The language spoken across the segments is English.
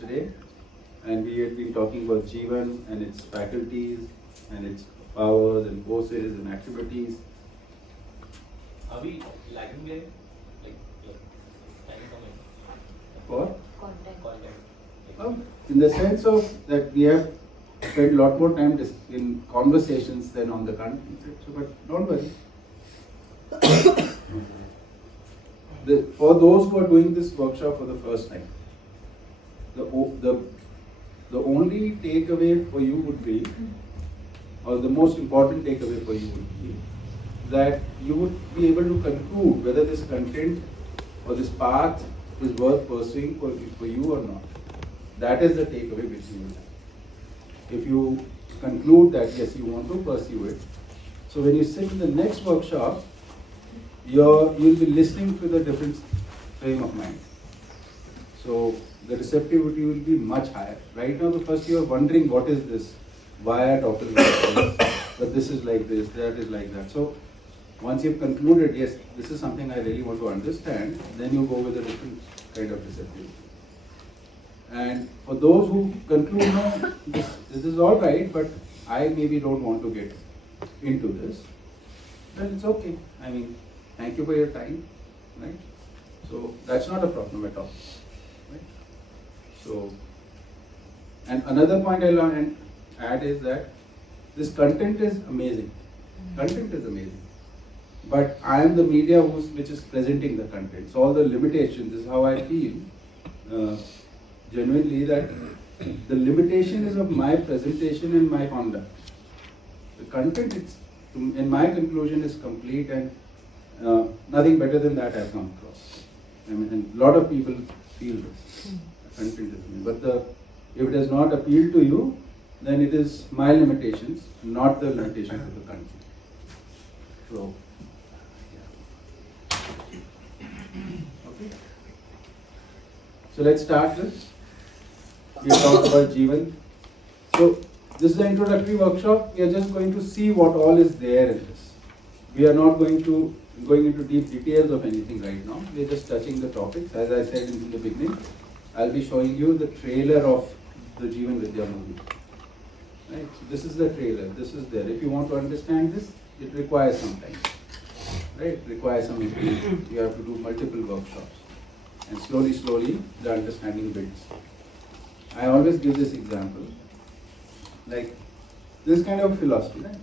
Today, and we had been talking about Jeevan and its faculties and its powers and courses and activities. Are we lagging behind? Like time coming? For Content. in the sense of that we have spent a lot more time in conversations than on the content. So, but don't worry. For those who are doing this workshop for the first time, the only takeaway for you would be, or the most important takeaway for you would be, that you would be able to conclude whether this content or this path is worth pursuing for you or not. That is the takeaway which you will have. If you conclude that yes, you want to pursue it, so when you sit in the next workshop, you'll be listening with a different frame of mind. So the receptivity will be much higher. Right now, the first you are wondering what is this, why are doctors like this, but this is like this, that is like that. So once you've concluded, yes, this is something I really want to understand, then you go with a different kind of receptivity. And for those who conclude, no, this is all right, but I maybe don't want to get into this, then it's okay. I mean, thank you for your time, right? So that's not a problem at all, right? So, and another point I'll add is that this content is amazing. Content is amazing. But I am the media which is presenting the content. So all the limitations, this is how I feel, genuinely, that the limitation is of my presentation and my conduct. The content, in my conclusion, is complete, and nothing better than that I've come across. I mean, and a lot of people feel this. The content is amazing. But if it does not appeal to you, then it is my limitations, not the limitations of the content. So, yeah. Okay. So let's start this. We talked about Jeevan. So this is the introductory workshop. We are just going to see what all is there in this. We are not going into deep details of anything right now. We are just touching the topics. As I said in the beginning, I'll be showing you the trailer of the Jeevan Vidya movie. Right? So this is the trailer. This is there. If you want to understand this, it requires some time. Right? It requires some experience. You have to do multiple workshops. And slowly, the understanding builds. I always give this example. Like, this kind of philosophy, right?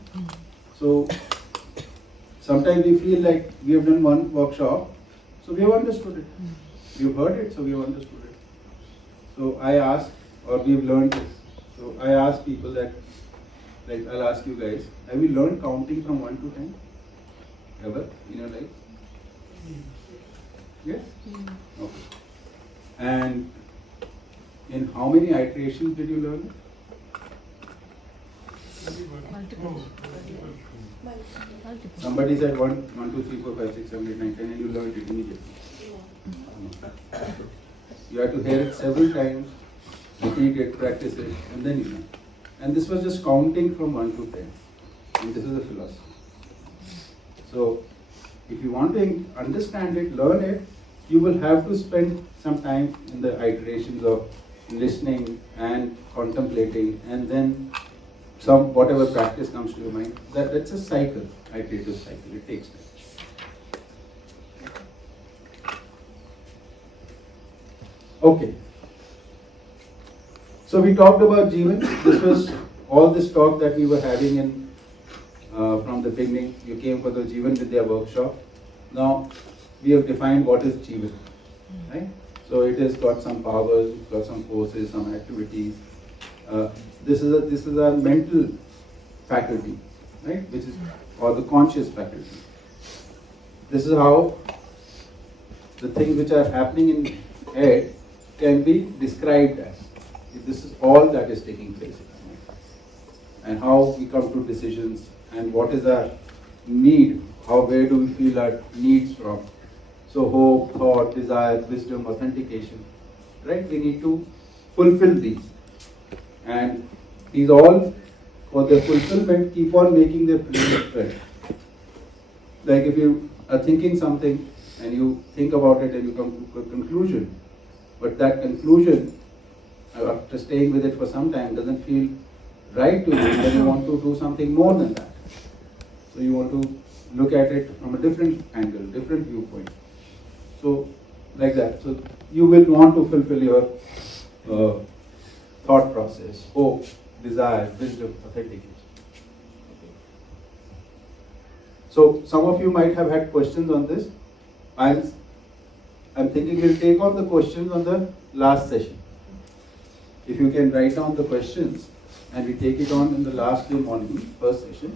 So, sometimes we feel like we have done one workshop, so we have understood it. We've heard it, so we have understood it. So I ask, or we've learned it. So I ask people that, like I'll ask you guys, have you learned counting from 1 to 10? Ever in your life? Yes? Okay. And in how many iterations did you learn it? Multiple. Somebody said 1, 2, 3, 4, 5, 6, 7, 8, 9, 10, and you learned it immediately. You had to hear it several times, repeat it, practice it, and then you learn. And this was just counting from 1 to 10. And this is a philosophy. So, if you want to understand it, learn it, you will have to spend some time in the iterations of listening and contemplating, and then whatever practice comes to your mind. That's a cycle, iterative cycle. It takes time. Okay. So we talked about Jeevan. This was all this talk that we were having in from the beginning. You came for the Jeevan Vidya workshop. Now we have defined what is Jeevan, right? So it has got some powers, it's got some forces, some activities. This is a mental faculty, right? Which is, or the conscious faculty. This is how the things which are happening in head can be described as. This is all that is taking place in our mind. And how we come to decisions, and what is our need, where do we feel our needs from. So hope, thought, desire, wisdom, authentication, right? We need to fulfill these. And these all, for their fulfillment, keep on making their presence felt. Like if you are thinking something and you think about it and you come to a conclusion, but that conclusion after staying with it for some time doesn't feel right to you, then you want to do something more than that. So you want to look at it from a different angle, different viewpoint. So like that. So you will want to fulfill your thought process, hope, desire, wisdom, authentication. So some of you might have had questions on this. I'm thinking we'll take on the questions on the last session. If you can write down the questions and we take it on in the last day morning, first session,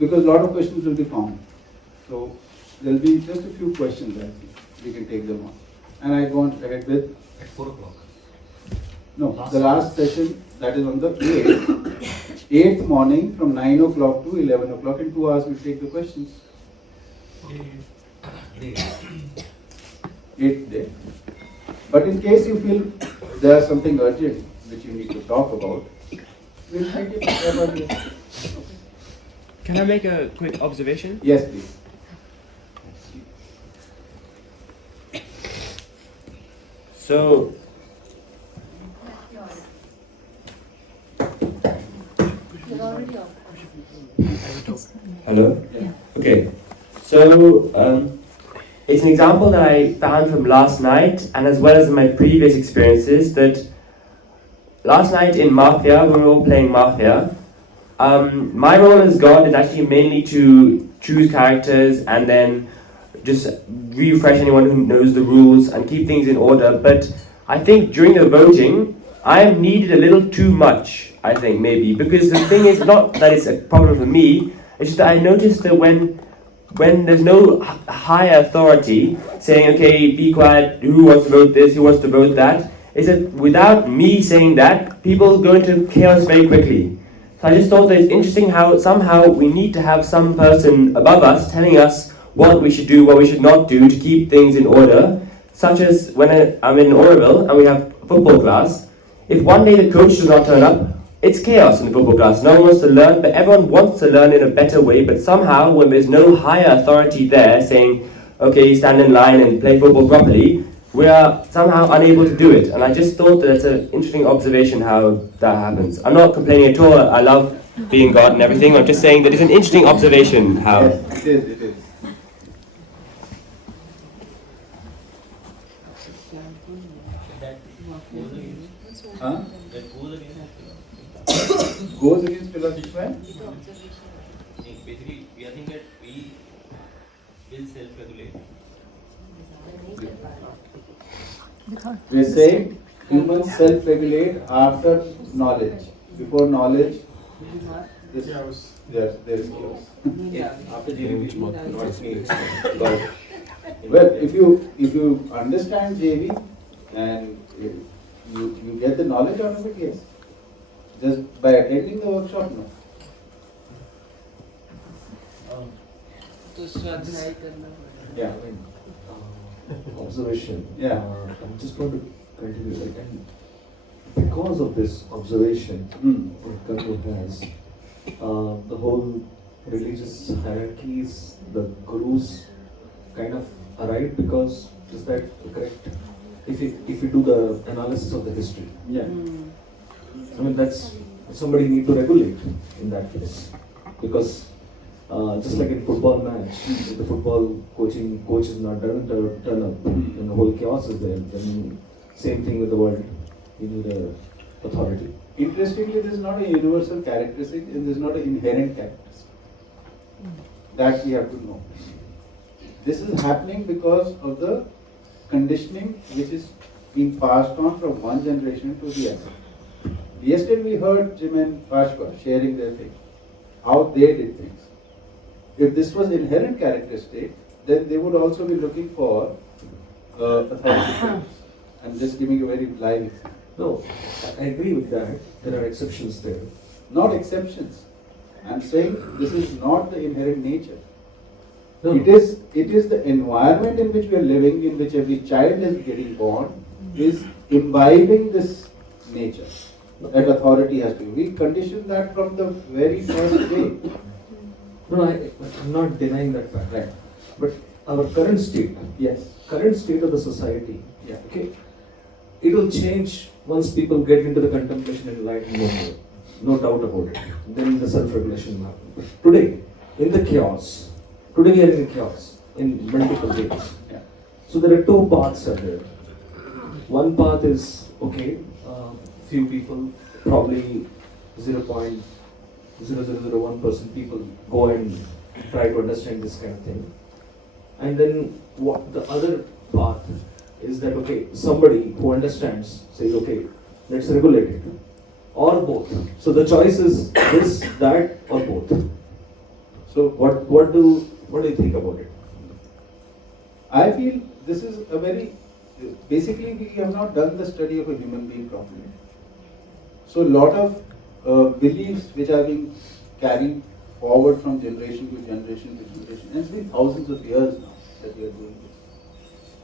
because a lot of questions will be common. So there'll be just a few questions, I think. We can take them on. And I go on ahead with? At 4 o'clock. No, the last session, that is on the 8th. 8th morning from 9 o'clock to 11 o'clock. In 2 hours, we take the questions. 8th day. But in case you feel there's something urgent which you need to talk about, we'll take it earlier. Okay. Can I make a quick observation? Yes, please. So, hello? Yeah. Okay. So, it's an example that I found from last night and as well as in my previous experiences that last night in Mafia, when we were all playing Mafia, my role as God is actually mainly to choose characters and then just refresh anyone who knows the rules and keep things in order. But I think during the voting, I am needed a little too much, I think, maybe. Because the thing is not that it's a problem for me, it's just that I noticed that when there's no higher authority saying, okay, be quiet, who wants to vote this, who wants to vote that, is that without me saying that, people go into chaos very quickly. So I just thought that it's interesting how somehow we need to have some person above us telling us what we should do, what we should not do to keep things in order. Such as when I'm in Oroville and we have football class, if one day the coach does not turn up, it's chaos in the football class. No one wants to learn, but everyone wants to learn in a better way. But somehow, when there's no higher authority there saying, okay, stand in line and play football properly, we are somehow unable to do it. And I just thought that it's an interesting observation how that happens. I'm not complaining at all. I love being God and everything. I'm just saying that it's an interesting observation how... Yes, it is. Huh? That goes against philosophy. Goes against philosophy. Basically, we are thinking that we will self-regulate. We are saying humans self-regulate after knowledge. Before knowledge, there is chaos. After JV, Well, if you understand JV and you get the knowledge out of it, yes. Just by attending the workshop, no. Yeah. Observation. Yeah. I'm just going to continue. Like, and because of this observation that Karma has, the whole religious hierarchies, the gurus kind of arrived because, is that correct? If you do the analysis of the history, Yeah. I mean that's somebody need to regulate in that case, because just like in football match, if the football coach is not doesn't turn up, and the whole chaos is there. Then same thing with the world. You need a authority. Interestingly, this is not a universal characteristic and this is not an inherent characteristic. That we have to know. This is happening because of the conditioning which is being passed on from one generation to the other. Yesterday we heard Jim and Pashwa sharing their thing, how they did things. If this was inherent characteristic, then they would also be looking for authority figures. I'm just giving a very live example. No, I agree with that. There are exceptions there. Not exceptions. I'm saying this is not the inherent nature. No. It is the environment in which we are living, in which every child is getting born, is imbibing this nature. That authority has to be. We condition that from the very first day. No, I'm not denying that fact. Right. But our current state Yes. of the society, Yeah. okay, it will change Once people get into the contemplation and enlightenment, no doubt about it, then the self-regulation will happen. But today, in the chaos, today we are in chaos in multiple ways. Yeah. So there are two paths are there. One path is okay, few people, probably 0.0001% people go and try to understand this kind of thing. And then what the other path is that okay, somebody who understands says okay, let's regulate it, or both. So the choice is this, that, or both. So what do you think about it? I feel this is a very, basically we have not done the study of a human being properly. So a lot of beliefs which are being carried forward from generation to generation to generation, and it's been thousands of years now that we are doing this.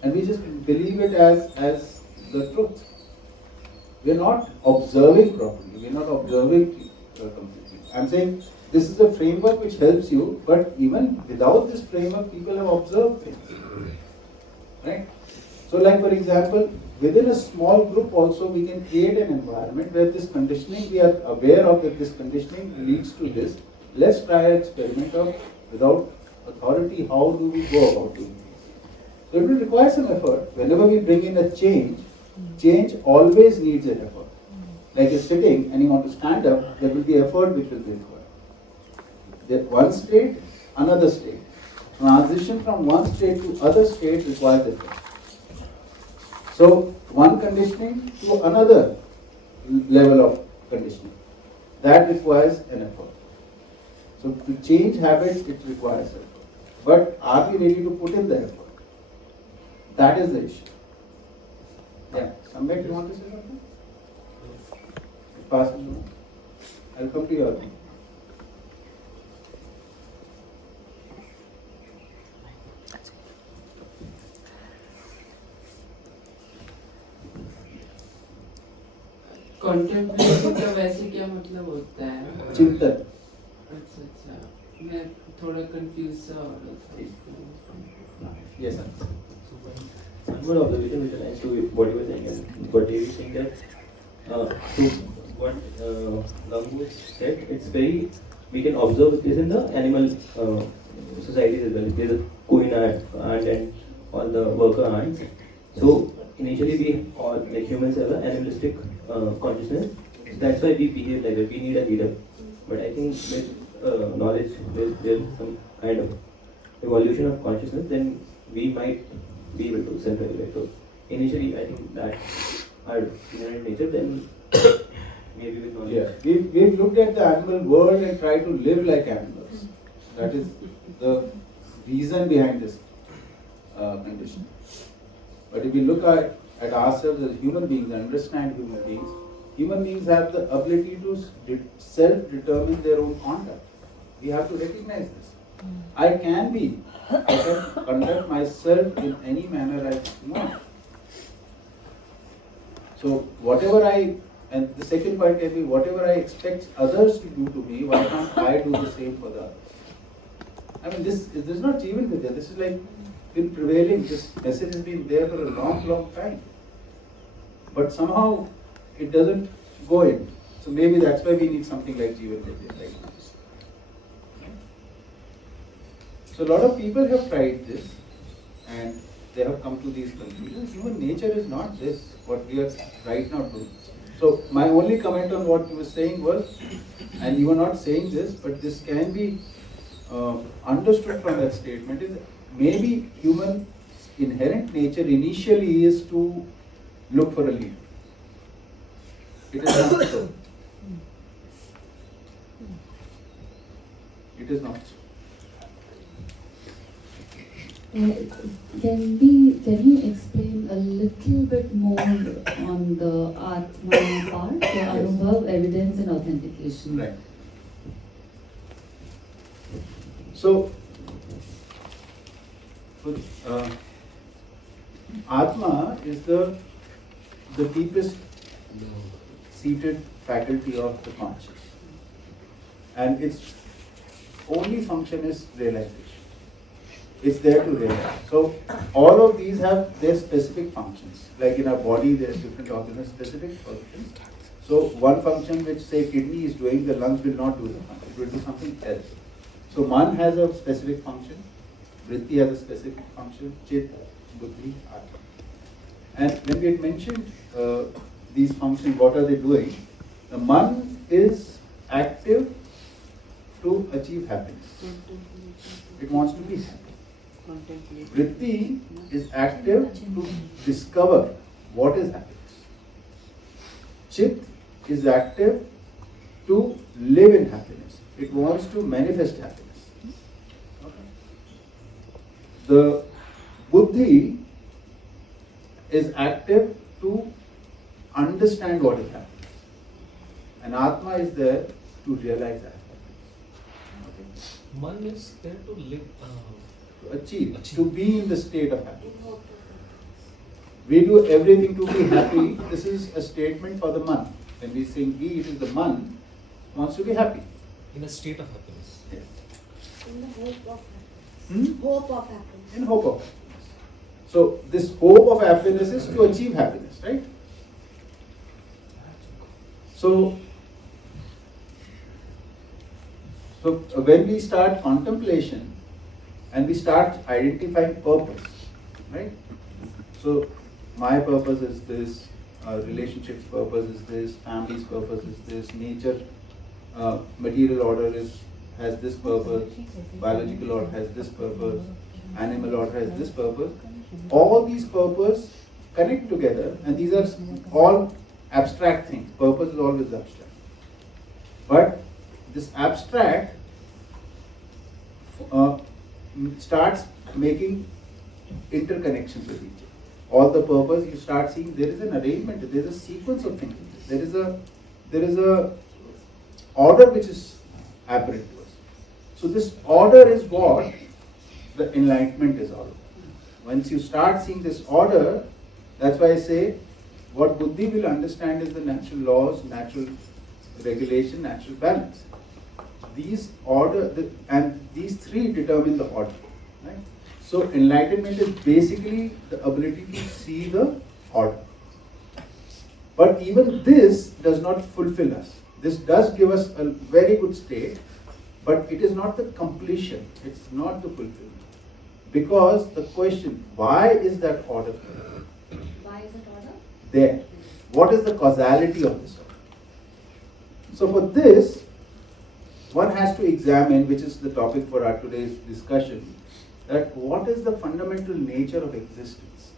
And we just believe it as the truth. We are not observing properly, we are not observing completely. I'm saying this is a framework which helps you, but even without this framework, people have observed things. Right? So like for example, within a small group also we can create an environment where this conditioning, we are aware of that this conditioning leads to this. Let's try an experiment of without authority, how do we go about doing this? So it will require some effort. Whenever we bring in a change always needs an effort. Like you're sitting and you want to stand up, there will be effort which will be required. There one state, another state. Transition from one state to other state requires effort. So one conditioning to another level of conditioning, that requires an effort. So to change habits, it requires effort. But are we ready to put in the effort? That is the issue. Yeah, Sambhaavnaa, you want to say something? Pass it on. I'll come to your thing. Contemplation का वैसे क्या मतलब होता है? चिंतन. अच्छा, मैं थोड़ा कंफ्यूज सा हो रहा था. Yes, sir. One more observation which aligns to what you were saying, and what you were saying that so what Lambu said, it's very, we can observe this in the animal societies as well. There's a queen ant and all the worker ants. So initially we all, like humans, have an animalistic consciousness. So that's why we behave like that. We need a leader. But I think with knowledge, with some kind of evolution of consciousness, then we might be able to self-regulate. So initially, I think that our inherent nature, then maybe with knowledge. Yeah, we've looked at the animal world and tried to live like animals. That is the reason behind this condition. But if we look at ourselves as human beings and understand human beings have the ability to self-determine their own conduct. We have to recognize this. I can conduct myself in any manner I want. So whatever and the second point can be whatever I expect others to do to me, why can't I do the same for the others? I mean, this is not Jeevan Vidya. This is like been prevailing. This message has been there for a long time. But somehow it doesn't go in. So maybe that's why we need something like Jeevan Vidya. Like this. So a lot of people have tried this and they have come to these conclusions. Human nature is not this, what we are right now doing. So my only comment on what you were saying was, and you were not saying this, but this can be understood from that statement, is maybe human inherent nature initially is to look for a leader. It is not so. It is not so. Can you explain a little bit more on the Atma part, the Anubhav, evidence and authentication? Right. So, Atma is the deepest seated faculty of the conscious, and its only function is realization. It's there to realize. So all of these have their specific functions. Like in our body, there's different organs, specific functions. So one function which say kidney is doing, the lungs will not do the function. It will do something else. So man has a specific function. Vritti has a specific function. Chit, buddhi, atma. And when we had mentioned these functions, what are they doing? The man is active to achieve happiness. It wants to be happy. Vritti is active to discover what is happiness. Chit is active to live in happiness. It wants to manifest happiness. The buddhi is active to understand what is happiness. And Atma is there to realize that. Man is there to live, To achieve, to be in the state of happiness. We do everything to be happy. This is a statement for the man. When we sing we, it is the man wants to be happy. in a state of happiness. Yes. In the hope of Hmm? hope of happiness. In hope of happiness. So this hope of happiness is to achieve happiness, right? So when we start contemplation and we start identifying purpose, right? So my purpose is this, relationships purpose is this, family's purpose is this, nature, material order has this purpose, biological order has this purpose, animal order has this purpose. All these purposes connect together, and these are all abstract things. Purpose is always abstract. But this abstract starts making interconnections with each other. All the purpose, you start seeing there is an arrangement, there is a sequence of things. There is a order which is apparent to us. So this order is what the enlightenment is all about. Once you start seeing this order, that's why I say what buddhi will understand is the natural laws, natural regulation, natural balance. These order and these three determine the order. Right? So enlightenment is basically the ability to see the order. But even this does not fulfill us. This does give us a very good state, but it is not the completion. It's not the fulfillment. Because the question, why is that order there? Why is it order? There. What is the causality of this order? So for this, one has to examine, which is the topic for our today's discussion, that what is the fundamental nature of existence?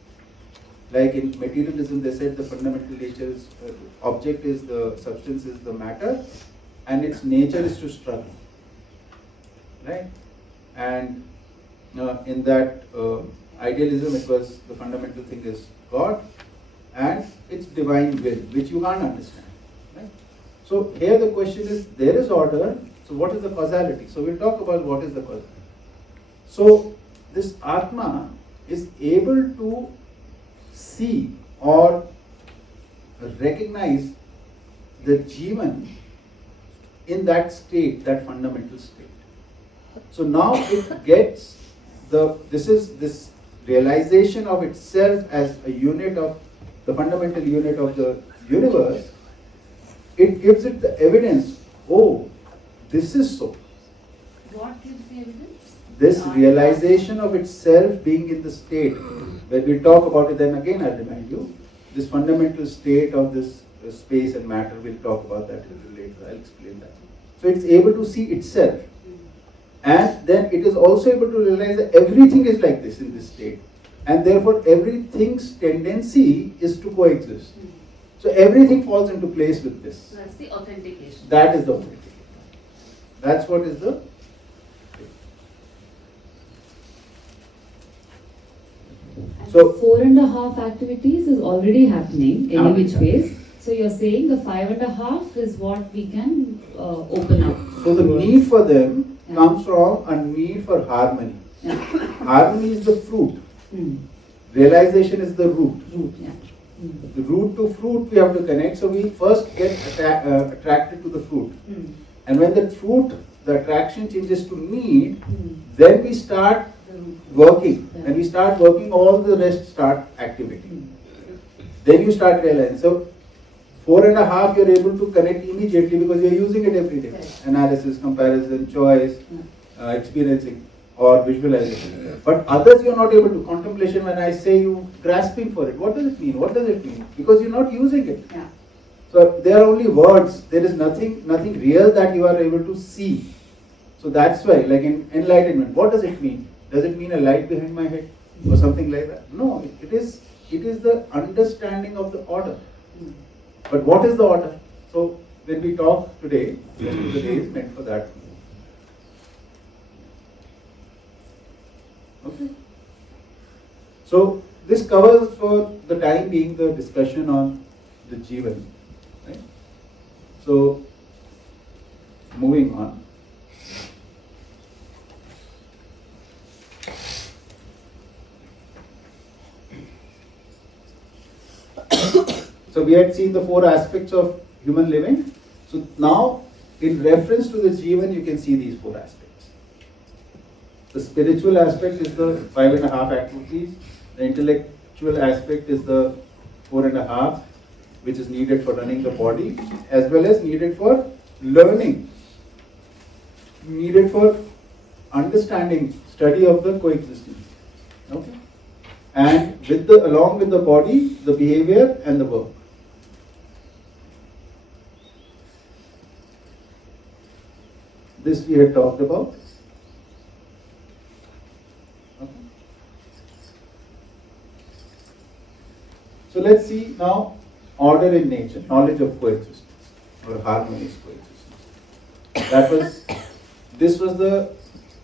Like in materialism, they said the fundamental nature is, object is the substance is the matter, and its nature is to struggle. Right? And in that idealism, it was the fundamental thing is God and its divine will, which you can't understand. Right? So here the question is, there is order, so what is the causality? So we'll talk about what is the causality. So this Atma is able to see or recognize the Jeevan in that state, that fundamental state. So now it gets this realization of itself as a unit of the fundamental unit of the universe. It gives it the evidence. Oh, this is so. What gives the evidence? This realization of itself being in the state. When we talk about it, then again I'll remind you, this fundamental state of this space and matter, we'll talk about that a little later. I'll explain that. So it's able to see itself. And then it is also able to realize that everything is like this in this state. And therefore everything's tendency is to coexist. So everything falls into place with this. So that's the authentication. That is the authentication. That's what is the... So 4.5 activities is already happening any which ways. So you're saying the 5.5 is what we can open up. So the need for them comes from a need for harmony. Yeah. Harmony is the fruit. Mm. Realization is the root. Root, yeah. The root to fruit we have to connect. So we first get attracted to the fruit. Mm. And when the fruit, the attraction changes to need, Mm. then we start The root. working. When we start working, all the rest start activating. Then you start realizing. So 4.5 you're able to connect immediately because you're using it every day. Correct. Analysis, comparison, choice, experiencing or visualization. But others you're not able to. Contemplation, when I say you grasping for it, what does it mean? What does it mean? Because you're not using it. Yeah. So they are only words. There is nothing real that you are able to see. So that's why, like in enlightenment, what does it mean? Does it mean a light behind my head or something like that? No, it is the understanding of the order. But what is the order? So when we talk today, the day is meant for that. Okay. So this covers for the time being the discussion on the Jeevan. Right? So moving on. So we had seen the 4 aspects of human living. So now, in reference to the Jeevan, you can see these 4 aspects. The spiritual aspect is the 5.5 activities. The intellectual aspect is the 4.5, which is needed for running the body, as well as needed for learning, needed for understanding, study of the coexistence. Okay? And along with the body, the behavior and the work. This we had talked about. Okay. So let's see now order in nature, knowledge of coexistence or harmonious coexistence. This was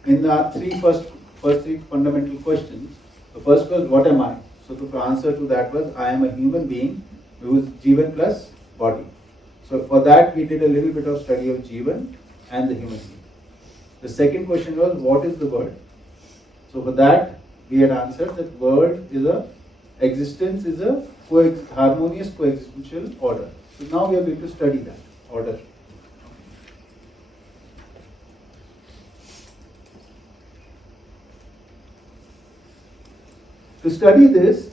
in the first three fundamental questions. The first was, what am I? So the answer to that was, I am a human being who is Jeevan plus body. So for that we did a little bit of study of Jeevan and the human being. The second question was, what is the world? So for that we had answered that existence is a harmonious coexistential order. So now we are going to study that order. To study this,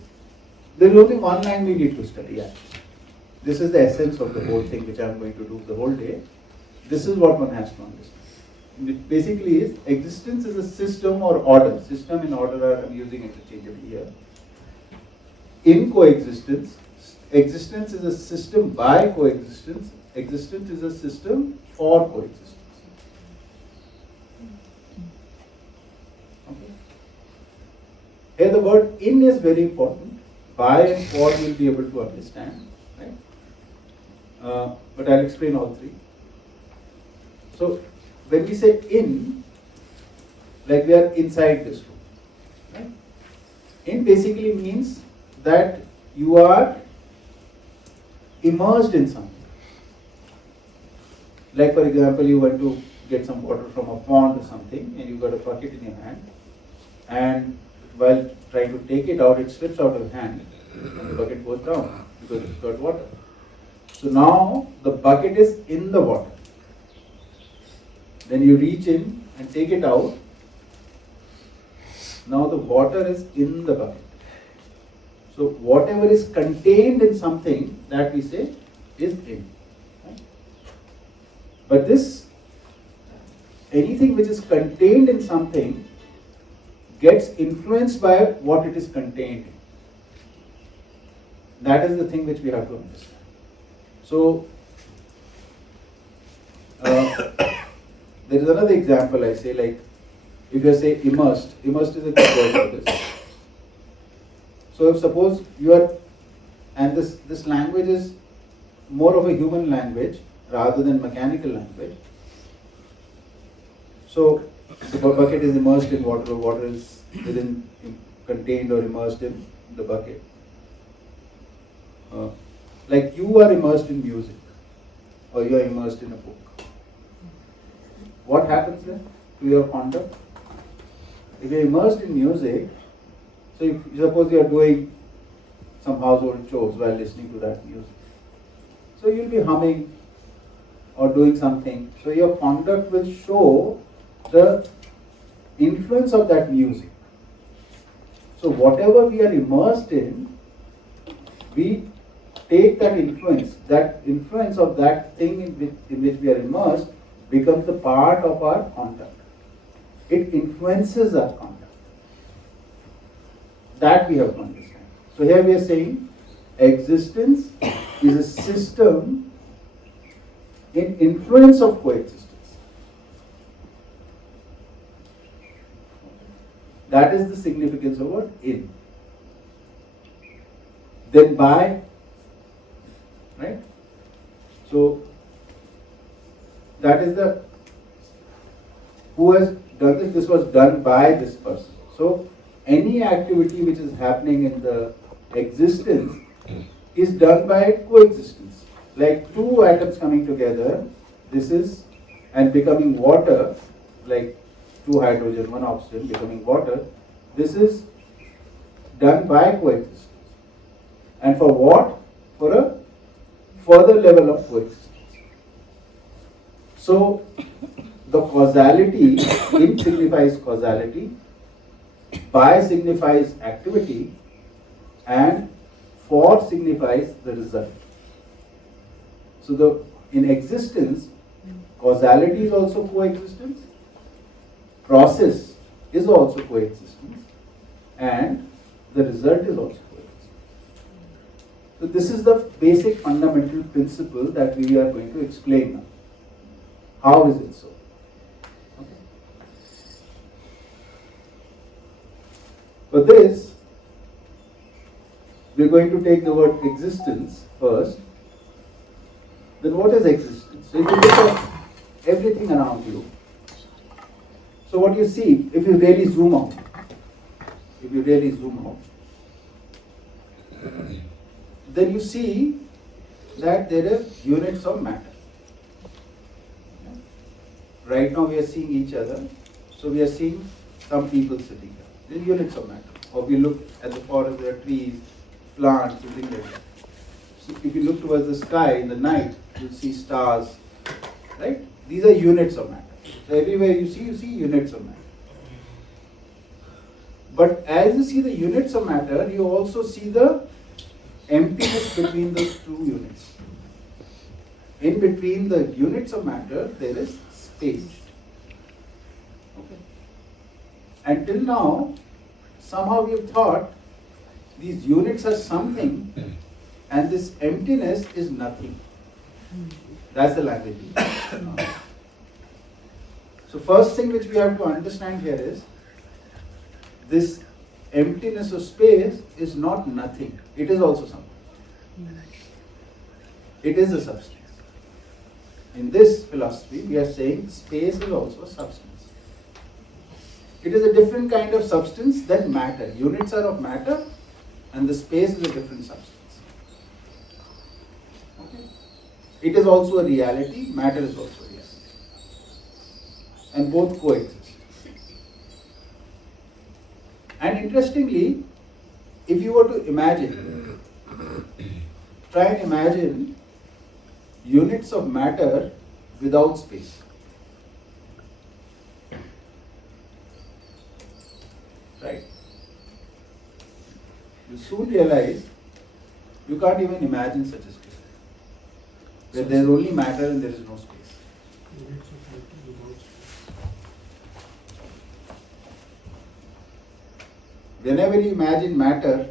there is only one line we need to study actually. This is the essence of the whole thing which I am going to do the whole day. This is what one has to understand. It basically is, existence is a system or order. System and order I am using interchangeably here. In coexistence, existence is a system by coexistence. Existence is a system for coexistence. Okay. Here the word in is very important. By and for you will be able to understand. Right? But I'll explain all 3. So when we say in, like we are inside this room. Right? In basically means that you are immersed in something. Like for example, you went to get some water from a pond or something and you got a bucket in your hand, and while trying to take it out, it slips out of your hand and the bucket goes down because it's got water. So now the bucket is in the water. Then you reach in and take it out. Now the water is in the bucket. So whatever is contained in something, that we say is in. Right? But anything which is contained in something gets influenced by what it is contained in. That is the thing which we have to understand. So there is another example I say, like if you say immersed is a good word for this. So if suppose you are, and this language is more of a human language rather than mechanical language. So the bucket is immersed in water, water is contained or immersed in the bucket. Like you are immersed in music or you are immersed in a book. What happens then to your conduct? If you are immersed in music, so if suppose you are doing some household chores while listening to that music, so you will be humming or doing something. So your conduct will show the influence of that music. So whatever we are immersed in, we take that influence of that thing in which we are immersed becomes a part of our conduct. It influences our conduct. That we have to understand. So here we are saying existence is a system in influence of coexistence. That is the significance of what? In. Then by, right? So that is the, who has done this? This was done by this person. So any activity which is happening in the existence is done by coexistence. Like two atoms coming together, this is, and becoming water, like two hydrogen, one oxygen becoming water, this is done by coexistence. And for what? For a further level of coexistence. So the causality, in signifies causality, by signifies activity, and for signifies the result. So in existence, causality is also coexistence, process is also coexistence, and the result is also coexistence. So this is the basic fundamental principle that we are going to explain now. How is it so? Okay. For this, we are going to take the word existence first. Then what is existence? So if you look at everything around you, so what you see, if you really zoom out, then you see that there are units of matter. Right now we are seeing each other, so we are seeing some people sitting there. There are units of matter. Or we look at the forest, there are trees, plants, and things like that. So if you look towards the sky in the night, you'll see stars, right? These are units of matter. So everywhere you see units of matter. But as you see the units of matter, you also see the emptiness between those two units. In between the units of matter, there is space. Okay. Until now, somehow we have thought these units are something and this emptiness is nothing. That's the language. So first thing which we have to understand here is this emptiness of space is not nothing. It is also something. It is a substance. In this philosophy, we are saying space is also a substance. It is a different kind of substance than matter. Units are of matter and the space is a different substance. Okay. It is also a reality, matter is also a reality. And both coexist. And interestingly, if you were to imagine, try and imagine units of matter without space. Right? You soon realize you can't even imagine such a space. Where there is only matter and there is no space. Whenever you imagine matter,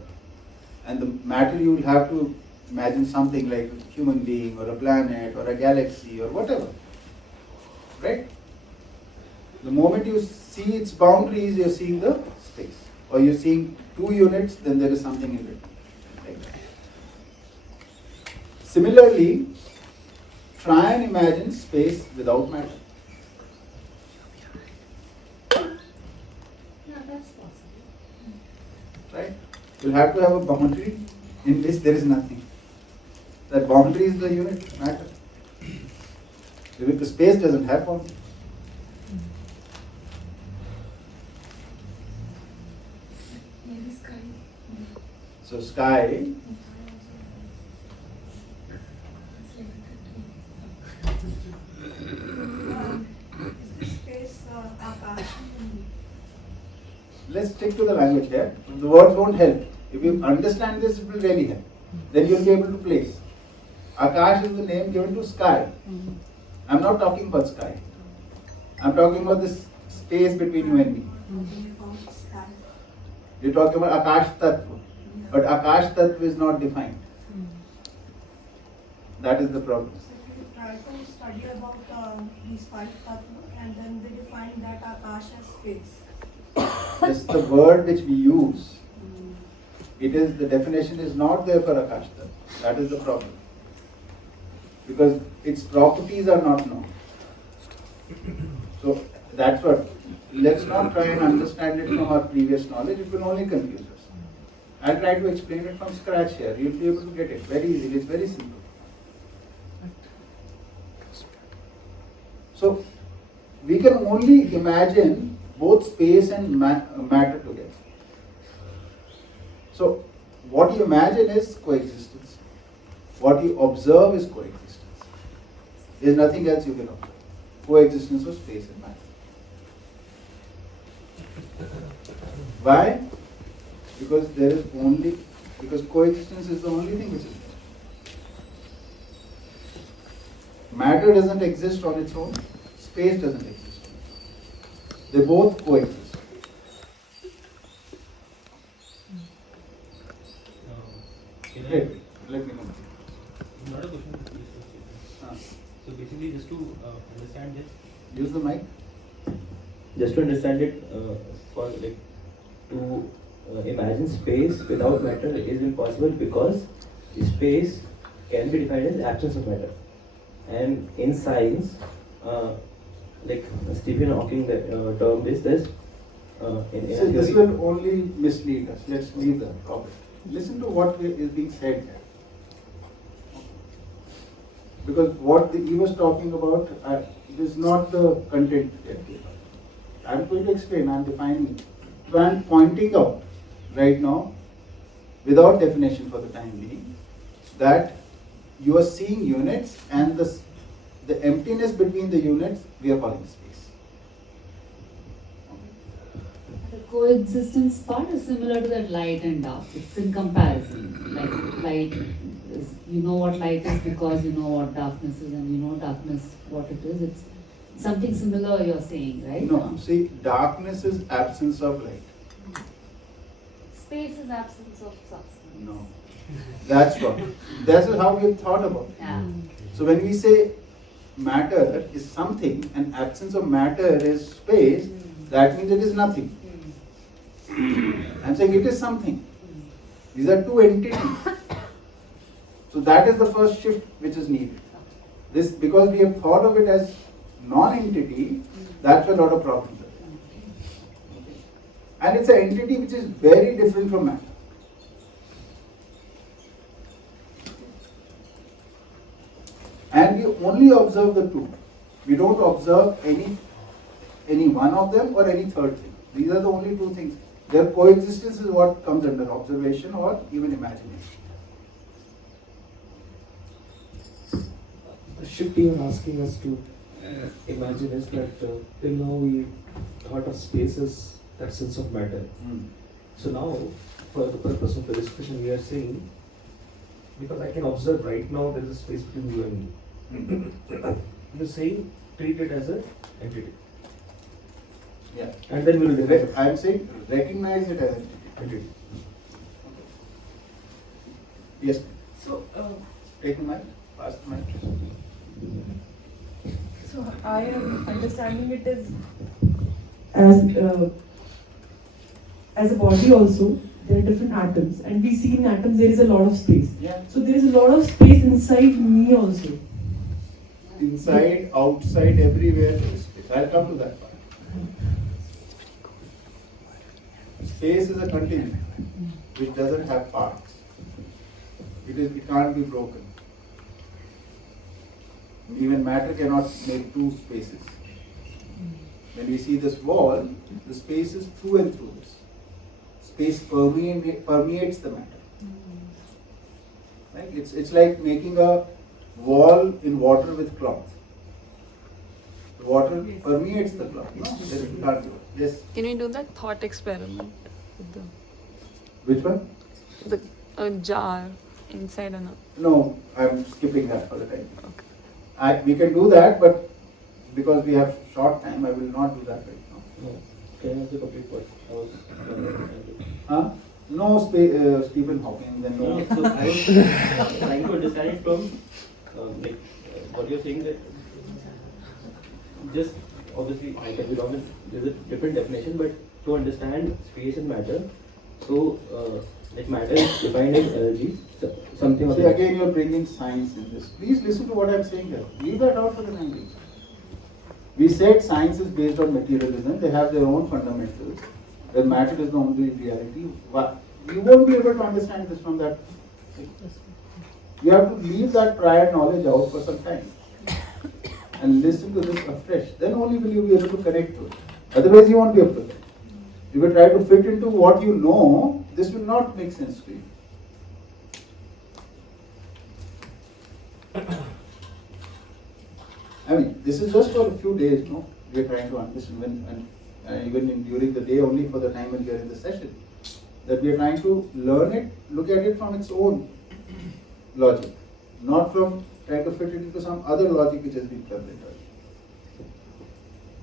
and the matter you will have to imagine something like a human being or a planet or a galaxy or whatever. Right? The moment you see its boundaries, you're seeing the space. Or you're seeing two units, then there is something in between. Like that. Similarly, try and imagine space without matter. Yeah, that's possible. Right? You'll have to have a boundary in which there is nothing. That boundary is the unit matter. The space doesn't have boundary. Maybe sky. So sky, Space, Akash. let's stick to the language here. The words won't help. If you understand this, it will really help. Then you'll be able to place. Akash is the name given to sky. I'm not talking about sky. I'm talking about this space between you and me. You're talking about Akash Tattva. But Akash Tattva is not defined. That is the problem. So if you try to study about these five tattva and then we define that Akash as space. It's the word which we use. It is, the definition is not there for Akash Tattva. That is the problem. Because its properties are not known. So that's what, let's not try and understand it from our previous knowledge, it will only confuse us. I'll try to explain it from scratch here. You'll be able to get it very easily, it's very simple. So we can only imagine both space and matter together. So what you imagine is coexistence. What you observe is coexistence. There is nothing else you can observe. Coexistence of space and matter. Why? Because because coexistence is the only thing which is there. Matter doesn't exist on its own, space doesn't exist. They both coexist. Can Let I, me know. not a question. So basically, just to understand this, Use the mic. Just to understand it, for like to imagine space without matter is impossible because space can be defined as absence of matter. And in science, like Stephen Hawking termed this in So a this theory. will only mislead us. Let's leave the topic. Listen to what is being said here. Because what he was talking about is not the content here. I'm going to explain, I'm defining it. So I'm pointing out right now, without definition for the time being, that you are seeing units and the emptiness between the units we are calling space. The coexistence part is similar to that light and dark. It's in comparison. Like light is, you know what light is because you know what darkness is, and you know darkness what it is. It's something similar you're saying, right? No, see, darkness is absence of light. Space is absence of substance. No. That's what. That's how we've thought about it. Yeah. So when we say matter is something and absence of matter is space, that means it is nothing. I'm saying it is something. These are two entities. So that is the first shift which is needed. This, because we have thought of it as non-entity, that's where a lot of problems are. And it's an entity which is very different from matter. And we only observe the two. We don't observe any one of them or any third thing. These are the only two things. Their coexistence is what comes under observation or even imagination. The shift you are asking us to imagine is that till now we thought of space as absence of matter. So now, for the purpose of the discussion, we are saying, because I can observe right now there is a space between you and me. You're saying treat it as an entity. Yeah. And then we will define it. I'm saying recognize it as an entity. Yes. So, Take the mic. Pass the mic. so I am understanding it as a body also. There are different atoms, and we see in atoms there is a lot of space. Yeah. So there is a lot of space inside me also. Inside, outside, everywhere there is space. I'll come to that part. Space is a continuum which doesn't have parts. It can't be broken. Even matter cannot make two spaces. When we see this wall, the space is through and through this. Space permeates the matter. Right? It's like making a wall in water with cloth. The water permeates the cloud. No? There is can't do it. Yes. Can we do that thought experiment with Which one? the jar inside and out? No, I'm skipping that for the time. Okay. We can do that, but because we have short time, I will not do that right now. No. Can I ask the complete what I was Huh? No, Stephen Hawking. Then no, no. so I was trying to understand it from what you're saying, that just obviously I can be wrong, there's a different definition, but to understand space and matter, so like matter is defined as energy, something of See, that. again, you're bringing science in this. Please listen to what I'm saying here. Leave that out for the time being. We said science is based on materialism. They have their own fundamentals. That matter is the only reality. You won't be able to understand this from that. You have to leave that prior knowledge out for some time and listen to this afresh. Then only will you be able to connect to it. Otherwise, you won't be able to connect. If you try to fit into what you know, this will not make sense to you. I mean, this is just for a few days, no? We are trying to understand even during the day, only for the time when we are in the session, that we are trying to learn it, look at it from its own logic, not from trying to fit it into some other logic which has been presented.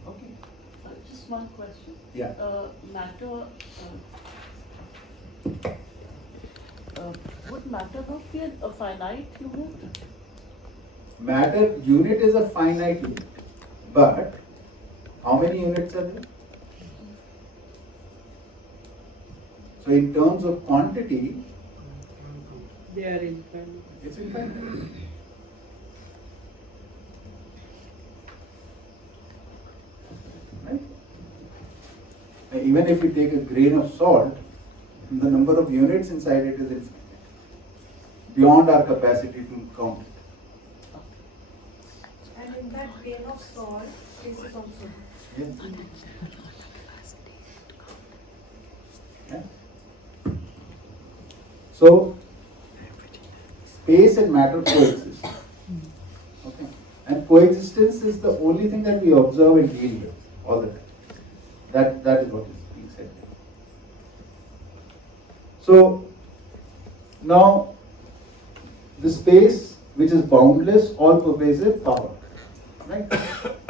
Okay. Just one question. Yeah. Matter, would matter not be a finite unit? Matter unit is a finite unit, but how many units are there? So in terms of quantity, They are infinite. it's infinite. Right? And even if we take a grain of salt, the number of units inside it is infinite, beyond our capacity to count. And in that grain of salt, space is also. Yeah. Yeah. So, space and matter coexist. Okay. And coexistence is the only thing that we observe and deal with all the time. That is what is being said there. So, now, the space which is boundless, all-pervasive power. Right?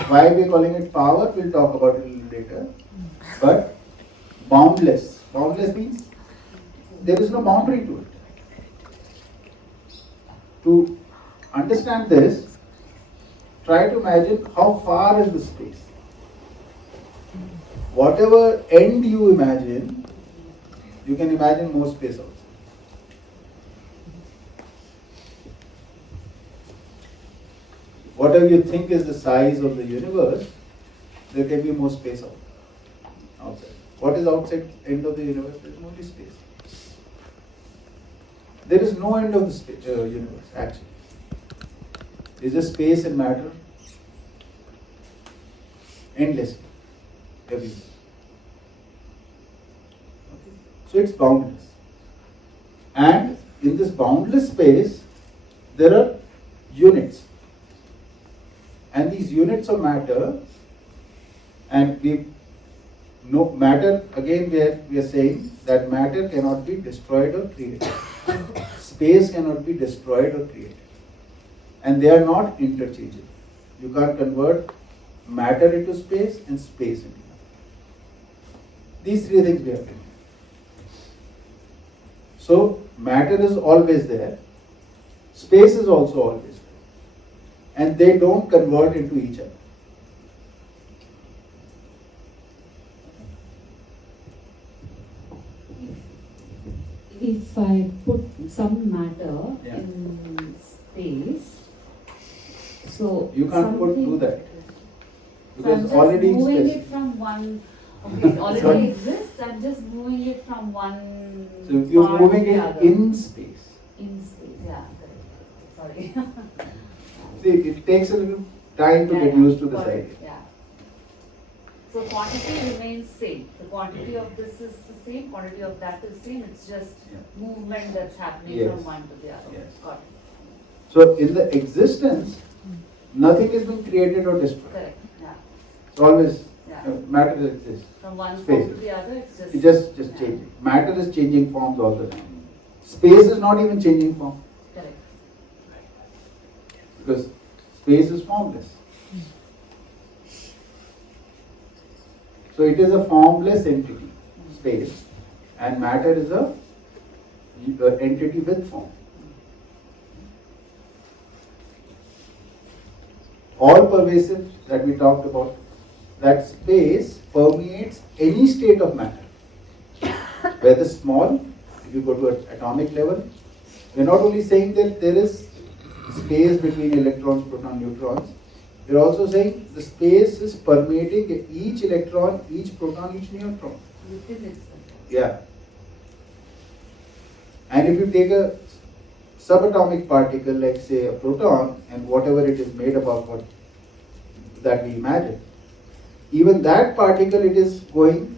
Why we are calling it power, we'll talk about it a little later. But boundless. Boundless means there is no boundary to it. To understand this, try to imagine how far is the space. Whatever end you imagine, you can imagine more space also. Whatever you think is the size of the universe, there can be more space outside. What is outside end of the universe? There is only space. There is no end of the universe, actually. There is just space and matter endlessly, everywhere. Okay. So it's boundless. And in this boundless space, there are units. And these units of matter, and we know matter, again we are saying that matter cannot be destroyed or created. Space cannot be destroyed or created. And they are not interchangeable. You can't convert matter into space and space into matter. These three things we have to do. So matter is always there. Space is also always there. And they don't convert into each other. If I put some matter Yeah. in space, so You can't something, do that. So Because I'm just already in moving space. it from one. Okay, it already Sorry? exists. I'm just moving it from one. So you're part moving to the it other. in space. In space, yeah. Correct. Sorry. See, it takes a little time to Yeah, get yeah, used to this got it, idea. yeah. So quantity remains same. The quantity of this is the same. Quantity of that is same. It's just Yeah. movement that's happening Yes. from one to the other. Yes. Got it. So in the existence, nothing is being created or destroyed. Correct. Yeah. It's always Yeah. matter exists. From one form Space. to the other, it's just. It just changing. Matter is changing forms all the time. Space is not even changing form Correct. because space is formless. So it is a formless entity, space, and matter is a entity with form. All pervasive that we talked about, that space permeates any state of matter. Whether small, if you go to an atomic level, we're not only saying that there is space between electrons, protons, neutrons, we're also saying the space is permeating each electron, each proton, each neutron. Within itself. Yeah. And if you take a subatomic particle, like say a proton, and whatever it is made up of, what that we imagine, even that particle, it is going,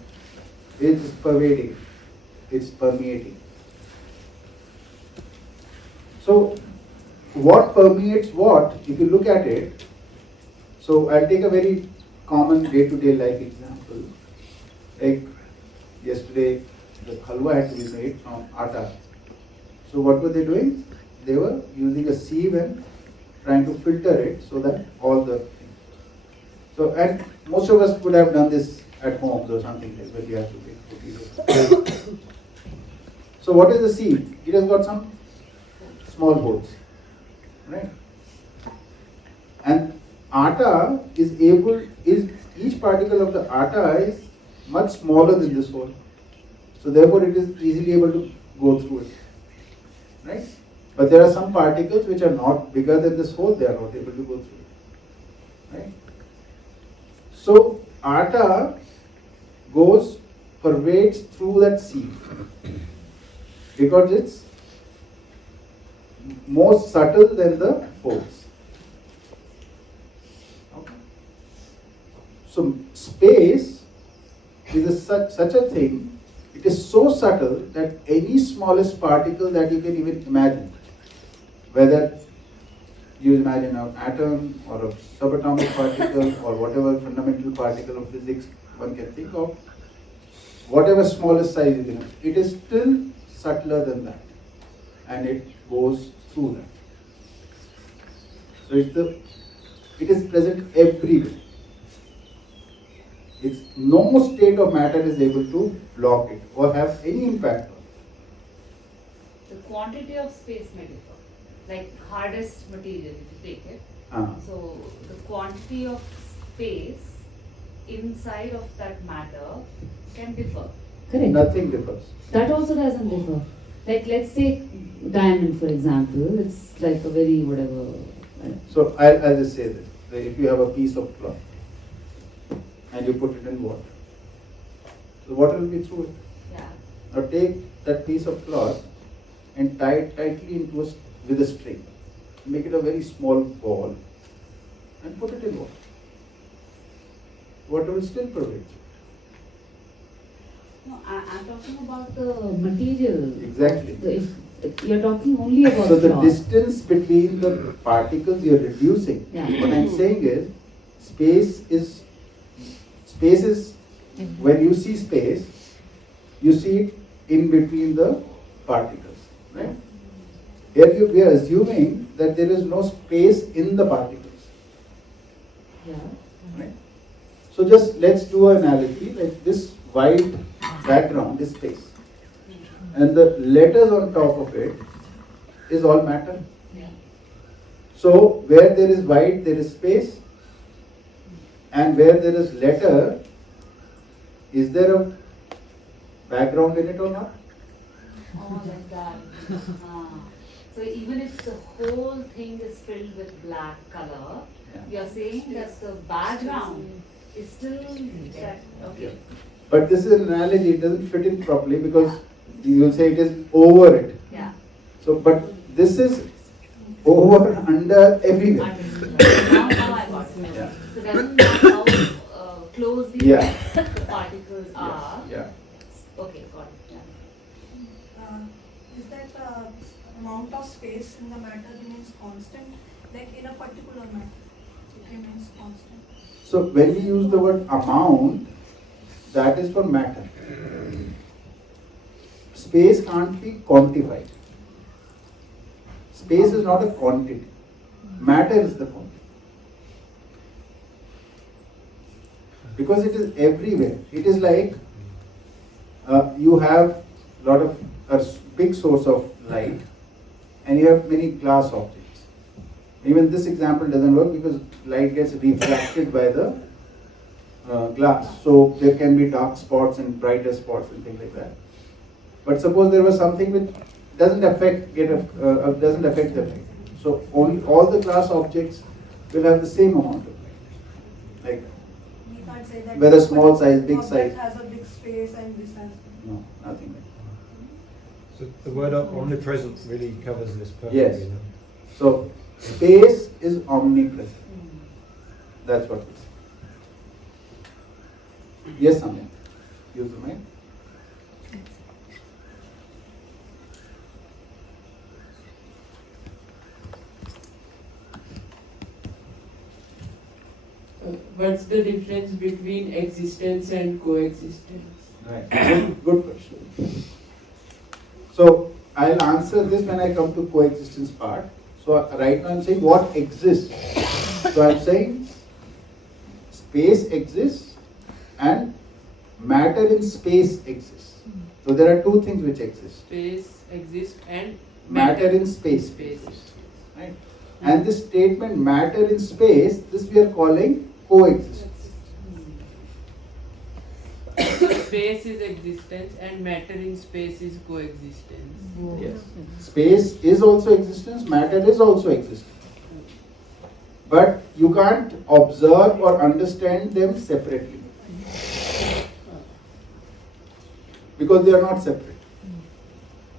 it is pervading, it's permeating. So, what permeates what, if you look at it, so I'll take a very common day-to-day life example. Like yesterday, the halwa had to be made from atta. So what were they doing? They were using a sieve and trying to filter it so that all the things. So, and most of us would have done this at homes or something like that. We have to make cookies. So what is the sieve? It has got some small holes, right? And atta is each particle of the atta is much smaller than this hole. So therefore it is easily able to go through it, right? But there are some particles which are not bigger than this hole, they are not able to go through it, right? So atta pervades through that sieve because it's more subtle than the holes. Okay. So space is such a thing, it is so subtle that any smallest particle that you can even imagine, whether you imagine an atom or a subatomic particle or whatever fundamental particle of physics one can think of, whatever smallest size you can, it is still subtler than that, and it goes through that. So it is present everywhere. It's no state of matter is able to block it or have any impact on it. The quantity of space may differ. Like hardest material, if you take it. So the quantity of space inside of that matter can differ. Correct. Nothing differs. That also doesn't differ. Like let's say diamond for example, it's like a very whatever. So I'll just say this. If you have a piece of cloth and you put it in water, the water will be through it. Yeah. Now take that piece of cloth and tie it tightly into with a string. Make it a very small ball and put it in water. Water will still pervade. No, I'm talking about the material. Exactly. If you're talking only about So the cloth. distance between the particles you're reducing. Yeah. What I'm saying is, space is when you see space, you see it in between the particles, right? Here we are assuming that there is no space in the particles, Yeah. right? So just let's do an analogy, like this white background is space, and the letters on top of it is all matter. Yeah. So where there is white, there is space, and where there is letter, is there a background in it or not? Oh, like that. So even if the whole thing is filled with black color, Yeah. you're saying that the background is still that, okay. But this is an analogy, it doesn't fit in properly because you will say it is over it. Yeah. So, but this is over, under, everywhere. Understood. Now I got it. Yeah. So doesn't matter how closely Yeah. the particles are. Yeah. Okay, got it. Yeah. Is that amount of space in the matter remains constant, like in a particular matter, it remains constant? So when we use the word amount, that is for matter. Space can't be quantified. Space is not a quantity. Matter is the quantity. Because it is everywhere. It is like you have a big source of light and you have many glass objects. Even this example doesn't work because light gets refracted by the glass. So there can be dark spots and brighter spots and things like that. But suppose there was something which doesn't affect the light. So all the glass objects will have the same amount of light. Like We can't say that whether small size, big object size. has a big space and this has. No, nothing like that. So the word omnipresent really covers this perfectly. Yes. then. So space is omnipresent. That's what it is. Yes, Samya. Use the mic. What's the difference between existence and coexistence? Right. Good question. So I'll answer this when I come to coexistence part. So right now I'm saying what exists. So I'm saying space exists and matter in space exists. So there are two things which exist. Space exists and Matter in space. Space. Right? And this statement matter in space, this we are calling coexistence. Space is existence and matter in space is coexistence. Yes. Space is also existence, matter is also existence. But you can't observe or understand them separately. Because they are not separate.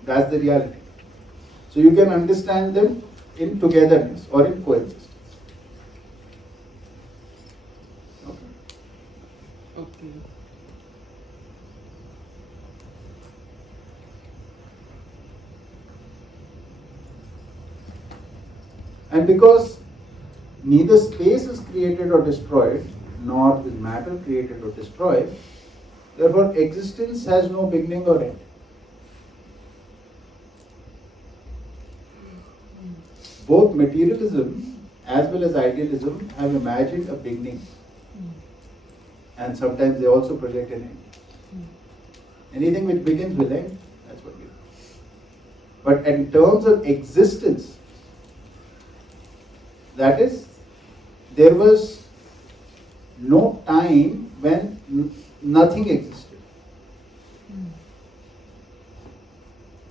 That's the reality. So you can understand them in togetherness or in coexistence. Okay. And because neither space is created or destroyed, nor is matter created or destroyed, therefore existence has no beginning or end. Both materialism as well as idealism have imagined a beginning, and sometimes they also project an end. Anything which begins will end, that's what we do. But in terms of existence, that is, there was no time when nothing existed.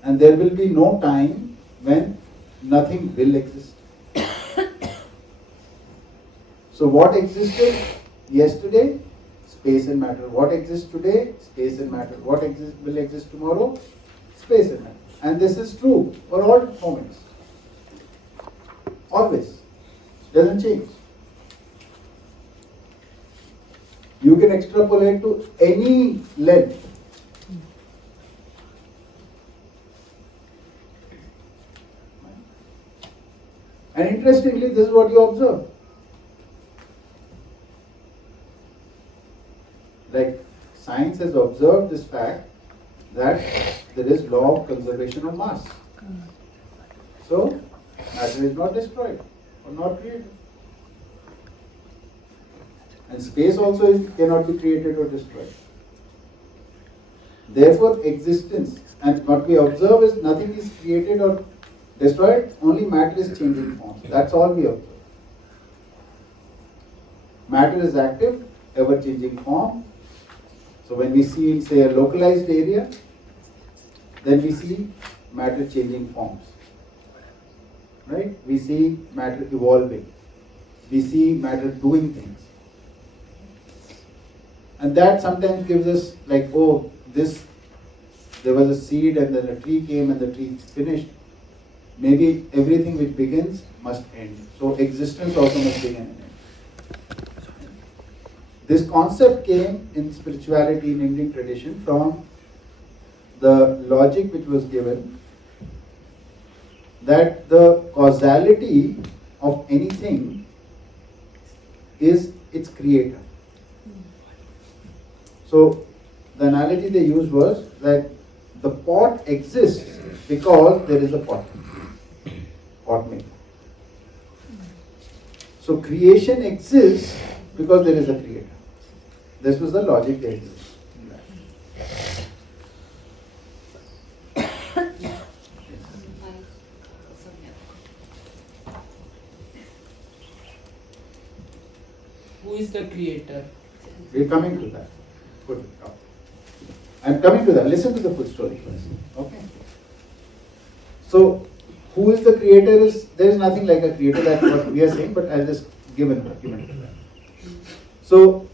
And there will be no time when nothing will exist. So what existed yesterday? Space and matter. What exists today? Space and matter. What will exist tomorrow? Space and matter. And this is true for all moments. Always. Doesn't change. You can extrapolate to any length. And interestingly, this is what you observe. Like science has observed this fact that there is law of conservation of mass. So matter is not destroyed or not created. And space also cannot be created or destroyed. Therefore, existence and what we observe is nothing is created or destroyed, only matter is changing form. That's all we observe. Matter is active, ever changing form. So when we see in, say, a localized area, then we see matter changing forms. Right? We see matter evolving. We see matter doing things. And that sometimes gives us like, oh, there was a seed and then a tree came and the tree finished. Maybe everything which begins must end. So existence also must begin and end. This concept came in spirituality in Indian tradition from the logic which was given that the causality of anything is its creator. So the analogy they used was that the pot exists because there is a pot maker. So creation exists because there is a creator. This was the logic they used. Who is the creator? We're coming to that. Good. I'm coming to that. Listen to the full story first. Okay. So, who is the creator? There is nothing like a creator. That's what we are saying. But I'll just give an argument to that. So,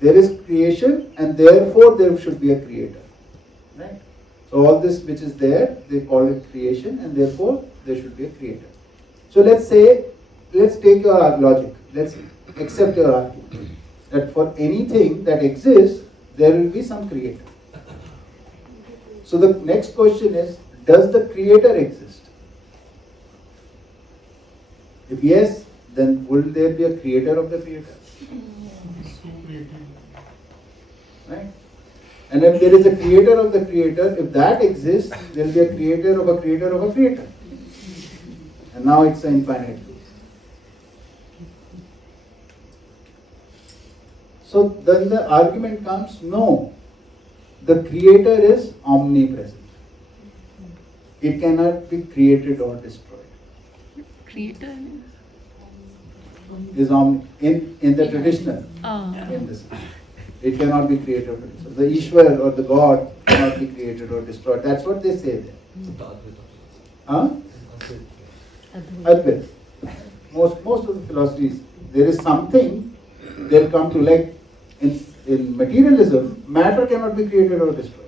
there is creation, and therefore there should be a creator, right? So all this which is there, they call it creation, and therefore there should be a creator. So let's take your logic. Let's accept your argument that for anything that exists, there will be some creator. So the next question is, does the creator exist? If yes, then will there be a creator of the creator? Right? And if there is a creator of the creator, if that exists, there will be a creator of a creator of a creator. And now it's an infinite loop. So then the argument comes, no, the creator is omnipresent. It cannot be created or destroyed. Creator Is in the traditional. In this. It cannot be created or destroyed. So the Ishwar or the God cannot be created or destroyed. That's what they say there. Huh? Advait. Most of the philosophies, there is something they'll come to, like in materialism, matter cannot be created or destroyed.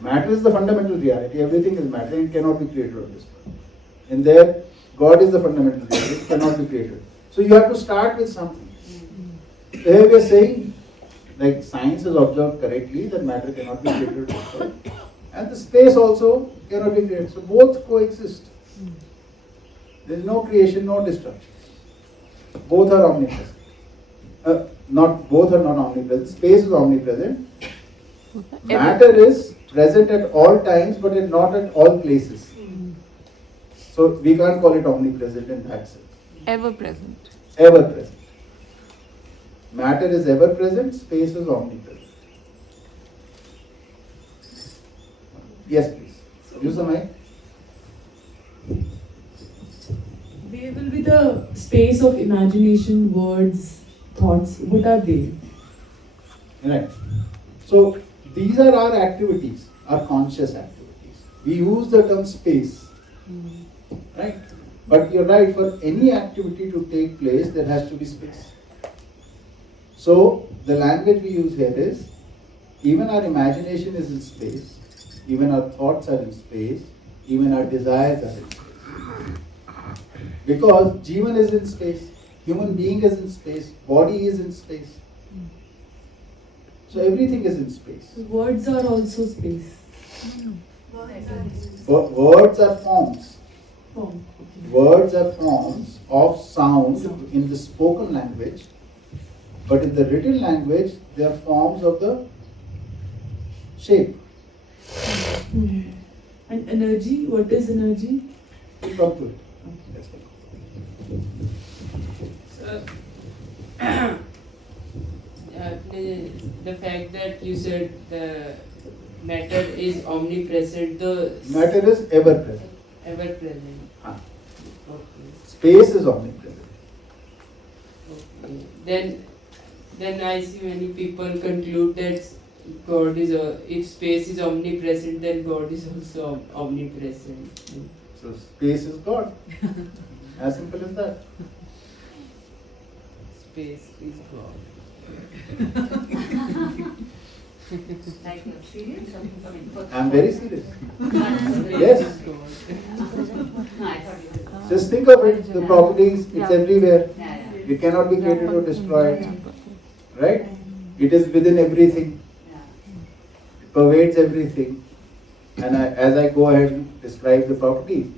Matter is the fundamental reality. Everything is matter. It cannot be created or destroyed. And there, God is the fundamental reality. It cannot be created. So you have to start with something. Here we are saying, like science has observed correctly that matter cannot be created or destroyed. And the space also cannot be created. So both coexist. There is no creation, no destruction. Both are omnipresent. Both are not omnipresent. Space is omnipresent. Matter is present at all times, but not at all places. So we can't call it omnipresent in that sense. Ever present. Ever present. Matter is ever present, space is omnipresent. Yes, please. Use the mic. Where will be the space of imagination, words, thoughts? What are they? Right. So these are our activities, our conscious activities. We use the term space. Right? But you're right, for any activity to take place, there has to be space. So the language we use here is, even our imagination is in space, even our thoughts are in space, even our desires are in space. Because Jeevan is in space, human being is in space, body is in space. So everything is in space. Words are also space. Words are forms. Form. Words are forms of sound in the spoken language, but in the written language, they are forms of the shape. And energy, what is energy? We'll come to it. Let's go. So, the fact that you said the matter is omnipresent, the Matter is ever present. ever present. Okay. Space is omnipresent. Okay. Then I see many people conclude that God is if space is omnipresent, then God is also omnipresent. So space is God. As simple as that. Space is God. Like you're serious? I'm very serious. Yes. No, I thought you were. Just think of it, the properties, it's everywhere. Yeah, yeah. It cannot be created or destroyed. Right? It is within everything. It pervades everything. And as I go ahead and describe the properties,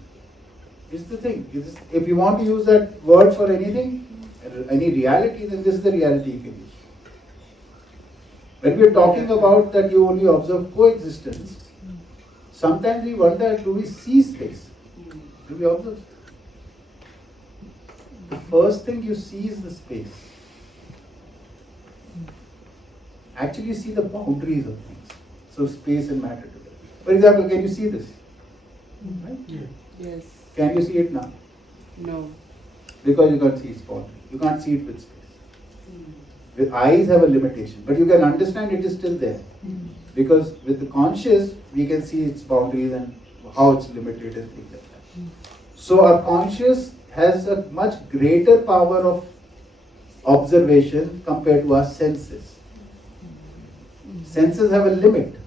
Is the thing. If you want to use that word for anything, any reality, then this is the reality you can use. When we are talking about that you only observe coexistence, sometimes we wonder, do we see space? Do we observe? The first thing you see is the space. Actually, you see the boundaries of things. So space and matter together. For example, can you see this? Right? Yes. Can you see it now? No. Because you can't see its boundary. You can't see it with space. With eyes have a limitation, but you can understand it is still there. Because with the conscious, we can see its boundaries and how it's limited and things like that. So our conscious has a much greater power of observation compared to our senses. Senses have a limit.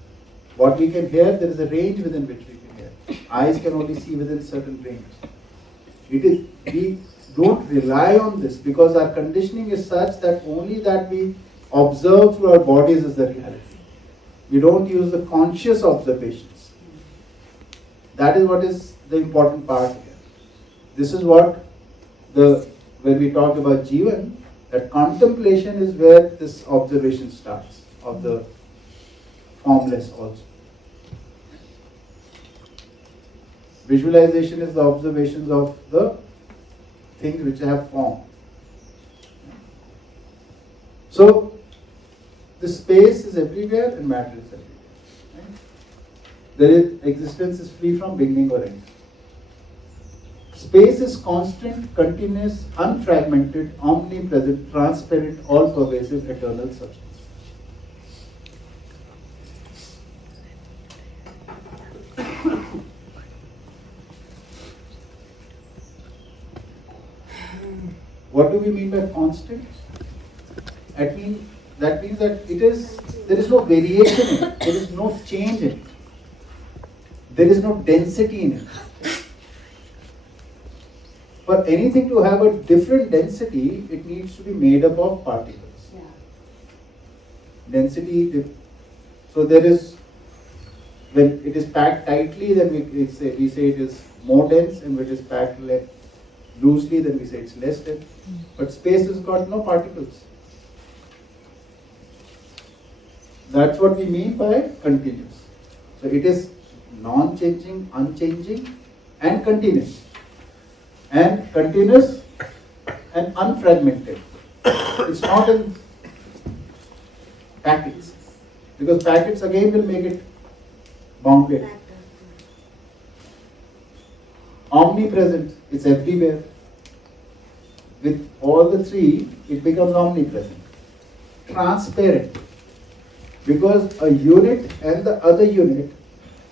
What we can hear, there is a range within which we can hear. Eyes can only see within certain range. We don't rely on this because our conditioning is such that only that we observe through our bodies is the reality. We don't use the conscious observations. That is what is the important part here. This is what when we talk about Jeevan, that contemplation is where this observation starts of the formless also. Visualization is the observations of the things which have form. So, the space is everywhere and matter is everywhere. Existence is free from beginning or end. Space is constant, continuous, unfragmented, omnipresent, transparent, all-pervasive, eternal substance. What do we mean by constant? That means that there is no variation in it, there is no change in it, there is no density in it. For anything to have a different density, it needs to be made up of particles. Density, so there is, when it is packed tightly, then we say it is more dense, and when it is packed loosely, then we say it's less dense. But space has got no particles. That's what we mean by continuous. So it is non-changing, unchanging, and continuous. And continuous and unfragmented. It's not in packets. Because packets again will make it bounded. Omnipresent, it's everywhere. With all the three, it becomes omnipresent. Transparent, because a unit and the other unit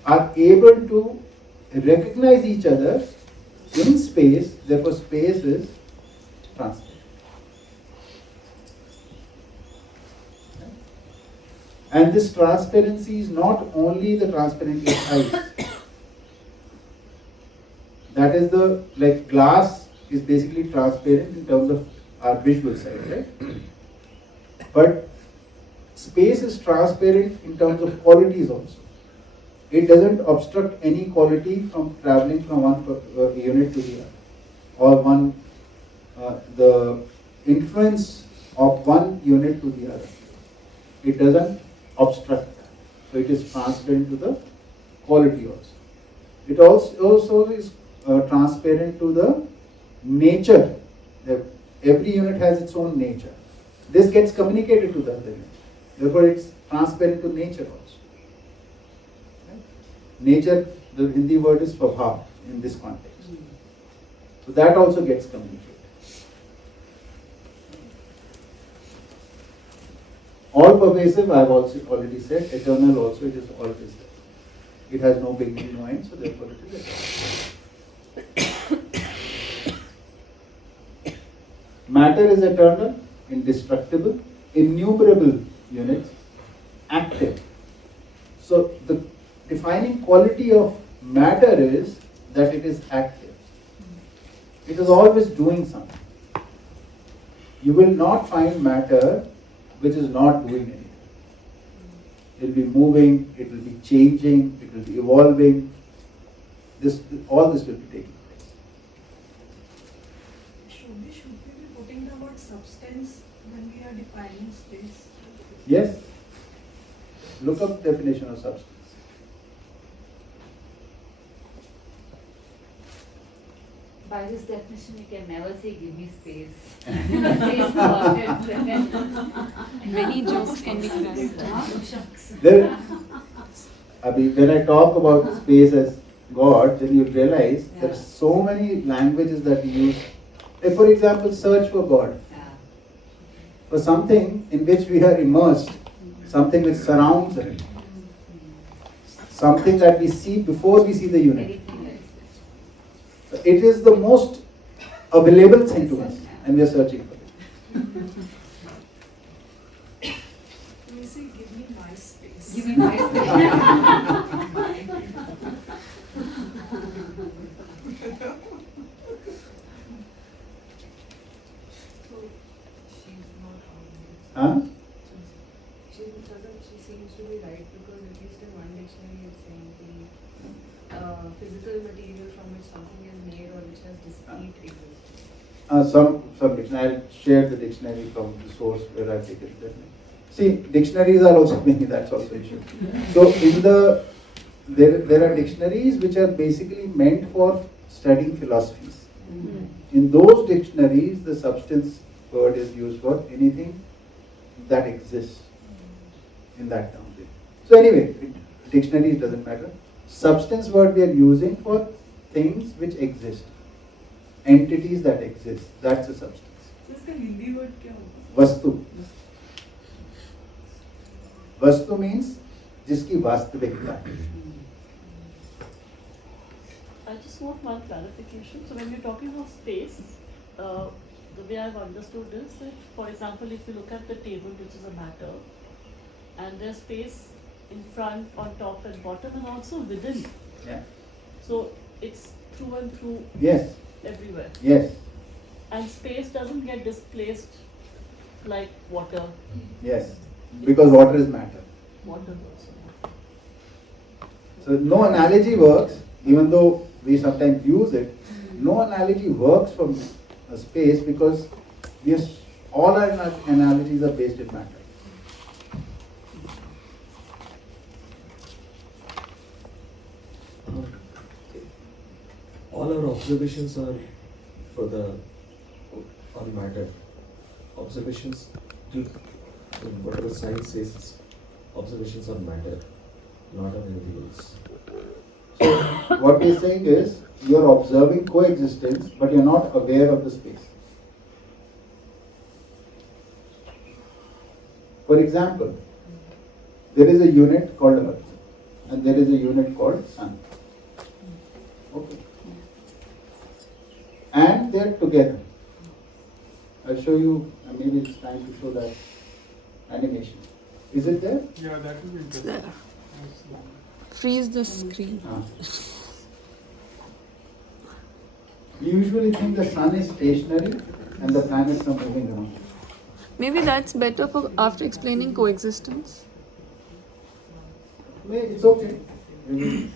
are able to recognize each other in space, therefore space is transparent. And this transparency is not only the transparency of eyes. That is like glass is basically transparent in terms of our visual side, right? But space is transparent in terms of qualities also. It doesn't obstruct any quality from traveling from one unit to the other, or the influence of one unit to the other. It doesn't obstruct that. So it is transparent to the quality also. It also is transparent to the nature. Every unit has its own nature. This gets communicated to the other unit. Therefore, it's transparent to nature also. Right? Nature, the Hindi word is Svabhav in this context. So that also gets communicated. All pervasive, I have also already said. Eternal also, it is always there. It has no beginning, no end, so therefore it is eternal. Matter is eternal, indestructible, innumerable units, active. So the defining quality of matter is that it is active. It is always doing something. You will not find matter which is not doing anything. It will be moving, it will be changing, it will be evolving. All this will be taking place. should we be putting the word substance when we are defining space? Yes. Look up definition of substance. By this definition, you can never say, give me space. Space for it. Many jokes can be cracked. There, when I talk about space as God, then you realize there are so many languages that we use. Like for example, search for God. For something in which we are immersed, something which surrounds it, something that we see before we see the unit. So it is the most available thing to us, and we are searching for it. We say, give me my space. Give me my space. Huh? She seems to be right because at least in one dictionary it's saying the physical material from which something is made or which has discrete existence. Some dictionary. I'll share the dictionary from the source where I take it. See, dictionaries are also many. That's also an issue. So in there are dictionaries which are basically meant for studying philosophies. In those dictionaries, the substance word is used for anything that exists in that term. So anyway, dictionaries doesn't matter. Substance word we are using for things which exist, entities that exist. That's a substance. इसका Hindi word क्या होगा? Vastu. Vastu means जिसकी वास्तविकता है. I just want one clarification. So when you're talking of space, the way I've understood is that, for example, if you look at the table, which is a matter, and there's space in front, on top and bottom, and also within. Yeah. So it's through and through. Yes. Everywhere. Yes. And space doesn't get displaced like water. Yes. Because water is matter. Water also. So no analogy works, even though we sometimes use it. No analogy works from a space because all our analogies are based in matter. All our observations are on matter. Observations, whatever science says, observations on matter, not on anything else. So what we're saying is, you're observing coexistence, but you're not aware of the space. For example, there is a unit called Earth, and there is a unit called Sun. Okay. And they're together. I'll show you, maybe it's time to show that animation. Is it there? Yeah, that will be It's interesting. there. Freeze the screen. We usually think the sun is stationary and the planets are moving around. Maybe that's better for after explaining coexistence. It's okay. In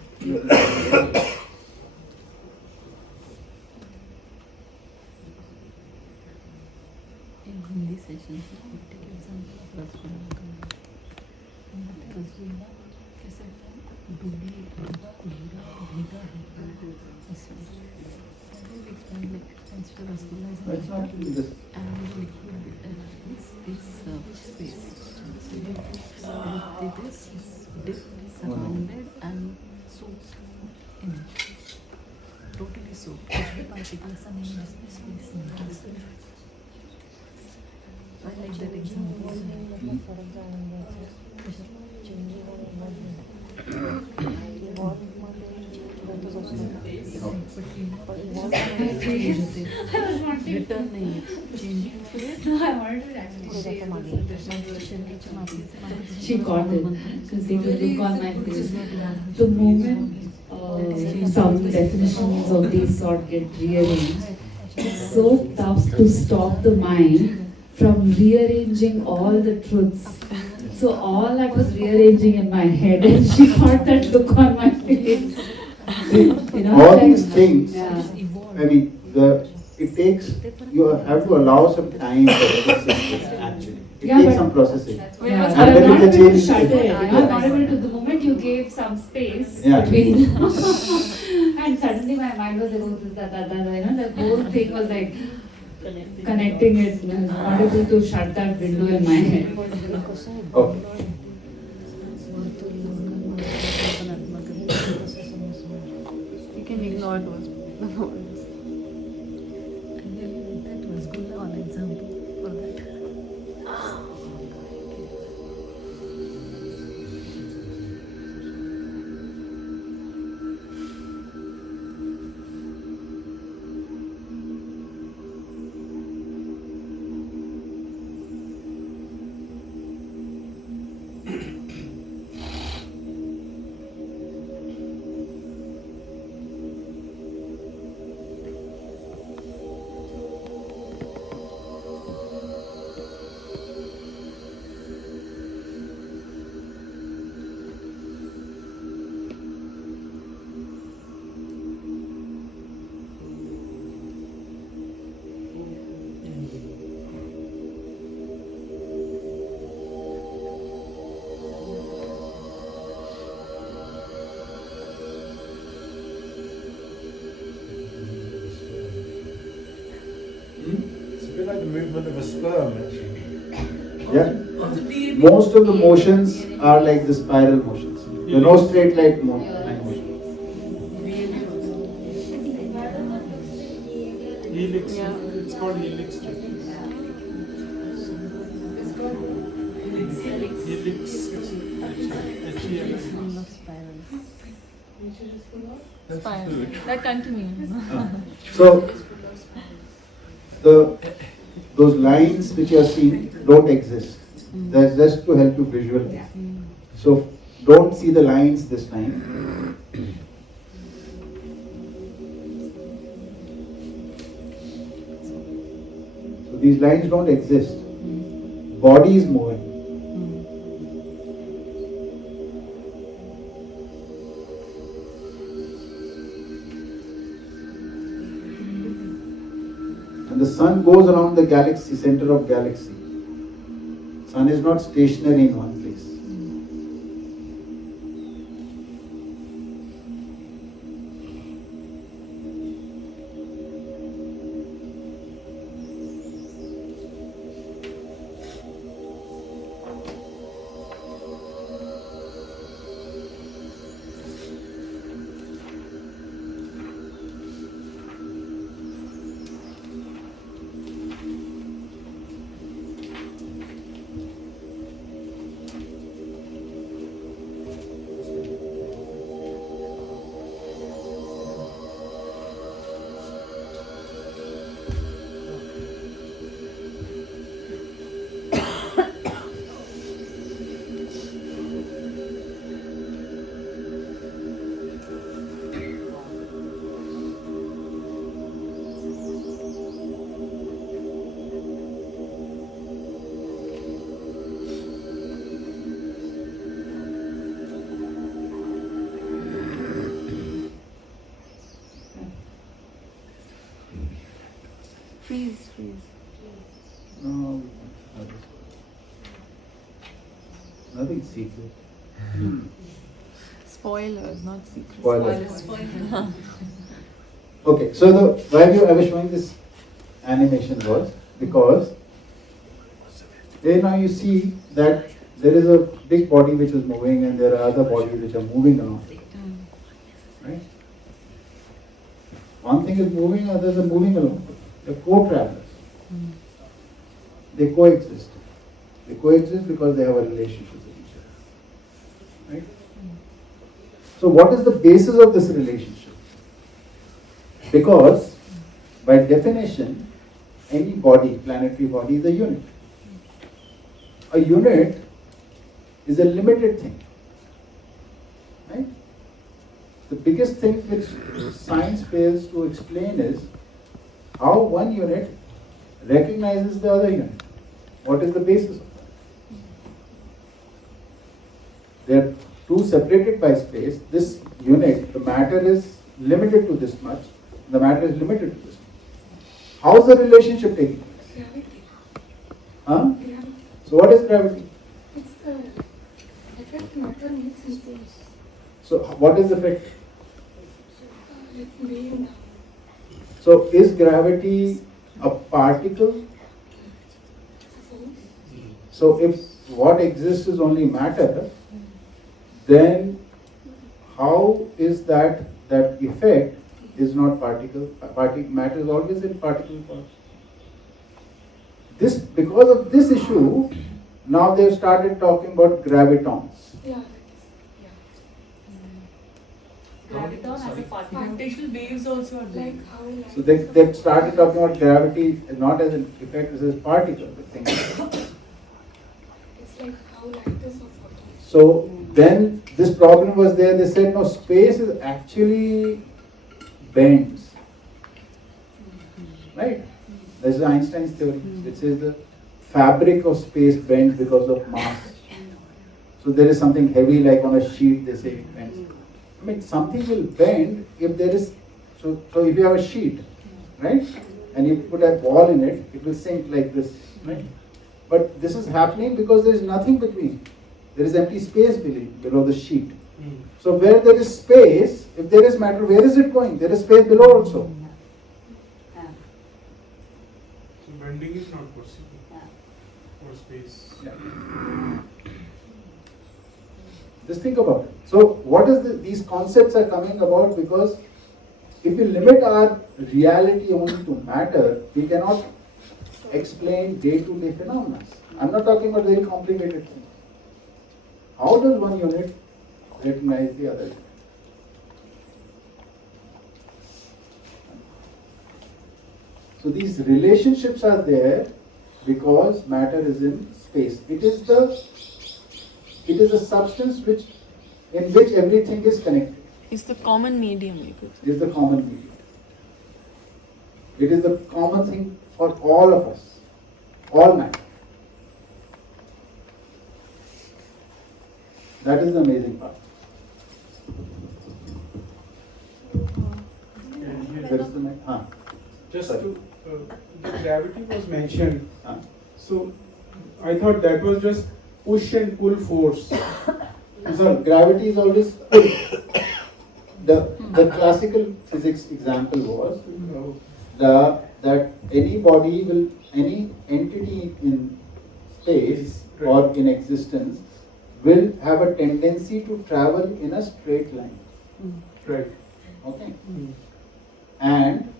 Hindi sessions, we take example of Rasgula Kamala. Rasgula कैसे डूबी डूबा हीरा भीगा है इसमें. We'll explain like instead of Rasgula is It's not this. and liquid is space. So this is dip surrounded and soaked in it. Totally soaked. कुछ भी particles are नहीं है space नहीं. I like that example. Return नहीं है. Changing fluid. No, I wanted to actually she got it because they could look on my face. The moment some definitions of these sort get rearranged, it's so tough to stop the mind from rearranging all the truths. So all I was rearranging in my head, and she got that look on my face. All these things, I mean, it takes, you have to allow some time for processing actually. It takes some processing. Yeah, And then not if the able to change, shut it. I'm not able to, the moment you gave some space Yeah. between, and suddenly my mind was like, oh, this, that, you know, the whole thing was like connecting it. I was not able to shut that window in my head. Okay. You can ignore those words. That was good on example for that. It's a bit like the movement of a sperm, actually. Yeah. Most of the motions are like the spiral motions. There are no straight line motions. Helix, it's called helix. Spiral. That continues. So, those lines which you are seeing don't exist. That's just to help you visualize. So, don't see the lines this time. So, these lines don't exist. Body is moving. And the sun goes around the galaxy, center of galaxy. Sun is not stationary in one place. Freeze. No, nothing secret. Spoilers, not secrets. Spoilers. Okay, so why I was showing this animation was because there now you see that there is a big body which is moving and there are other bodies which are moving around. Right? One thing is moving, others are moving along. They're co-travelers. They coexist. They coexist because they have a relationship with each other. Right? So what is the basis of this relationship? Because by definition, any body, planetary body, is a unit. A unit is a limited thing. Right? The biggest thing which science fails to explain is how one unit recognizes the other unit. What is the basis of that? They are two separated by space. This unit, the matter is limited to this much, the matter is limited to this much. How's the relationship taking place? Gravity. Huh? Gravity. So what is gravity? It's the effect matter makes in space. So what is effect? It's weighing down. So is gravity a particle? So if what exists is only matter, then how is that effect is not particle? Matter is always in particle form. Because of this issue, now they've started talking about gravitons. Yeah. Graviton as a particle. Gravitational waves also are there. Like how light So they've started talking about gravity not as an effect, as a particle. it's like how light is of photon. So then this problem was there. They said no, space is actually bends, right? This is Einstein's theory, which says the fabric of space bends because of mass. So there is something heavy like on a sheet. They say it bends. I mean, something will bend if there is. So if you have a sheet, right, and you put a ball in it, it will sink like this, right? But this is happening because there is nothing between. There is empty space below the sheet. So where there is space, if there is matter, where is it going? There is space below also. So bending is not possible for space. Yeah. Just think about it. So what is these concepts are coming about because if we limit our reality only to matter, we cannot explain day-to-day phenomena. I'm not talking about very complicated things. How does one unit recognize the other unit? So these relationships are there because matter is in space. It is a substance in which everything is connected. It's the common medium, you could say. It is the common medium. It is the common thing for all of us, all matter. That is the amazing part. There is the Just Sorry. to, the gravity was mentioned. So I thought that was just push and pull force. So gravity is always the classical physics example was that any entity in space or in existence will have a tendency to travel in a straight line. Right. Okay. And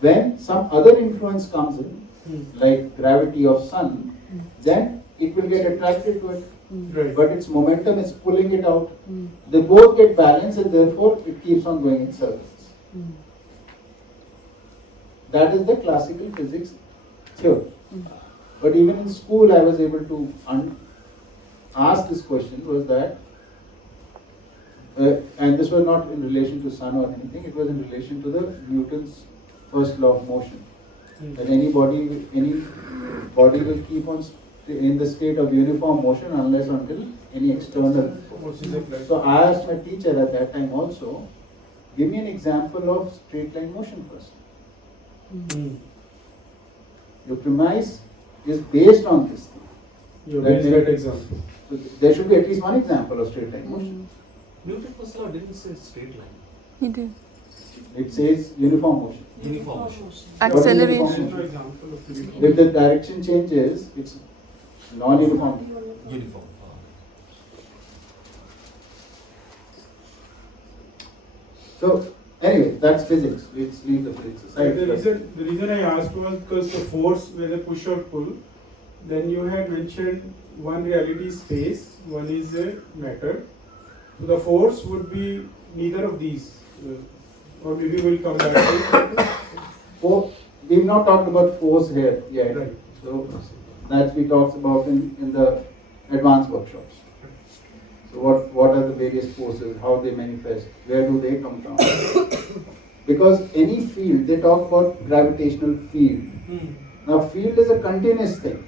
when some other influence comes in, like gravity of sun, then it will get attracted to it. Right. But its momentum is pulling it out. They both get balanced and therefore it keeps on going in circles. That is the classical physics theory. But even in school I was able to ask this question was that, and this was not in relation to sun or anything, it was in relation to the Newton's first law of motion. That any body will keep on in the state of uniform motion unless until any external force. So I asked my teacher at that time also, give me an example of straight line motion first. Your premise is based on this thing. You based that example. So there should be at least one example of straight line motion. Newton first law didn't say straight line. He did. It says uniform motion. Uniform motion. Acceleration. What is uniform motion? If the direction changes, it's non-uniform. Uniform. So anyway, that's physics. Let's leave the physics aside. The reason I asked was because the force, whether push or pull, then you had mentioned one reality is space, one is matter. So the force would be neither of these, or maybe we'll come back to. We've not talked about force here yet. Right. So that we talked about in the advanced workshops. So what are the various forces, how they manifest, where do they come from? Because any field, they talk about gravitational field. Now field is a continuous thing.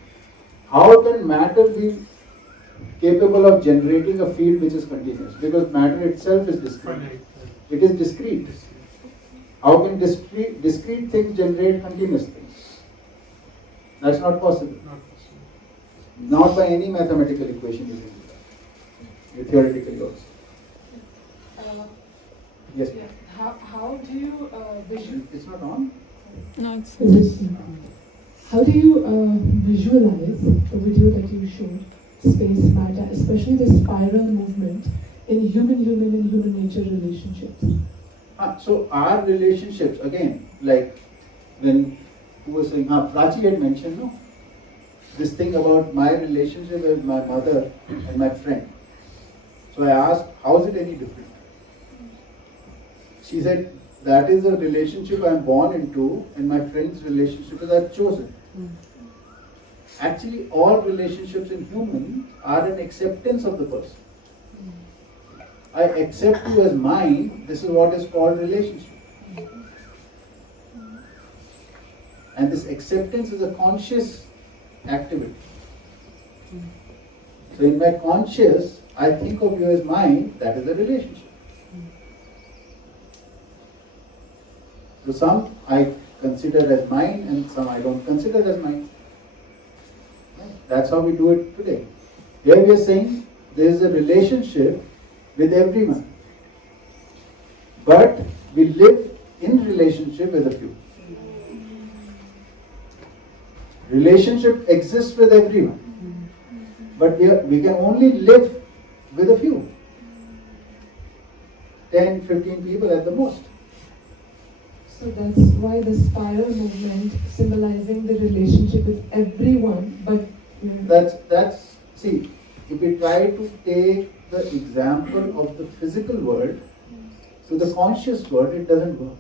How can matter be capable of generating a field which is continuous? Because matter itself is discrete. It is discrete. How can discrete things generate continuous things? That's not possible. Not by any mathematical equation you can do that. Theoretically also. Yes, ma'am. How do you visualize? It's not on. No, it's. How do you visualize the video that you showed, space, matter, especially the spiral movement in human and human nature relationships? So our relationships, again, like when who was saying, Prachi had mentioned, no? This thing about my relationship with my mother and my friend. So I asked, how is it any different? She said, that is a relationship I'm born into, and my friend's relationship is I've chosen. Actually, all relationships in humans are an acceptance of the person. I accept you as mine, this is what is called relationship. And this acceptance is a conscious activity. So in my conscious, I think of you as mine, that is a relationship. So some I consider as mine and some I don't consider as mine. That's how we do it today. Here we are saying there is a relationship with everyone. But we live in relationship with a few. Relationship exists with everyone. But we can only live with a few. 10, 15 people at the most. So that's why the spiral movement symbolizing the relationship with everyone, but That's see, if we try to take the example of the physical world to the conscious world, it doesn't work.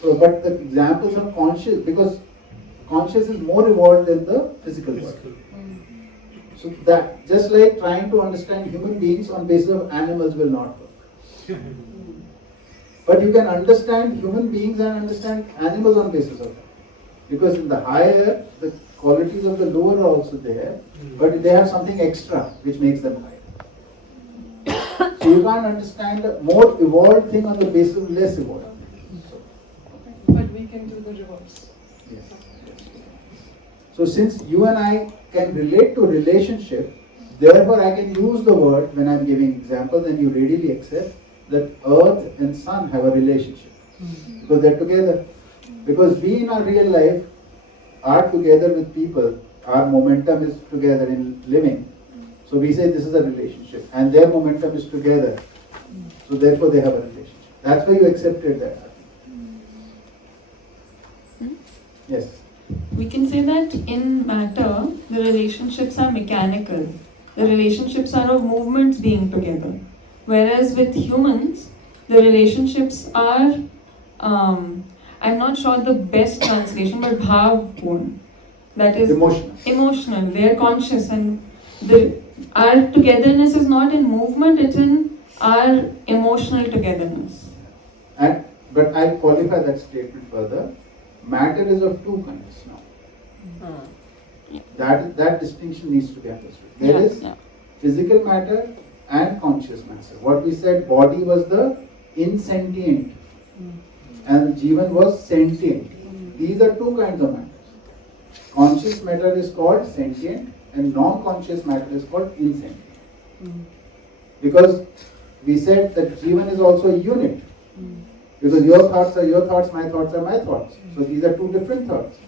So, but the examples of conscious, because conscious is more evolved than the physical world. So that, just like trying to understand human beings on basis of animals will not work. But you can understand human beings and understand animals on basis of that. Because in the higher, the qualities of the lower are also there, but they have something extra which makes them higher. So you can't understand a more evolved thing on the basis of less evolved. but we can do the reverse. Yes. So since you and I can relate to relationship, therefore I can use the word when I'm giving examples and you readily accept that earth and sun have a relationship. Because they're together. Because we in our real life are together with people, our momentum is together in living. So we say this is a relationship and their momentum is together. So therefore they have a relationship. That's why you accepted that. Yes. We can say that in matter, the relationships are mechanical. The relationships are of movements being together. Whereas with humans, the relationships are, I'm not sure the best translation, but bhavpurn. That is emotional. They are conscious, and our togetherness is not in movement; it's in our emotional togetherness. But I'll qualify that statement further. Matter is of two kinds now. That distinction needs to be understood. There is physical matter and conscious matter. What we said, body was the insentient and Jeevan was sentient. These are two kinds of matter. Conscious matter is called sentient and non-conscious matter is called insentient. Because we said that Jeevan is also a unit. Because your thoughts are your thoughts, my thoughts are my thoughts. So these are two different thoughts.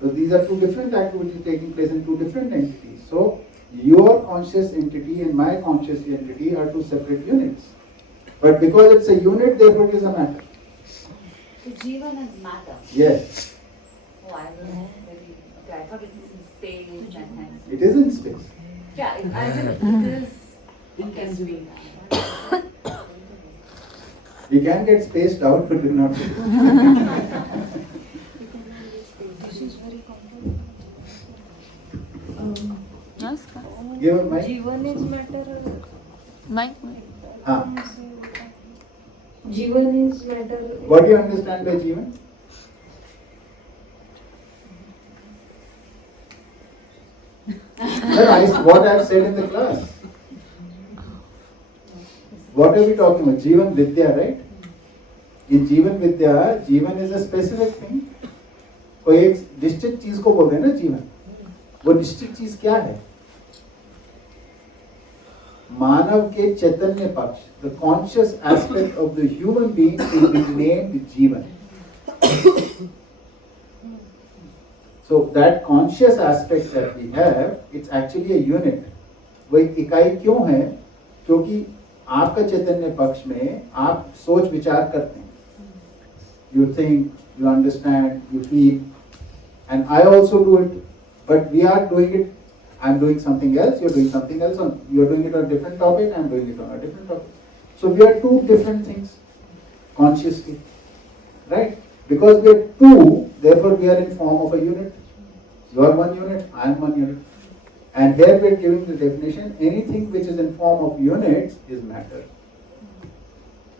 So these are two different activities taking place in two different entities. So your conscious entity and my conscious entity are two separate units. But because it's a unit, therefore it is a matter. So Jeevan is matter? Yes. Oh, I don't know. Okay, I thought it was in space and hence. It is in space. Yeah, it is. It can be. We can get spaced out, but we're not. This is very complicated. Give a mic. Jeevan is matter. Mic. Jeevan is matter. What do you understand by Jeevan? What I've said in the class. What are we talking about? Jeevan Vidya, right? In Jeevan Vidya, Jeevan is a specific thing. कोई एक निश्चित चीज को बोल रहे हैं ना जीवन, वो निश्चित चीज क्या है? मानव के चैतन्य पक्ष, the conscious aspect of the human being is being named Jeevan. So that conscious aspect that we have, it's actually a unit. वो एक इकाई क्यों है? क्योंकि आपका चैतन्य पक्ष में आप सोच विचार करते हैं. You think, you understand, you feel, and I also do it. But we are doing it. I'm doing something else. You're doing something else. You're doing it on a different topic. I'm doing it on a different topic. So we are two different things, consciously, right? Because we are two, therefore we are in form of a unit. You are one unit. I am one unit. And here we are giving the definition: anything which is in form of units is matter.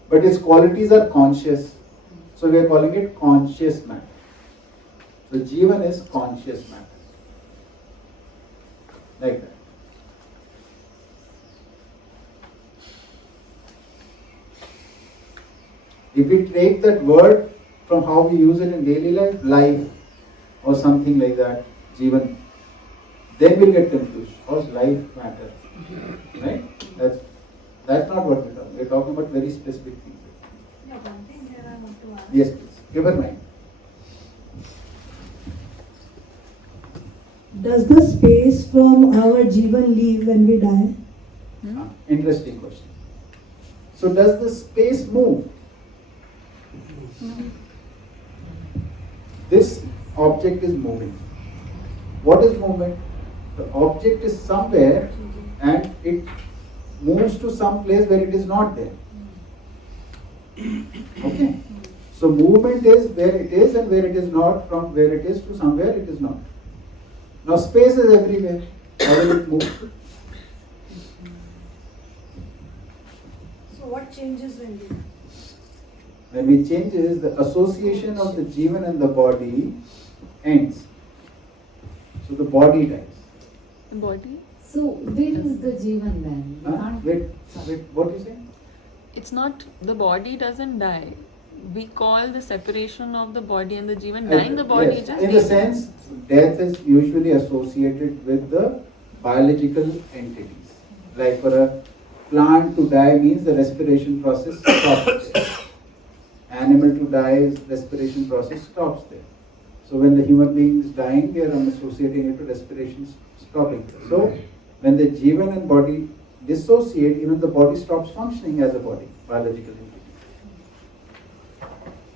But its qualities are conscious. So we are calling it conscious matter. So Jeevan is conscious matter. Like that. If we take that word from how we use it in daily life or something like that, Jeevan, then we'll get confused. How's life matter? Right? That's not what we're talking. We're talking about very specific things. Yeah, one thing here I want to ask. Yes, please. Give her mind. Does the space from our Jeevan leave when we die? Interesting question. So does the space move? This object is moving. What is movement? The object is somewhere and it moves to some place where it is not there. Okay? So movement is where it is and where it is not, from where it is to somewhere it is not. Now space is everywhere. How will it move? So what changes when we die? When we changes, the association of the Jeevan and the body ends. So the body dies. Body? So where is the Jeevan then? Wait, what do you say? It's not, the body doesn't die. We call the separation of the body and the Jeevan dying, the body Yes. just In the sense, death is usually associated with the biological entities. Like for a plant to die means the respiration process stops there. Animal to die, respiration process stops there. So when the human being is dying, we are associating it to respiration stopping. So when the Jeevan and body dissociate, even the body stops functioning as a body, biological entity.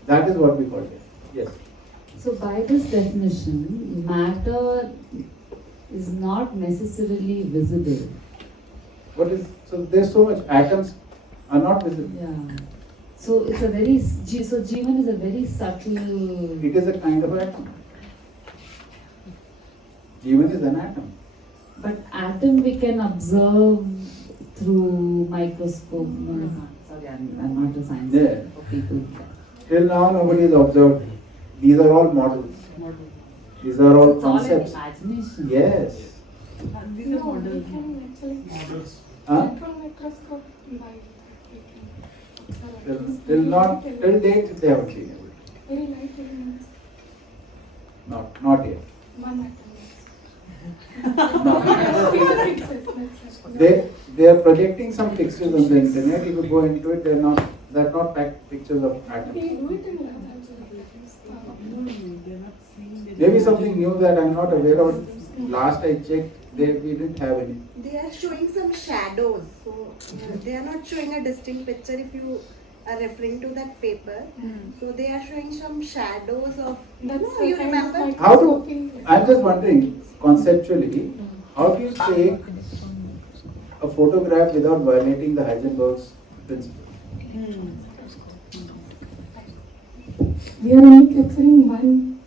That is what we call it. Yes. So by this definition, matter is not necessarily visible. What is, so there's so much, atoms are not visible. Yeah. So it's a very, so Jeevan is a very subtle. It is a kind of atom. Jeevan is an atom. But atom we can observe through microscope. No, sorry, I'm not a science Yeah. for people. Till now nobody has observed. These are all models. These are all It's all an concepts. imagination. Yes. These are models. We can actually Huh? electron microscope by Till date they haven't seen it. very light elements. Not yet. One atom. They are projecting some pictures on the internet. If you go into it, they're not pictures of atoms. We do it in lab Maybe something new that I'm not aware of. Last I checked, we didn't have any. They are showing some shadows, so they are not showing a distinct picture if you are referring to that paper. So they are showing some shadows of, you remember? How do, I'm just wondering, conceptually, how do you take a photograph without violating the Heisenberg's principle? We are only capturing one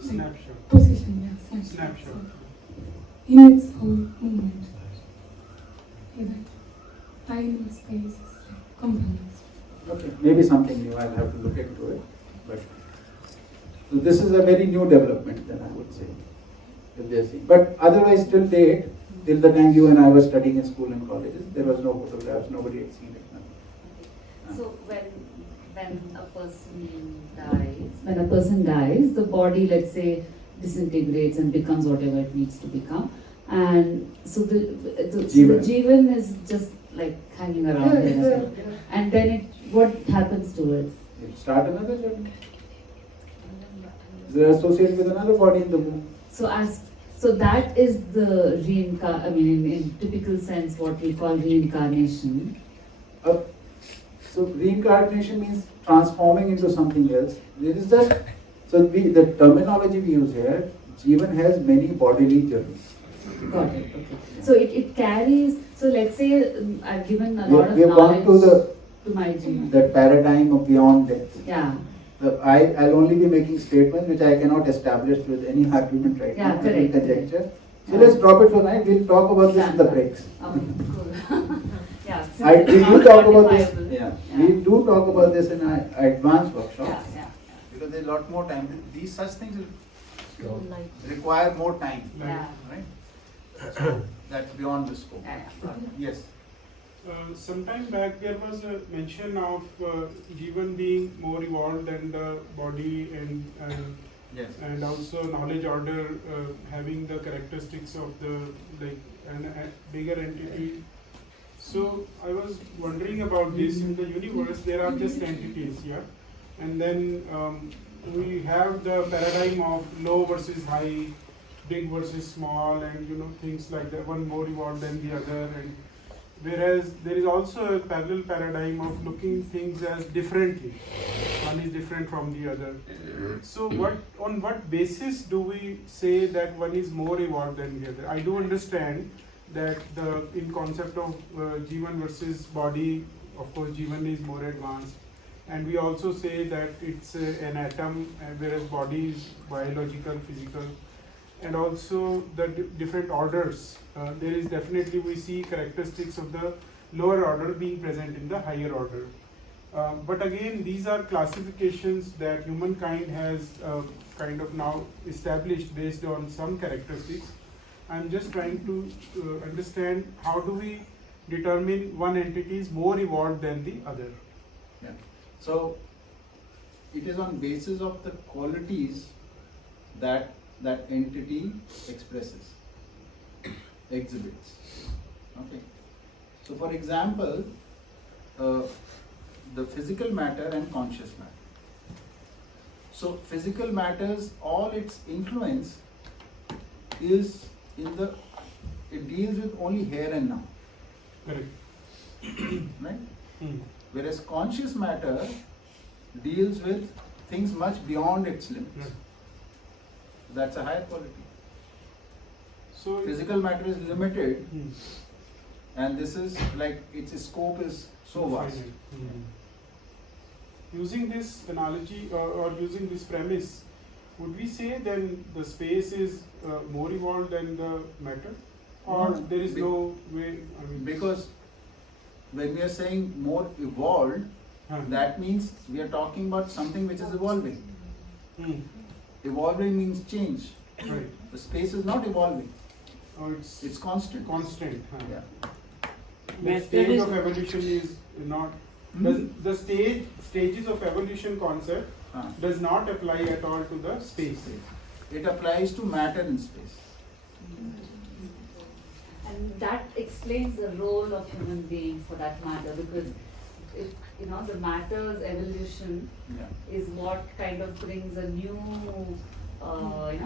Snapshot. position, yeah, Snapshot. in its whole movement. Either time and space is like components. Okay, maybe something new, I'll have to look into it. But so this is a very new development then I would say. If they are seeing. But otherwise till date, till the time you and I were studying in school and colleges, there was no photographs, nobody had seen it. So when when a person dies, the body, let's say, disintegrates and becomes whatever it needs to become. And so the Jeevan is just like hanging around there. And then what happens to it? It start another journey. They are associated with another body in the womb. So that is the in typical sense what we call reincarnation. So reincarnation means transforming into something else. It is just the terminology we use here. Jeevan has many bodily journeys. Got it. Okay. So it carries. So let's say I've given a lot of we have knowledge gone to my Jeevan. the paradigm of beyond death. Yeah. So I'll only be making statements which I cannot establish with any argument right now. Correct. Conjecture. So let's drop it for tonight. We'll talk about this in the breaks. Okay, cool. We do talk about this. We do talk about this in our advanced workshops. Because there's a lot more time. These such things require more time. Right? So that's beyond the scope. Yes. Sometime back there was a mention of Jeevan being more evolved than the body and also knowledge order having the characteristics of the a bigger entity. So I was wondering about this. In the universe there are just entities, and then we have the paradigm of low versus high, big versus small, and things like that. One more evolved than the other, and whereas there is also a parallel paradigm of looking things as differently. One is different from the other. So on what basis do we say that one is more evolved than the other? I do understand that in concept of Jeevan versus body, of course Jeevan is more advanced. And we also say that it's an atom, whereas body is biological, physical. And also the different orders. There is definitely, we see characteristics of the lower order being present in the higher order. But again, these are classifications that humankind has kind of now established based on some characteristics. I'm just trying to understand how do we determine one entity is more evolved than the other. Yeah. So it is on basis of the qualities that entity expresses, exhibits. Okay. So for example, the physical matter and conscious matter. So physical matters, all its influence is it deals with only here and now. Correct. Right? Whereas conscious matter deals with things much beyond its limits. That's a higher quality. So physical matter is limited, and this is like its scope is so vast. Using this analogy or using this premise, would we say then the space is more evolved than the matter, or there is no way? Because when we are saying more evolved, that means we are talking about something which is evolving. Evolving means change. Right. The space is not evolving. Oh, it's constant. Constant. Yeah. The stage of evolution is not. The stages of evolution concept does not apply at all to the space. It applies to matter in space. And that explains the role of human beings for that matter, because if the matter's evolution is what kind of brings a new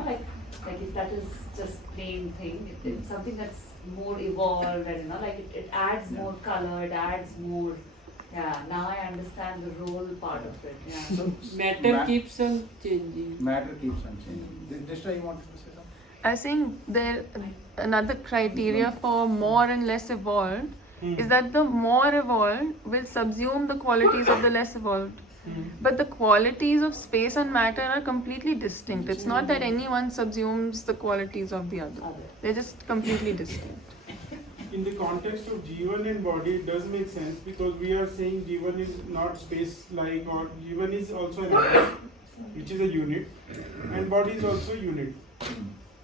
like if that is just plain thing, it's something that's more evolved, and it adds more color, it adds more. Now I understand the role part of it. So matter keeps on changing. Matter keeps on changing. Dishra, you wanted to say something? I think there another criteria for more and less evolved is that the more evolved will subsume the qualities of the less evolved. But the qualities of space and matter are completely distinct. It's not that any one subsumes the qualities of the other. They're just completely distinct. In the context of Jeevan and body, it does make sense because we are saying Jeevan is not space-like, or Jeevan is also an atom, which is a unit, and body is also a unit.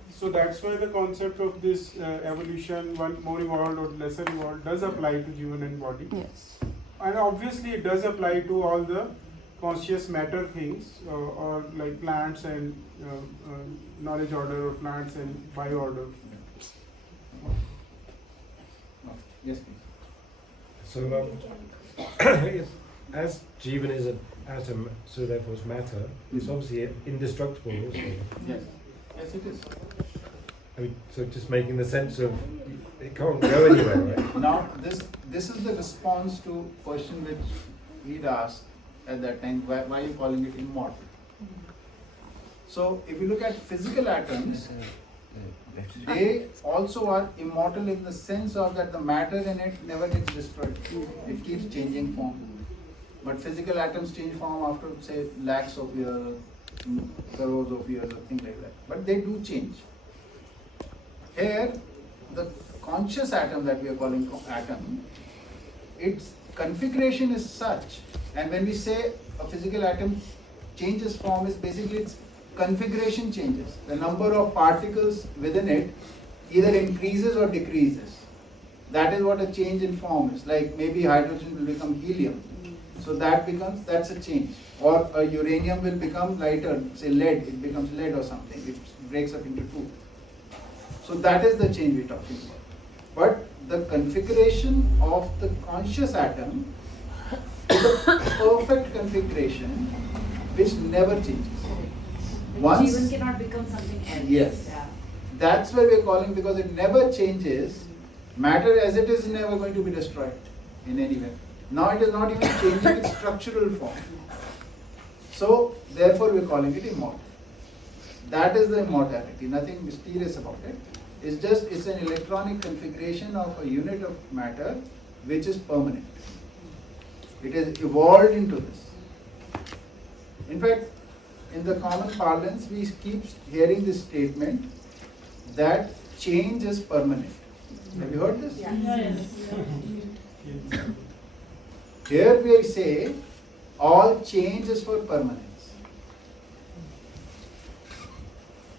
So that's why the concept of this evolution, one more evolved or lesser evolved, does apply to Jeevan and body. Yes. And obviously it does apply to all the conscious matter things, or like plants and knowledge order, or plants and bio order. Yes, please. So, as Jeevan is an atom, so therefore it's matter, it's obviously indestructible also. Yes. Yes, it is. I mean, so just making the sense of it can't go anywhere, right? Now, this is the response to question which we'd asked at that time, why are you calling it immortal? So, if you look at physical atoms, they also are immortal in the sense of that the matter in it never gets destroyed. It keeps changing form. But physical atoms change form after, say, lakhs of years, crores of years, or things like that. But they do change. Here, the conscious atom that we are calling atom, its configuration is such, and when we say a physical atom changes form, is basically its configuration changes. The number of particles within it either increases or decreases. That is what a change in form is. Like maybe hydrogen will become helium. So that's a change. Or a uranium will become lighter, say lead, it becomes lead or something. It breaks up into two. So that is the change we're talking about. But the configuration of the conscious atom is a perfect configuration which never changes. Once, Jeevan cannot become something else. yes, Yeah. that's why we're calling, because it never changes. Matter as it is never going to be destroyed in any way. Now it is not even changing its structural form. So therefore we're calling it immortal. That is the immortality, nothing mysterious about it. It's an electronic configuration of a unit of matter which is permanent. It has evolved into this. In fact, in the common parlance, we keep hearing this statement that change is permanent. Have you heard this? Yes. Here we say all change is for permanence.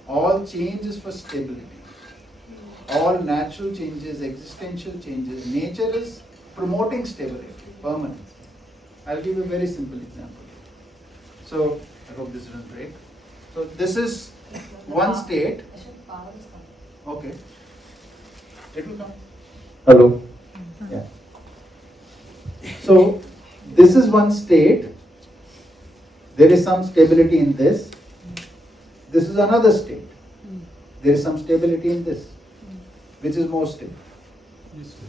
All change is for stability. All natural changes, existential changes, nature is promoting stability, permanence. I'll give you a very simple example. So, I hope this doesn't break. So, this is one state. Okay. It will come. Hello. Yeah. So, this is one state. There is some stability in this. This is another state. There is some stability in this. Which is more stable?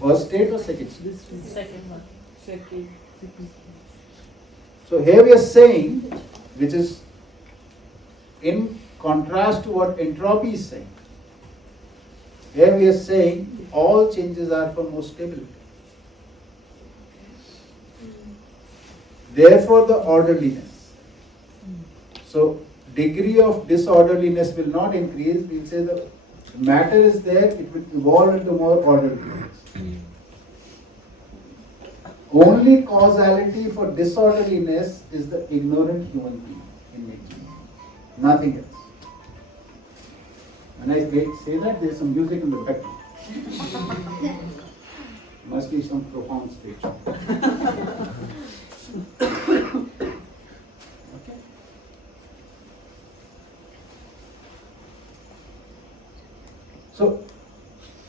First state or second state? Second one. Second. So here we are saying, which is in contrast to what entropy is saying. Here we are saying all changes are for more stability. Therefore the orderliness. So degree of disorderliness will not increase. We'll say the matter is there, it will evolve into more orderliness. Only causality for disorderliness is the ignorant human being in nature. Nothing else. When I say that, there is some music in the background. Must be some profound speech. Okay. So,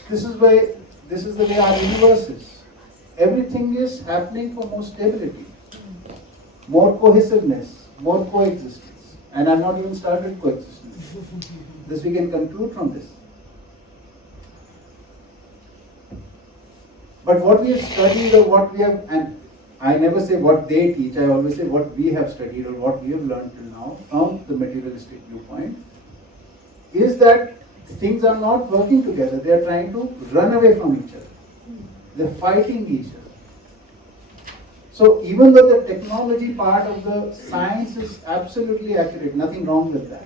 this is the way our universe is. Everything is happening for more stability, more cohesiveness, more coexistence. And I've not even started coexistence. This we can conclude from this. But what we have studied or what we have, and I never say what they teach, I always say what we have studied or what we have learned till now from the materialistic viewpoint, is that things are not working together. They are trying to run away from each other. They're fighting each other. So even though the technology part of the science is absolutely accurate, nothing wrong with that.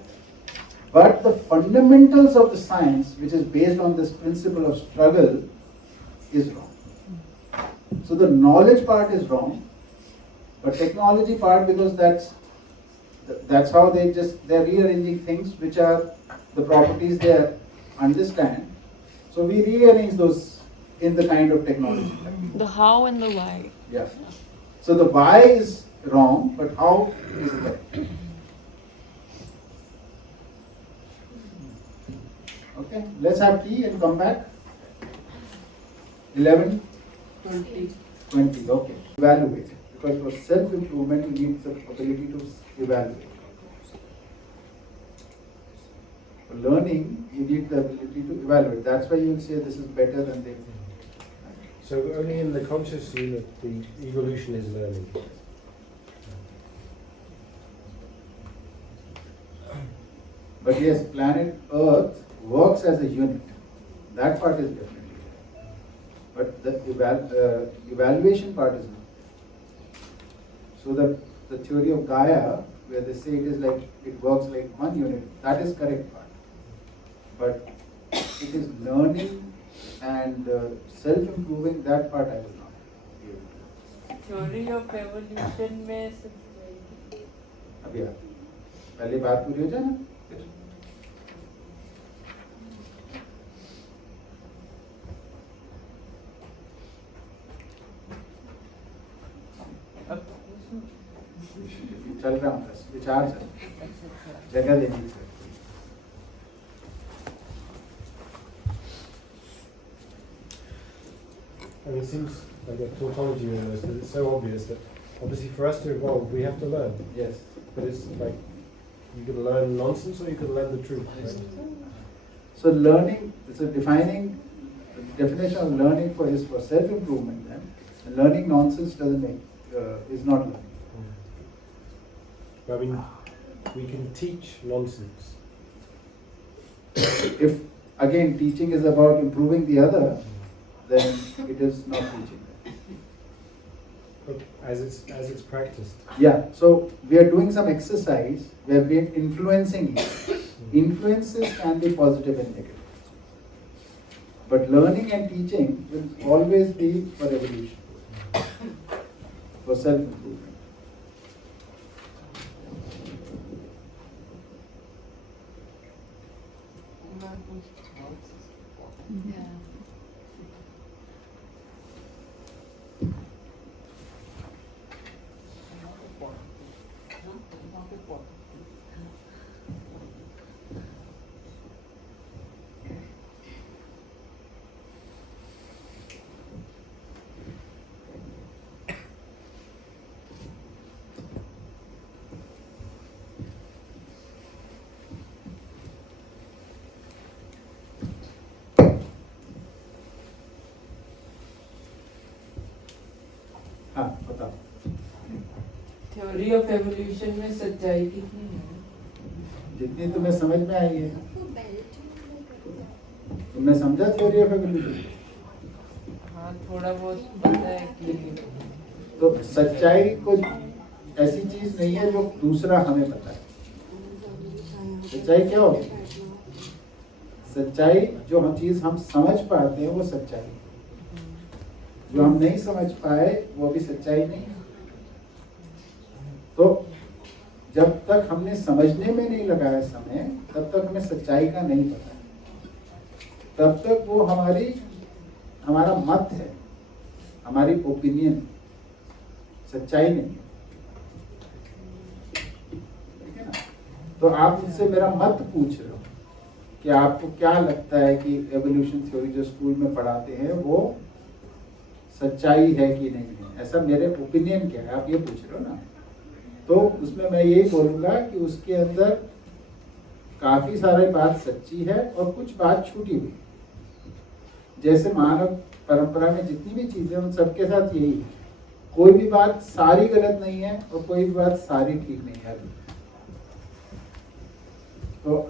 But the fundamentals of the science, which is based on this principle of struggle, is wrong. So the knowledge part is wrong, but technology part, because that's how they're rearranging things which are the properties they understand. So we rearrange those in the kind of technology. The how and the why. Yeah. So the why is wrong, but how is correct. Okay, let's have tea and come back. 11, 20, okay. Evaluate, because for self-improvement you need the ability to evaluate. For learning, you need the ability to evaluate. That's why you'll say this is better than this. So only in the conscious unit, the evolution is learning. But yes, planet Earth works as a unit. That part is definitely there. But the evaluation part is not. So the theory of Gaia, where they say it is like, it works like one unit, that is correct part. But it is learning and self-improving, that part I will not be able to. Theory of evolution में अभी आप पहले बात पूरी हो जाए ना फिर चल रहा हूँ बस विचार चल जगह देनी है And it seems like a tautology almost, that it's so obvious that obviously for us to evolve, we have to learn. Yes. But it's like, you can learn nonsense or you can learn the truth. Right? So learning, so defining, the definition of learning is for self-improvement, and learning nonsense doesn't make, is not learning. I mean, we can teach nonsense. If, again, teaching is about improving the other, then it is not teaching. But as it's practiced. Yeah, so we are doing some exercise where we are influencing it. Influences can be positive and negative. But learning and teaching will always be for evolution, for self-improvement. Yeah. हाँ बताओ theory of evolution में सच्चाई कितनी है जितनी तुम्हें समझ में आई है तुमने समझा थ्योरी ऑफ एवोल्यूशन हाँ थोड़ा बहुत पता है कि तो सच्चाई कुछ ऐसी चीज नहीं है जो दूसरा हमें पता है सच्चाई क्या होगी सच्चाई जो हम चीज हम समझ पाते हैं वो सच्चाई जो हम नहीं समझ पाए वो भी सच्चाई नहीं है तो जब तक हमने समझने में नहीं लगाया समय तब तक हमें सच्चाई का नहीं पता तब तक वो हमारा मत है हमारी ओपिनियन सच्चाई नहीं है ठीक है ना तो आप मुझसे मेरा मत पूछ रहे हो कि आपको क्या लगता है कि एवोल्यूशन थ्योरी जो स्कूल में पढ़ाते हैं वो सच्चाई है कि नहीं है ऐसा मेरे ओपिनियन क्या है आप ये पूछ रहे हो ना तो उसमें मैं यही बोलूंगा कि उसके अंदर काफी सारी बात सच्ची है और कुछ बात छूटी हुई जैसे मानव परंपरा में जितनी भी चीजें उन सबके साथ यही है कोई भी बात सारी गलत नहीं है और कोई भी बात सारी ठीक नहीं है तो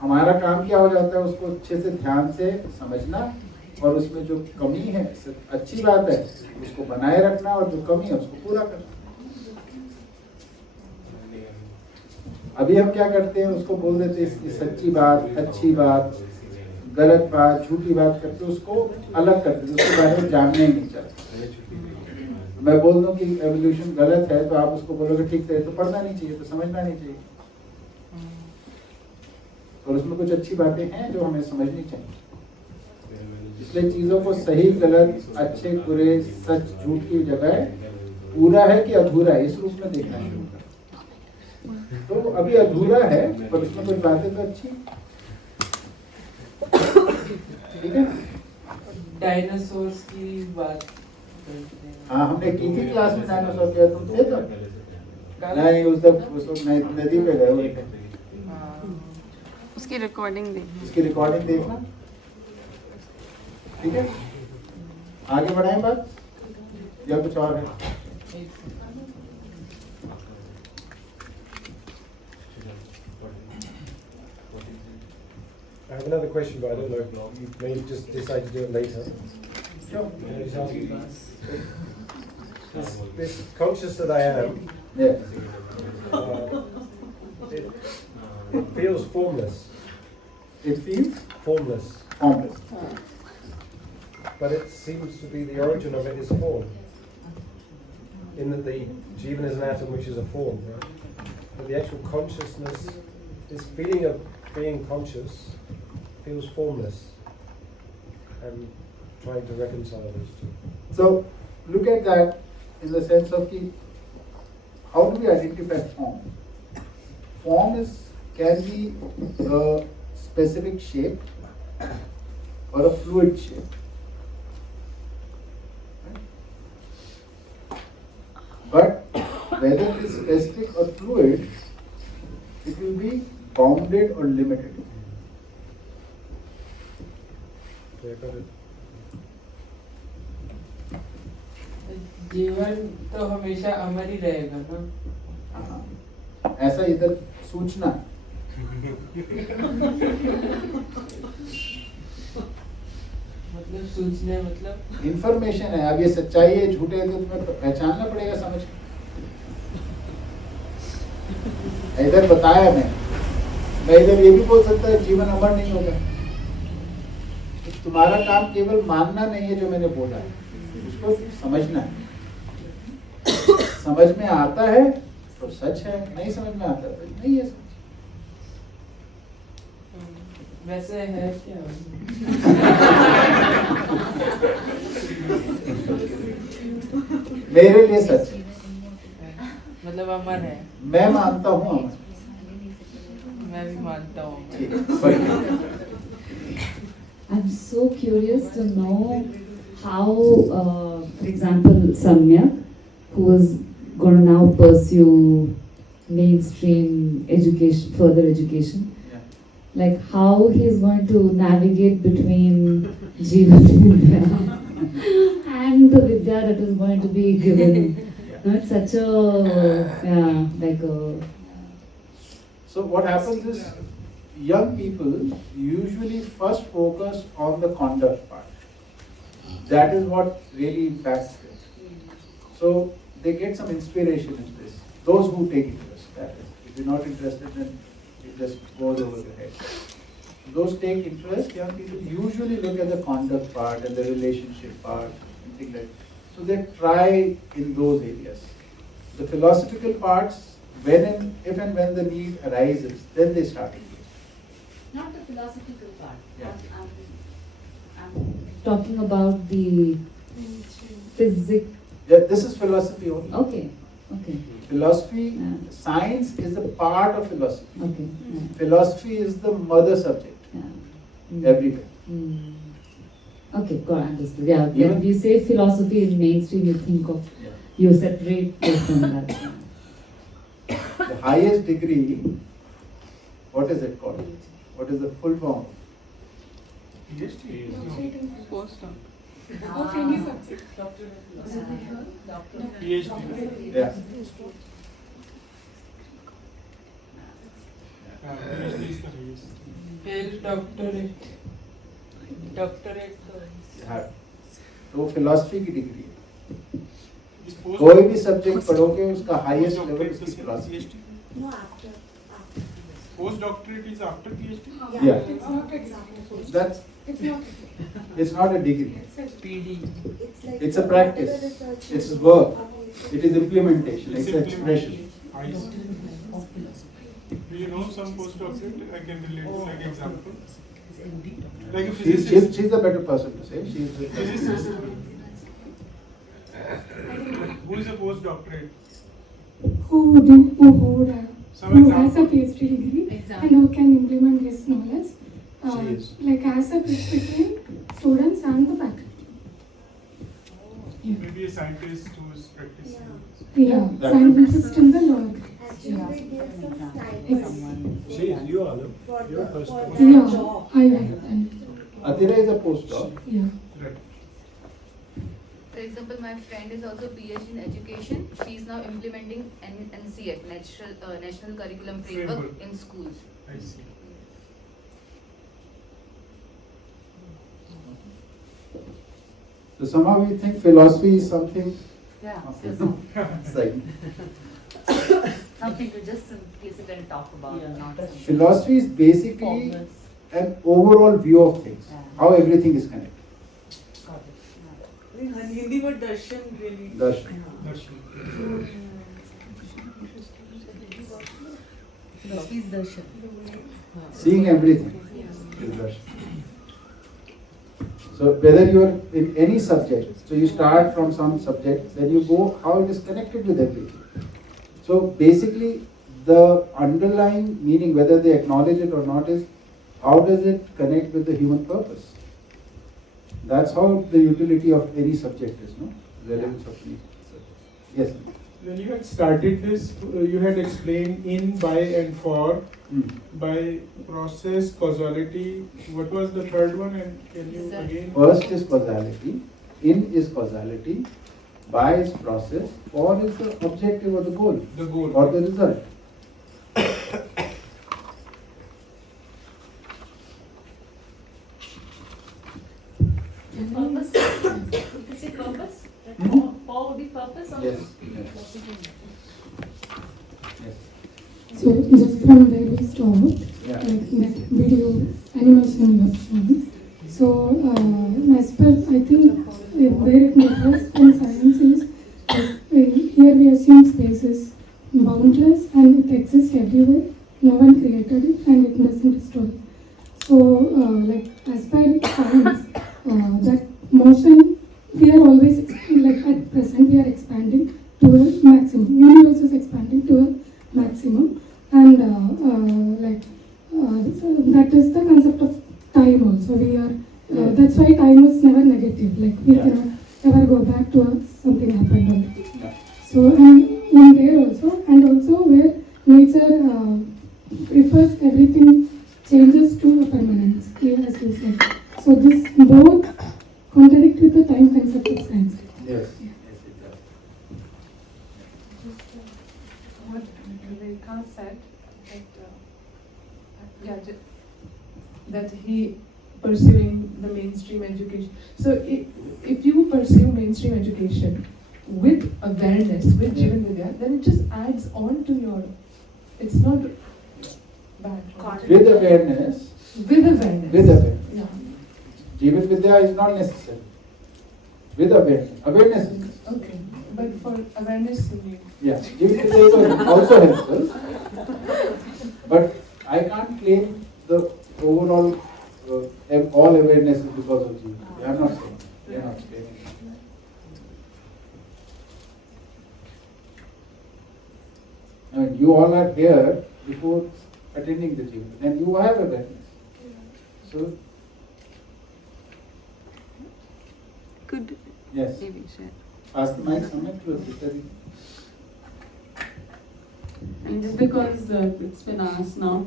हमारा काम क्या हो जाता है उसको अच्छे से ध्यान से समझना और उसमें जो कमी है अच्छी बात है उसको बनाए रखना और जो कमी है उसको पूरा करना अभी हम क्या करते हैं उसको बोल देते हैं सच्ची बात अच्छी बात गलत बात झूठी बात करते उसको अलग कर देते उसके बारे में जानना ही नहीं चाहते मैं बोल दूं कि एवोल्यूशन गलत है तो आप उसको बोलोगे ठीक है तो पढ़ना नहीं चाहिए तो समझना नहीं चाहिए और उसमें कुछ अच्छी बातें हैं जो हमें समझनी चाहिए इसलिए चीजों को सही गलत अच्छे बुरे सच झूठ की जगह पूरा है कि अधूरा है, इस रूप में देखना शुरू करें। तो अभी अधूरा है पर उसमें कुछ बातें तो अच्छी, ठीक है। डायनासोर्स की बात करते हैं। हाँ, हमने की क्लास में डायनासोर किया, तुम थे तब? नहीं, उस वक्त नदी पे गए हुए थे। उसकी रिकॉर्डिंग देखी। उसकी रिकॉर्डिंग देखना, ठीक है। आगे बढ़ाएं बात या कुछ और है? I have another question, but I don't know. You may just decide to do it later. Sure. Can I just ask you? This conscious that I am, it feels formless. It feels formless. Formless. But it seems to be the origin of it is form. In that the Jeevan is an atom which is a form, right? But the actual consciousness, this feeling of being conscious, feels formless. I'm trying to reconcile those two. So look at that in the sense of how do we identify form? Form can be a specific shape or a fluid shape. But whether it is specific or fluid, it will be bounded or limited. जीवन तो हमेशा अमर ही रहेगा ना। ऐसा इधर सूचना मतलब सूचना मतलब इंफॉर्मेशन है। अब ये सच्चाई है झूठे है तो तुम्हें पहचानना पड़ेगा, समझ। इधर बताया मैं इधर ये भी बोल सकता है जीवन अमर नहीं होगा। तो तुम्हारा काम केवल मानना नहीं है जो मैंने बोला है, उसको समझना है। समझ में आता है तो सच है, नहीं समझ में आता तो नहीं है सच। वैसे है क्या? मेरे लिए सच है, मतलब अमर है। मैं मानता हूँ अमर। मैं भी मानता हूँ। I'm so curious to know how, for example, Samyak, who is going to now pursue mainstream education, further education, like how he's going to navigate between Jeevan Vidya and the Vidya that is going to be given. No, it's such a, like a... So what happens is, young people usually first focus on the conduct part. That is what really impacts them. So they get some inspiration in this. Those who take interest, that is. If you're not interested, then it just goes over your head. Those take interest, young people usually look at the conduct part and the relationship part and things like that. So they try in those areas. The philosophical parts, if and when the need arises, then they start engaging. Not the philosophical part. Yeah. I'm talking about the physics. Yeah, this is philosophy only. Okay. Philosophy, science is a part of philosophy. Okay. Philosophy is the mother subject. Everywhere. Okay, got understood. Yeah, when we say philosophy in mainstream, you think of, you separate it from that. The highest degree, what is it called? What is the full form? PhD. Postdoc. PhD. Yeah. Doctorate तो philosophy की degree है। कोई भी subject पढ़ोगे उसका highest level उसकी philosophy. No, after. Postdoctorate is after PhD? Yeah. It's not exactly. That's. It's not. It's not a degree. It's PD. It's a practice. It's work. It is implementation. It's expression. I see. Do you know some postdoctorate? I can relate like example. Like a physicist. She's a better person to say. She's a physicist. Who is a postdoctorate? Who would Some who has a example. PhD degree Exactly. and who can implement his knowledge, Jeez. like as a bridge between students and the faculty. Maybe a scientist who is practicing. Yeah, That- scientist in the law. Actually, they give some It's- stipends Jeez, you are, no? for You're a the for postdoc. their Yeah, job. Atira is a postdoc. Yeah. Right. For example, my friend is also PhD in education. She is now implementing NCF, National Curriculum Framework, Framework. in schools. I see. So somehow we think philosophy is something. Yeah, Okay. it's It's like something to just simply sit and talk about, not something philosophy is basically formless. an overall view of things, how everything is connected. Hindi word darshan really. Darshan. Philosophy is darshan. Seeing everything is darshan. So whether you are in any subject, so you start from some subject, then you go how it is connected with everything. So basically the underlying meaning, whether they acknowledge it or not, is how does it connect with the human purpose? That's how the utility of any subject is, no? Relevance of any subject. Yes. When you had started this, you had explained in, by, and for. By, process, causality. What was the third one? And can you again? First is causality, in is causality, by is process, for is the objective or the goal. The goal. Or the result. Purpose? You could say purpose? That for would be purpose or? Yes. So just from where we stopped, Yeah. like in video animation you have shown. So as per I think where it matters in science is here we assume space is boundless and it exists everywhere. No one created it and it doesn't destroy. So like as per science, that motion we are always like at present we are expanding to a maximum. Universe is expanding to a maximum, and so that is the concept of time also. We are that's why time is never negative. Like we cannot ever go back to something happened already. So and in there also, and also where nature prefers everything changes to a permanence, as you said. So this both contradict with the time concept of science. Yes. What Viveka said, that he pursuing the mainstream education. So if you pursue mainstream education with awareness, with Jeevan Vidya, then it just adds on to your, it's not bad. Right? With awareness. With awareness. With awareness. Yeah. Jeevan Vidya is not necessary. With awareness. Awareness is necessary. Okay. But for awareness, you need. Yeah. Jeevan Vidya is also helpful. But I can't claim the overall all awareness is because of Jeevan. They are not saying. They are not saying. I mean, you all are here before attending the Jeevan, and you have awareness. So, Could yes. maybe share. Ask the mic someone to Mr. And just because it's been asked now,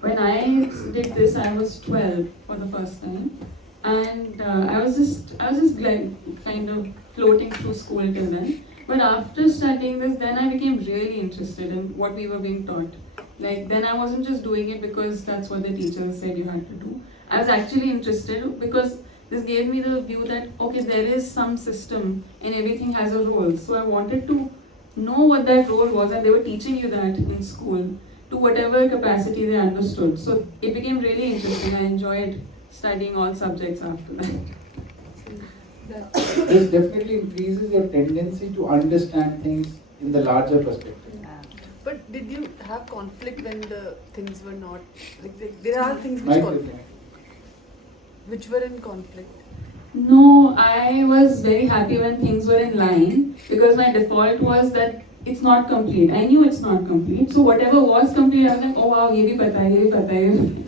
when I did this, I was 12 for the first time, and I was just like kind of floating through school till then. But after studying this, then I became really interested in what we were being taught. Like then I wasn't just doing it because that's what the teachers said you had to do. I was actually interested because this gave me the view that okay, there is some system and everything has a role. So I wanted to know what that role was, and they were teaching you that in school to whatever capacity they understood. So it became really interesting. I enjoyed studying all subjects after that. This definitely increases your tendency to understand things in the larger perspective. But did you have conflict when the things were not, like there are things Might which be. which were in conflict? No, I was very happy when things were in line because my default was that it's not complete. I knew it's not complete. So whatever was complete, I was like, oh wow, ye bhi pata hai, ye bhi pata hai, ye bhi.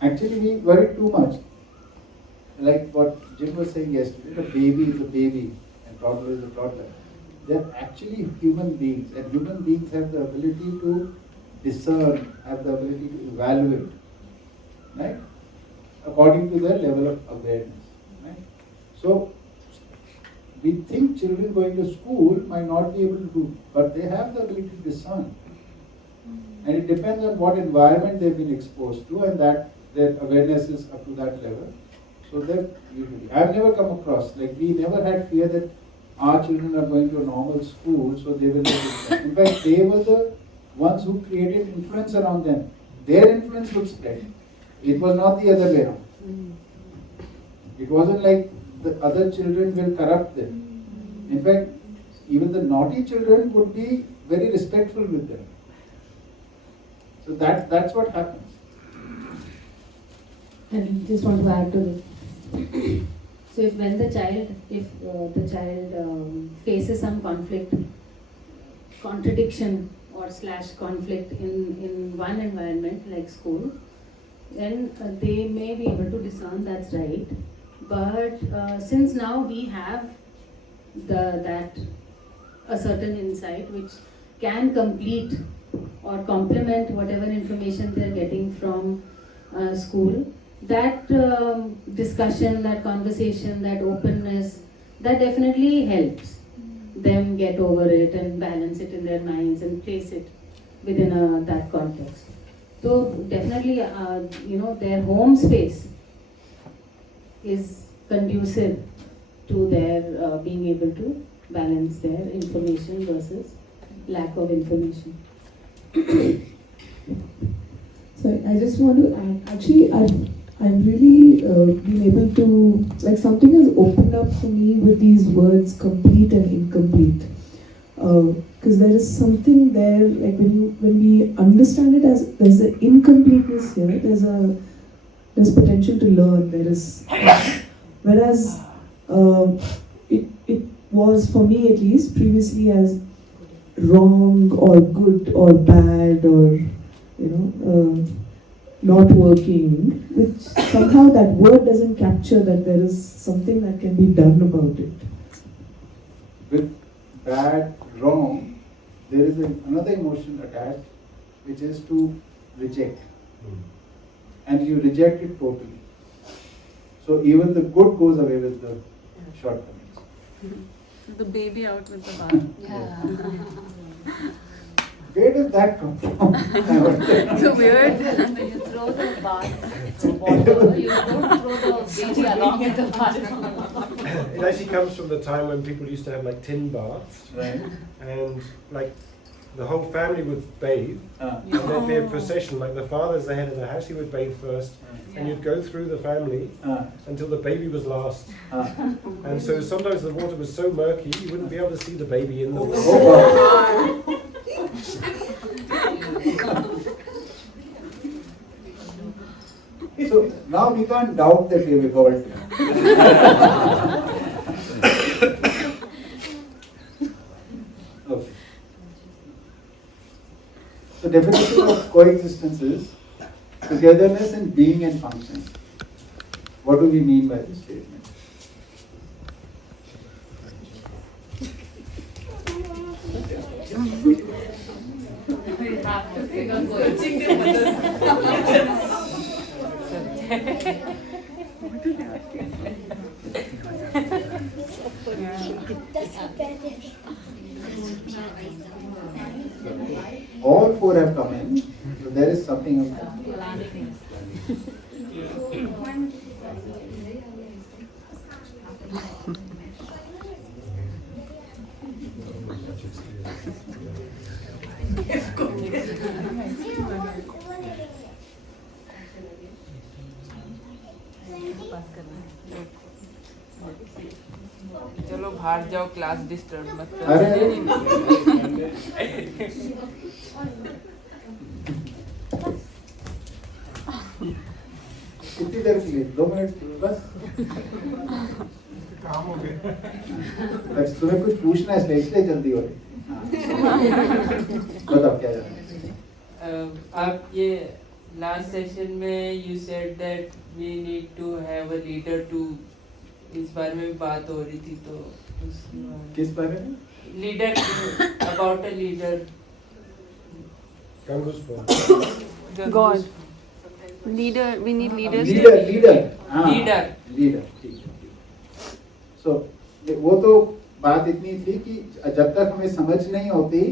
Actually, we worry too much. Like what Jim was saying yesterday, a baby is a baby and toddler is a toddler. They're actually human beings, and human beings have the ability to discern, have the ability to evaluate, right? According to their level of awareness, right? So, we think children going to school might not be able to do, but they have the ability to discern. And it depends on what environment they've been exposed to, and that their awareness is up to that level. So that usually, I've never come across, like we never had fear that our children are going to a normal school, so they will not. In fact, they were the ones who created influence around them. Their influence would spread. It was not the other way around. It wasn't like the other children will corrupt them. In fact, even the naughty children would be very respectful with them. So that's what happens. And just want to add to this. So if the child faces some contradiction or / conflict in one environment like school, then they may be able to discern that's right. But since now we have a certain insight which can complete or complement whatever information they're getting from school, that discussion, that conversation, that openness, that definitely helps them get over it and balance it in their minds and place it within that context. So definitely, their home space is conducive to their being able to balance their information versus lack of information. Sorry, I just want to add. Actually, I've really been able to, like, something has opened up for me with these words complete and incomplete. Because there is something there, like when we understand it as there's an incompleteness here, there's potential to learn. There is, whereas it was for me at least previously as wrong or good or bad or not working, which somehow that word doesn't capture that there is something that can be done about it. With bad, wrong, there is another emotion attached, which is to reject. And you reject it totally. So even the good goes away with the shortcomings. The baby out with the bath. Where does that come from? It's so weird. When you throw the bath water, you don't throw the baby along with the bath. It actually comes from the time when people used to have like tin baths, right? And like the whole family would bathe, and there'd be a procession. Like the father's the head of the house; he would bathe first, and you'd go through the family until the baby was last. And so sometimes the water was so murky you wouldn't be able to see the baby in the water. So now we can't doubt that we evolved. Okay. So definition of coexistence is togetherness in being and function. What do we mean by this statement? We have to figure coaching. All four have come in, so there is something of that. चलो बाहर जाओ, class disturb मत करो। कितनी देर के लिए? 2 minute बस? काम हो गया। बस तुम्हें कुछ पूछना है इसलिए जल्दी हो रही। बताओ क्या जाना? आप ये लास्ट सेशन में you said that we need to have a leader too, इस बारे में बात हो रही थी तो किस बारे में? Leader, about a leader. God. Leader, we need leaders. Leader ठीक है। सो वो तो बात इतनी थी कि जब तक हमें समझ नहीं होती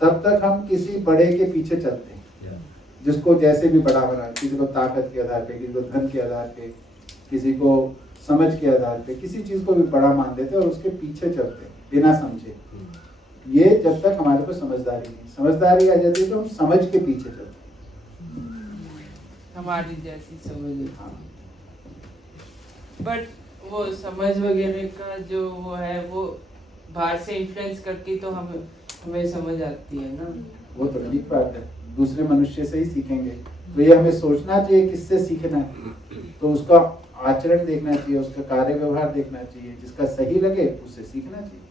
तब तक हम किसी बड़े के पीछे चलते हैं, जिसको जैसे भी बड़ा बना, किसी को ताकत के आधार पे, किसी को धन के आधार पे, किसी को समझ के आधार पे, किसी चीज को भी बड़ा मान देते और उसके पीछे चलते बिना समझे। ये जब तक हमारे पास समझदारी नहीं, समझदारी आ जाती है तो हम समझ के पीछे चलते हमारी जैसी समझ। बट वो समझ वगैरह का जो वो है वो बाहर से इन्फ्लुएंस करती तो हमें समझ आती है ना। वो तो ठीक बात है, दूसरे मनुष्य से ही सीखेंगे। तो ये हमें सोचना चाहिए किससे सीखना है, तो उसका आचरण देखना चाहिए, उसका कार्य व्यवहार देखना चाहिए, जिसका सही लगे उससे सीखना चाहिए।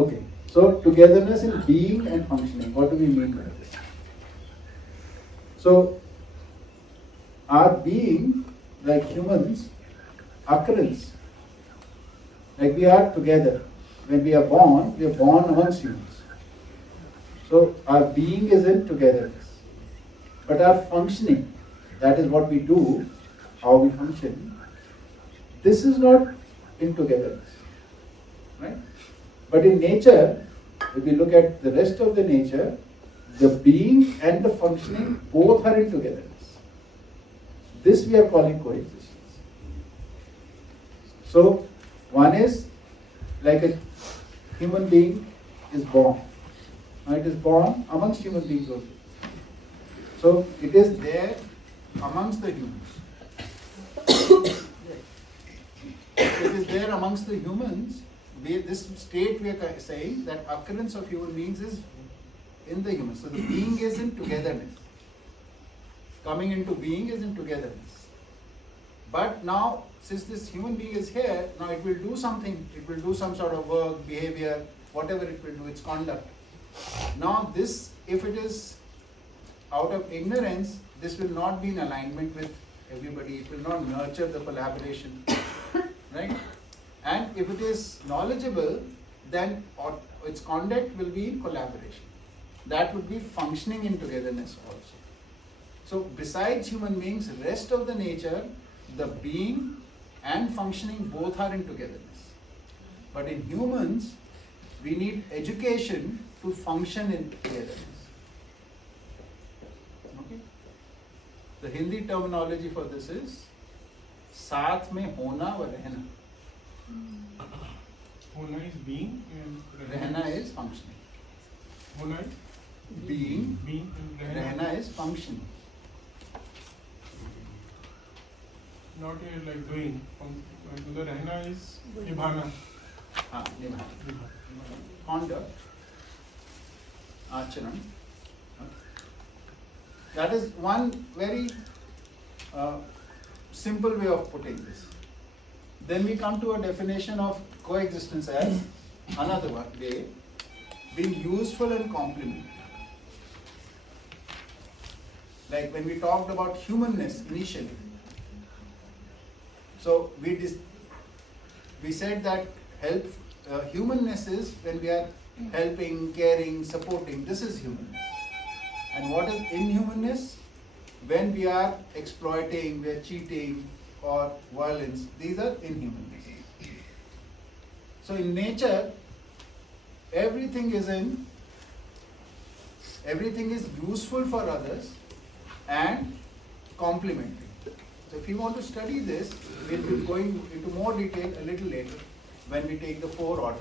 Okay, so togetherness in being and functioning, what do we mean by this? So, our being, like humans, occurrence, like we are together. When we are born amongst humans. So, our being is in togetherness. But our functioning, that is what we do, how we function, this is not in togetherness, right? But in nature, if we look at the rest of the nature, the being and the functioning both are in togetherness. This we are calling coexistence. So, one is like a human being is born. Now it is born amongst human beings also. So, it is there amongst the humans. It is there amongst the humans. This state we are saying that occurrence of human beings is in the humans. So the being is in togetherness. Coming into being is in togetherness. But now, since this human being is here, now it will do something. It will do some sort of work, behavior, whatever it will do, its conduct. Now this, if it is out of ignorance, this will not be in alignment with everybody. It will not nurture the collaboration, right? And if it is knowledgeable, then its conduct will be in collaboration. That would be functioning in togetherness also. So besides human beings, rest of the nature, the being and functioning both are in togetherness. But in humans, we need education to function in togetherness. Okay? The Hindi terminology for this is साथ में होना व रहना. Hona is being and Rehna is functioning. Hona is being and Rehna is functioning. Not like doing. The Rehna is Nibhana. Nibhana. Conduct. Acharan. That is one very simple way of putting this. Then we come to a definition of coexistence as another way, being useful and complementary. Like when we talked about humanness initially, so we said that humanness is when we are helping, caring, supporting. This is humanness. And what is inhumanness? When we are exploiting, we are cheating, or violence, these are inhumanness. So in nature, everything is useful for others and complementary. So if you want to study this, we'll be going into more detail a little later when we take the 4 orders.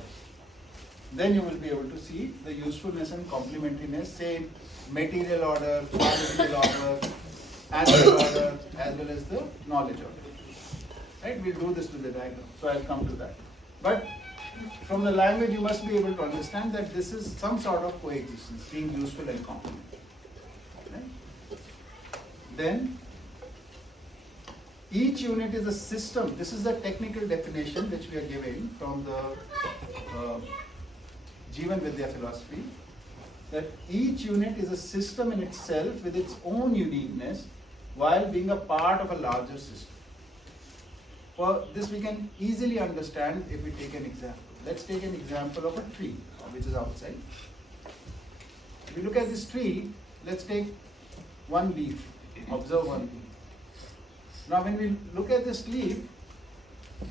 Then you will be able to see the usefulness and complementariness, say material order, qualitative order, animal order, as well as the knowledge order. Right? We'll do this with the diagram, so I'll come to that. But from the language, you must be able to understand that this is some sort of coexistence, being useful and complementary. then each unit is a system. This is the technical definition which we are giving from the Jeevan Vidya philosophy, that each unit is a system in itself with its own uniqueness while being a part of a larger system. For this we can easily understand if we take an example. Let's take an example of a tree which is outside. If you look at this tree, let's take one leaf, observe one leaf. Now when we look at this leaf,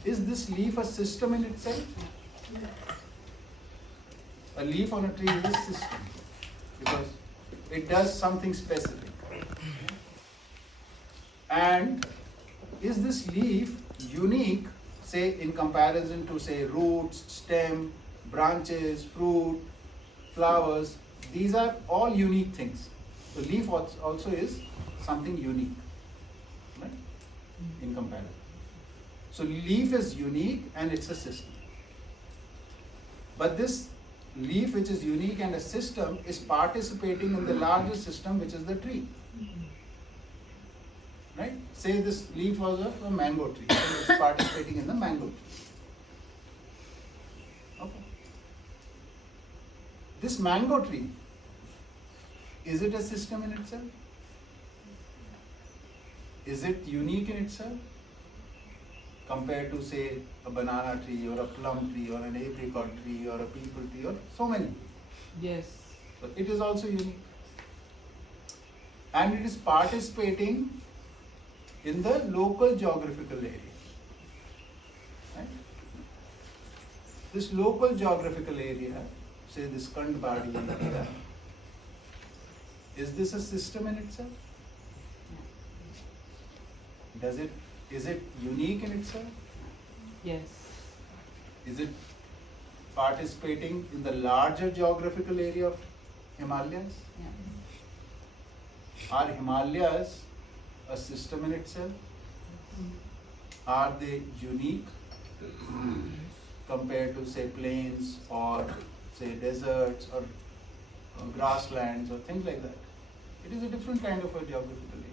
is this leaf a system in itself? A leaf on a tree is a system because it does something specific. And is this leaf unique, say in comparison to say roots, stem, branches, fruit, flowers? These are all unique things. The leaf also is something unique, right? In comparison. So leaf is unique and it's a system. But this leaf which is unique and a system is participating in the larger system which is the tree. Right? Say this leaf was of a mango tree. So it's participating in the mango tree. Okay. This mango tree, is it a system in itself? Is it unique in itself? Compared to say a banana tree or a plum tree or an apricot tree or a peepal tree or so many. Yes. So it is also unique. And it is participating in the local geographical area. Right? This local geographical area, say this Kandbadi area, is this a system in itself? Is it unique in itself? Yes. Is it participating in the larger geographical area of Himalayas? Are Himalayas a system in itself? Are they unique compared to say plains or say deserts or grasslands or things like that? It is a different kind of a geographical area.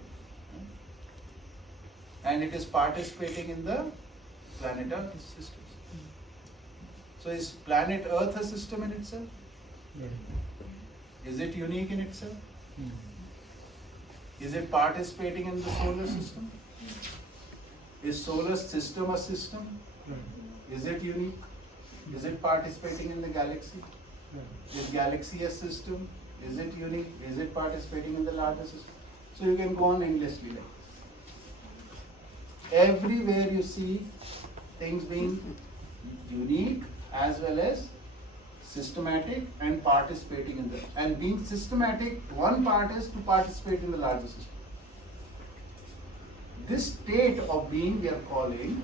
Right? And it is participating in the planet Earth systems. So is planet Earth a system in itself? Is it unique in itself? Is it participating in the solar system? Is solar system a system? Is it unique? Is it participating in the galaxy? Is galaxy a system? Is it unique? Is it participating in the larger system? So you can go on endlessly like this. Everywhere you see things being unique as well as systematic and participating in them. And being systematic, one part is to participate in the larger system. This state of being we are calling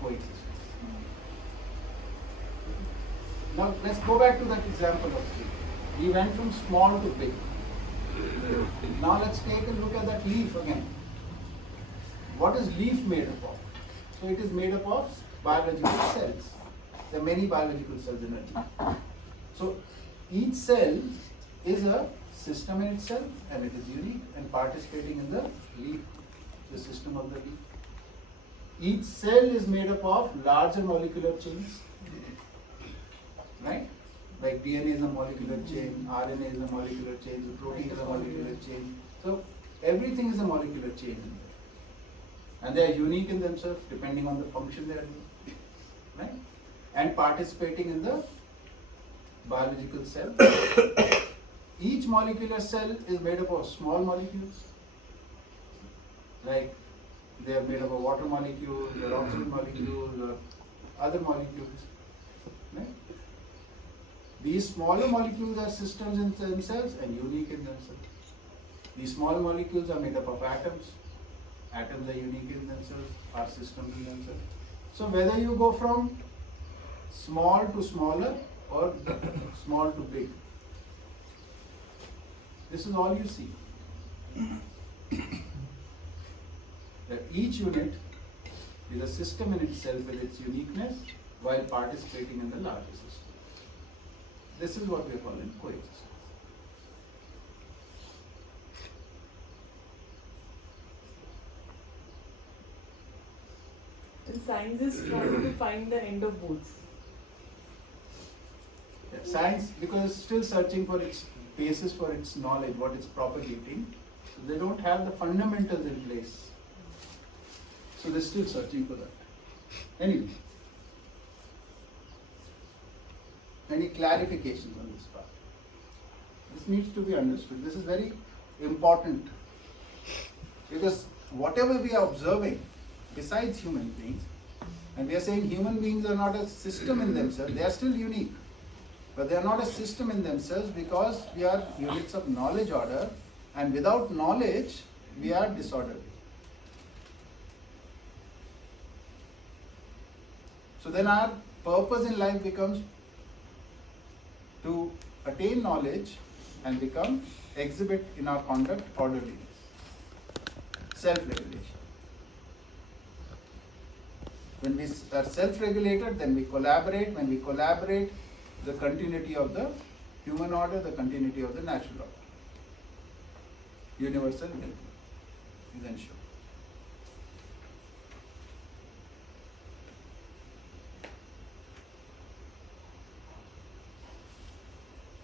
coexistence. Now let's go back to that example of tree. We went from small to big. Now let's take a look at that leaf again. What is leaf made up of? So it is made up of biological cells. There are many biological cells in it. So each cell is a system in itself and it is unique and participating in the leaf, the system of the leaf. Each cell is made up of larger molecular chains. Right? Like DNA is a molecular chain, RNA is a molecular chain, the protein is a molecular chain. So everything is a molecular chain. And they are unique in themselves depending on the function they are doing. Right? And participating in the biological cell. Each molecular cell is made up of small molecules. Like they are made up of water molecules or oxygen molecules or other molecules. Right? These smaller molecules are systems in themselves and unique in themselves. These small molecules are made up of atoms. Atoms are unique in themselves, are systems in themselves. So whether you go from small to smaller or small to big, this is all you see. That each unit is a system in itself with its uniqueness while participating in the larger system. This is what we are calling coexistence. science is trying to find the end of both. Science, because it's still searching for its basis for its knowledge, what it's propagating. So they don't have the fundamentals in place. So they're still searching for that. Anyway, any clarifications on this part? This needs to be understood. This is very important because whatever we are observing, besides human beings, and we are saying human beings are not a system in themselves, they are still unique. But they are not a system in themselves because we are units of knowledge order, and without knowledge, we are disorderly. So then our purpose in life becomes to attain knowledge and become, exhibit in our conduct orderliness, self-regulation. When we are self-regulated, then we collaborate. When we collaborate, the continuity of the human order, the continuity of the natural order. Universal will is ensured.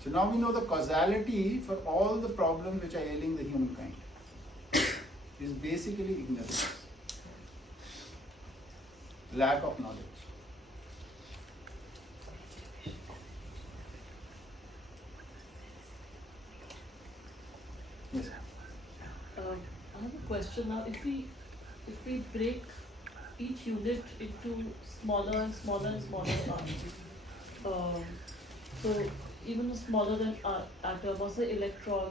So now we know the causality for all the problems which are ailing the humankind is basically ignorance, lack of knowledge. Yes, sir. I have a question now. If we break each unit into smaller and smaller and smaller parts, so even smaller than atom or say electron,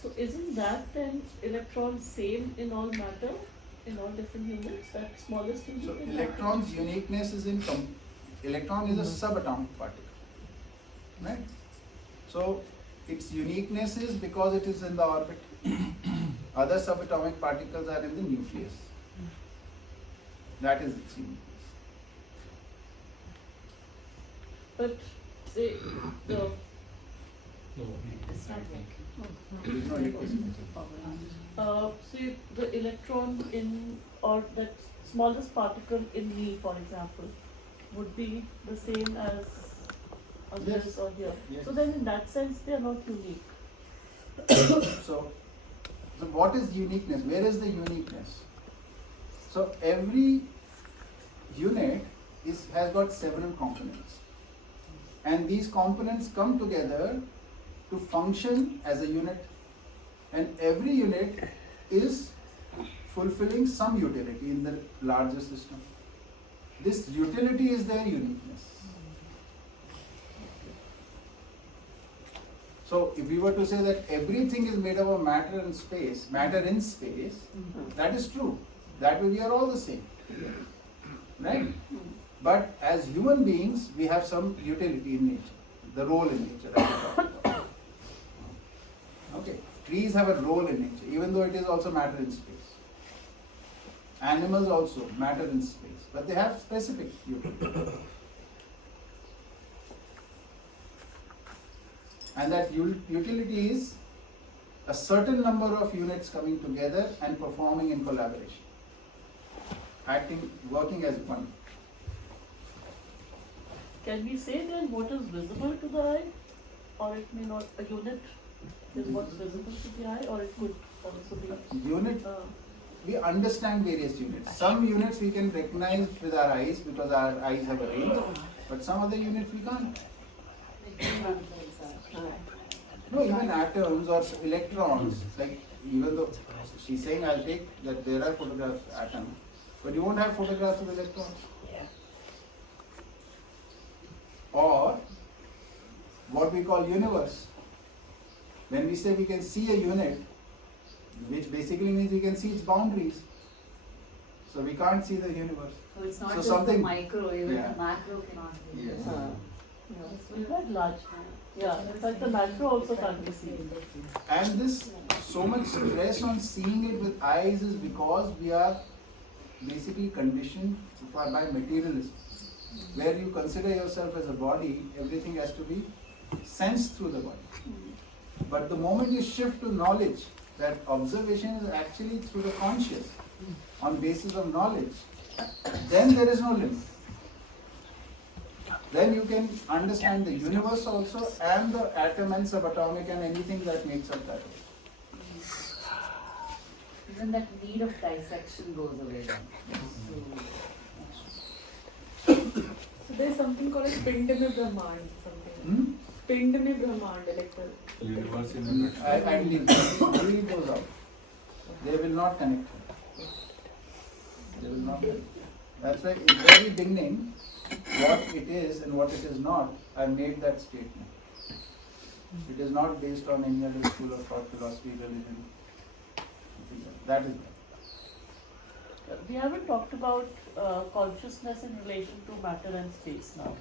so isn't that then electron same in all matter, in all different units, that smallest unit? So electron's uniqueness is in electron is a subatomic particle, right? So its uniqueness is because it is in the orbit. Other subatomic particles are in the nucleus. That is its uniqueness. But say the It's not like. There is no electricity. say the electron in, or that smallest particle in me, for example, would be the same as Yes. this or here. Yes. So then in that sense they are not unique. So what is uniqueness? Where is the uniqueness? So every unit has got several components, and these components come together to function as a unit, and every unit is fulfilling some utility in the larger system. This utility is their uniqueness. So if we were to say that everything is made up of matter in space, that is true. That way we are all the same, right? But as human beings, we have some utility in nature, the role in nature that we talked about. Okay, trees have a role in nature, even though it is also matter in space. Animals also matter in space, but they have specific utility. And that utility is a certain number of units coming together and performing in collaboration, working as one. Can we say then what is visible to the eye, or it may not, a unit is what's visible to the eye, or it could also be Unit, we understand various units. Some units we can recognize with our eyes because our eyes have a range, but some other units we can't. No, even atoms or electrons, like even though she's saying I'll take that there are photographs of atoms, but you won't have photographs of electrons. Or what we call universe. When we say we can see a unit, which basically means we can see its boundaries. So we can't see the universe. So it's not So just something- the micro, even Yeah. the macro cannot be. Yes. it's quite large. Yeah, in fact the macro also can't be seen. And this so much stress on seeing it with eyes is because we are basically conditioned by materialism, where you consider yourself as a body, everything has to be sensed through the body. But the moment you shift to knowledge, that observation is actually through the conscious, on basis of knowledge, then there is no limit. Then you can understand the universe also and the atom and subatomic and anything that makes up that. Even that need of dissection goes away then. So there's something called as Pindame Brahmand, something. Pindame Brahmand, like the universe in I leave those out. They will not connect. They will not connect. That's why in the very beginning, what it is and what it is not, I made that statement. It is not based on any other school of thought, philosophy, religion. That is We haven't talked about consciousness in relation to matter and space now.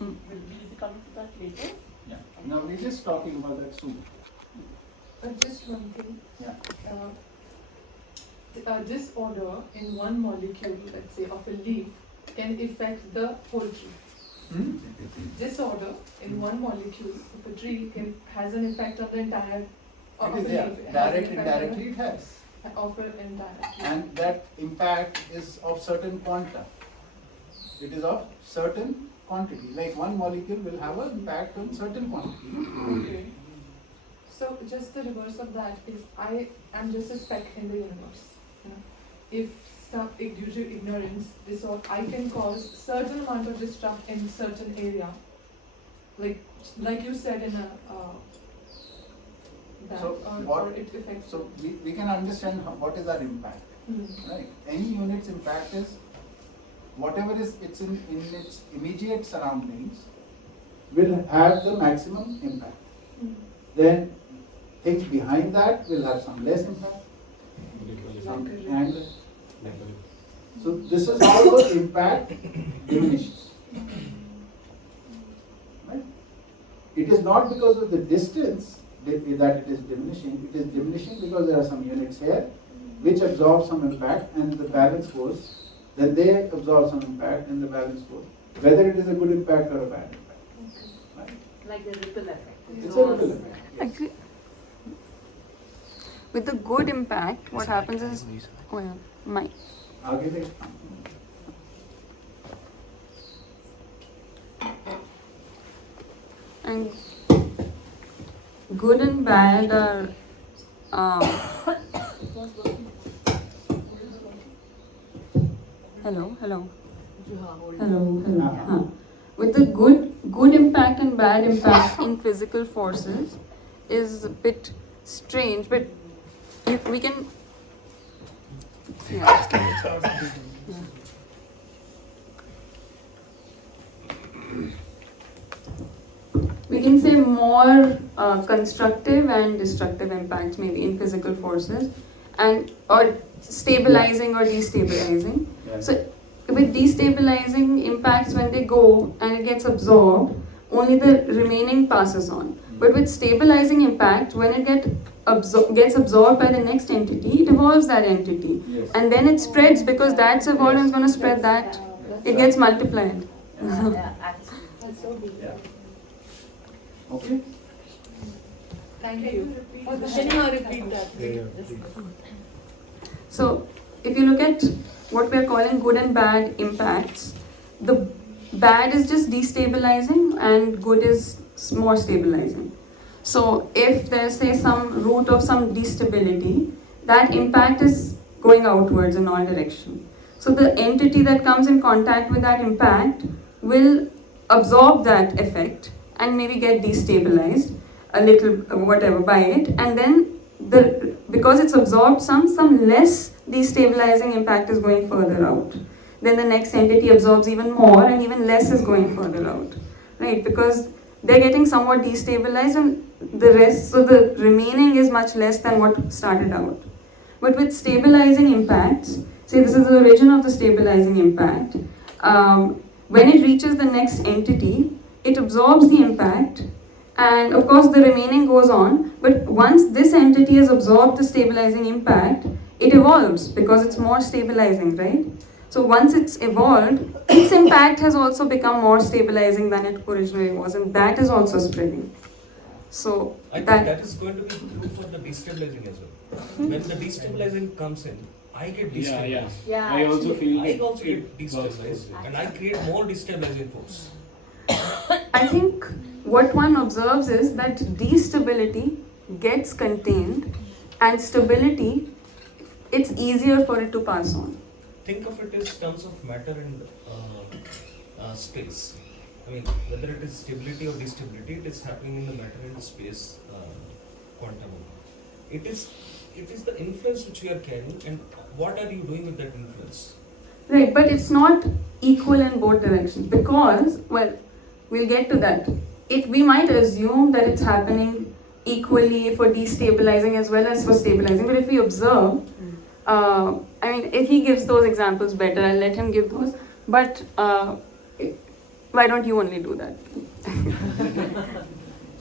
Will we be coming to that later? Yeah. Now we're just talking about that soon. just one thing. Yeah. Disorder in one molecule, let's say, of a leaf can affect the whole tree. Disorder in one molecule of a tree has an effect on the entire of a leaf. Directly, indirectly it has. Of an entire. And that impact is of certain quanta. It is of certain quantity. Like one molecule will have an impact on certain quantity. Okay. So just the reverse of that is I am just a speck in the universe. If due to ignorance, I can cause certain amount of disrupt in certain area, like you said in a or it affects. So we can understand what is our impact, right? Any unit's impact is whatever is it's in its immediate surroundings will have the maximum impact. Then things behind that will have some less impact. And so this is how the impact diminishes. Right? It is not because of the distance that it is diminishing. It is diminishing because there are some units here which absorb some impact and the balance goes. Then they absorb some impact and the balance goes. Whether it is a good impact or a bad impact. Right? Like the ripple effect. It's a ripple effect. Yes. Actually, with the good impact, what happens is, and good and bad are hello. With the good impact and bad impact in physical forces is a bit strange, but we can we can say more constructive and destructive impacts maybe in physical forces, and or stabilizing or destabilizing. So with destabilizing impacts, when they go and it gets absorbed, only the remaining passes on. But with stabilizing impact, when it gets absorbed by the next entity, it evolves that entity. And then it spreads because that's evolved and is going to spread that. It gets multiplied. Okay. Thank you. Can you repeat that? So if you look at what we are calling good and bad impacts, the bad is just destabilizing and good is more stabilizing. So if there's say some root of some destability, that impact is going outwards in all directions. So the entity that comes in contact with that impact will absorb that effect and maybe get destabilized a little whatever by it, and then because it's absorbed some less destabilizing impact is going further out. Then the next entity absorbs even more and even less is going further out, right? Because they're getting somewhat destabilized and the rest, so the remaining is much less than what started out. But with stabilizing impacts, say this is the origin of the stabilizing impact, when it reaches the next entity, it absorbs the impact, and of course the remaining goes on, but once this entity has absorbed the stabilizing impact, it evolves because it's more stabilizing, right? So once it's evolved, its impact has also become more stabilizing than it originally was, and that is also spreading. So I think that is going to be true for the destabilizing as well. When the destabilizing comes in, I get Yeah, destabilized. yeah. I also feel I also it get destabilized, and I create more destabilizing force. I think what one observes is that destability gets contained and stability, it's easier for it to pass on. Think of it as terms of matter and space. I mean, whether it is stability or destability, it is happening in the matter and space quantum. It is the influence which we are carrying, and what are you doing with that influence? Right, but it's not equal in both directions because, well, we'll get to that. We might assume that it's happening equally for destabilizing as well as for stabilizing, but if we observe, I mean, if he gives those examples better, I'll let him give those, but why don't you only do that?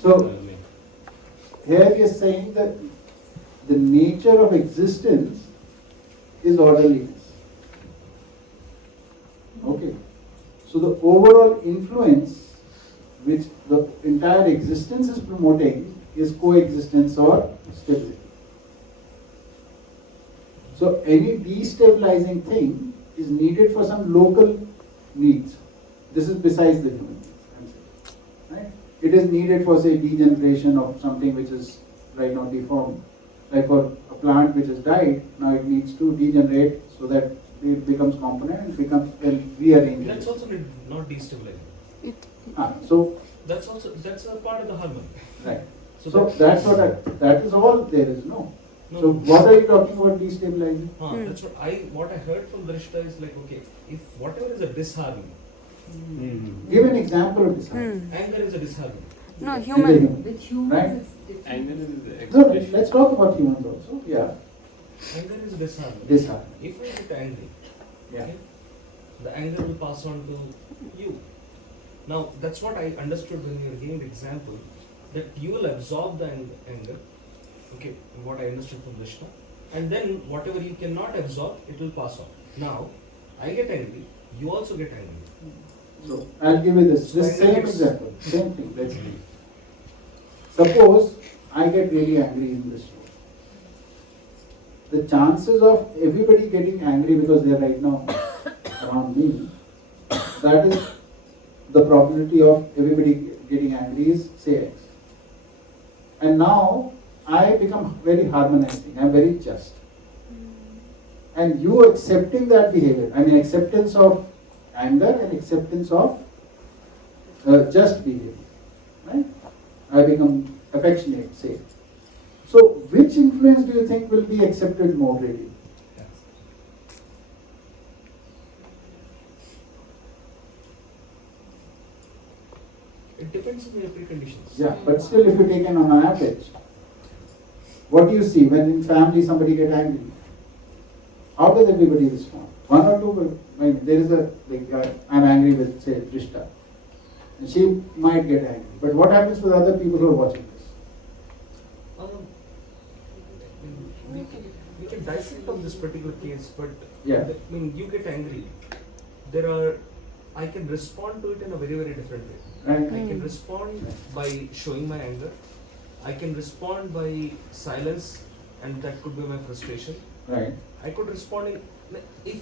So, here he is saying that the nature of existence is orderliness. Okay. So the overall influence which the entire existence is promoting is coexistence or stability. So any destabilizing thing is needed for some local needs. This is besides the human needs, I'm saying. Right? It is needed for, say, degeneration of something which is right now deformed. Like for a plant which has died, now it needs to degenerate so that it becomes component and becomes rearranged. That's also not destabilizing. So that's a part of the harmony. right. So that's what that is all there is, no. So what are you talking about destabilizing? That's what I heard from Drishta is like, okay, if whatever is a disharmony. Give an example of disharmony. Anger is a disharmony. No, human. With humans, Right? it's different. Anger is the No, expression. let's talk about humans also. Yeah. Anger is disharmony. Disharmony. If I get angry, Yeah. okay, the anger will pass on to you. Now, that's what I understood when you were giving the example, that you will absorb the anger, okay, what I understood from Drishta, and then whatever you cannot absorb, it will pass on. Now, I get angry, you also get angry. So I'll give you this same example, same thing. Let's see. Suppose I get really angry in this room. The chances of everybody getting angry because they are right now around me, that is the probability of everybody getting angry is say X. And now I become very harmonizing, I am very just. And you accepting that behavior, I mean acceptance of anger and acceptance of just behavior, right? I become affectionate, say. So which influence do you think will be accepted more readily? It depends on your preconditions. Yeah, but still if you take it on an average, what do you see when in family somebody get angry? How does everybody respond? One or two will, there is a, like, I'm angry with, say, Trishta. And she might get angry. But what happens with other people who are watching this? We can dissect on this particular case, but Yeah. I mean, you get angry. I can respond to it in a very, very different way. Right. I can respond by showing my anger. I can respond by silence, and that could be my frustration. Right. I could respond if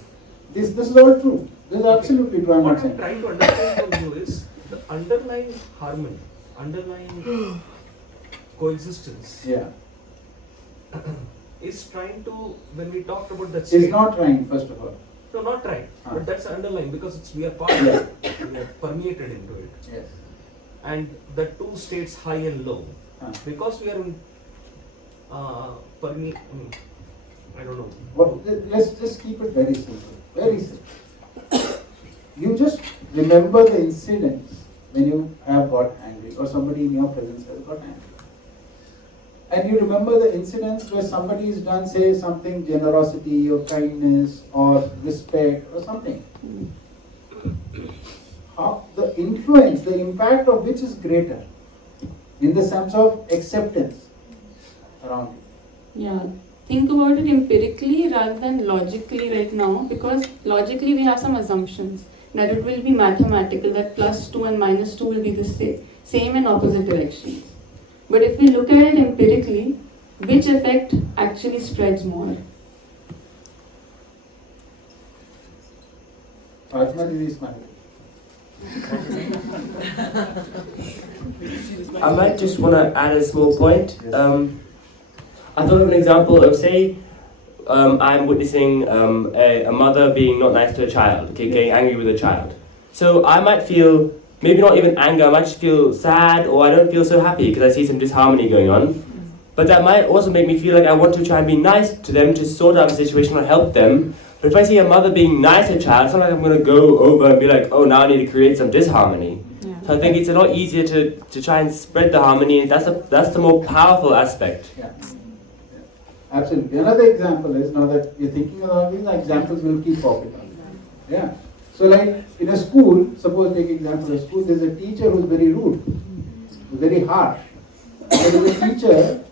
This is all true. This is absolutely true. I'm what not I'm saying. trying to understand from you is the underlying harmony, underlying coexistence. Yeah. Is trying to, when we talked about that Is state, not trying, first of all. no, not trying, Ah. but that's underlying because we are part of it, we are permeated into it. Yes. And the two states, high and low, Ah. because we are in I don't know. Well, let's just keep it very simple. Very simple. You just remember the incidents when you have got angry or somebody in your presence has got angry. And you remember the incidents where somebody has done, say, something generosity or kindness or respect or something. How the influence, the impact of which is greater in the sense of acceptance around you. Yeah, think about it empirically rather than logically right now, because logically we have some assumptions that it will be mathematical, that +2 and -2 will be the same in opposite directions. But if we look at it empirically, which effect actually spreads more? Fatma Didi is smiling. I might just want to add a small point. I thought of an example of, say, I'm witnessing a mother being not nice to a child, okay, getting angry with a child. So I might feel, maybe not even anger, I might just feel sad, or I don't feel so happy because I see some disharmony going on. But that might also make me feel like I want to try and be nice to them to sort out the situation or help them. But if I see a mother being nice to a child, it's not like I'm going to go over and be like, oh, now I need to create some disharmony. Yeah. So I think it's a lot easier to try and spread the harmony, and that's the more powerful aspect. Yeah. Absolutely. Another example is, now that you're thinking about these, examples will keep popping up. Yeah. So like in a school, suppose take example of school, there's a teacher who's very rude, who's very harsh. There is a teacher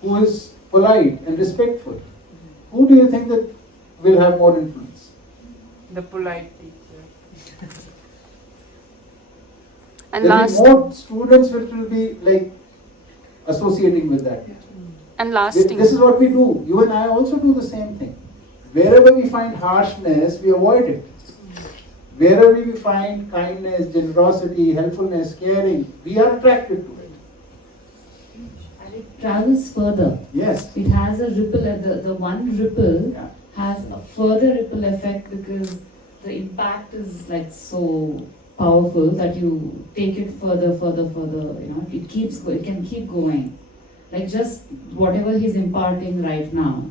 who is polite and respectful. Who do you think that will have more influence? The polite teacher. And more students which will be like associating with that teacher. And lasting. This is what we do. You and I also do the same thing. Wherever we find harshness, we avoid it. Wherever we find kindness, generosity, helpfulness, caring, we are attracted to it. And it travels further. Yes. It has a ripple, the one ripple has a further ripple effect because the impact is like so powerful that you take it further, it can keep going. Like just whatever he's imparting right now,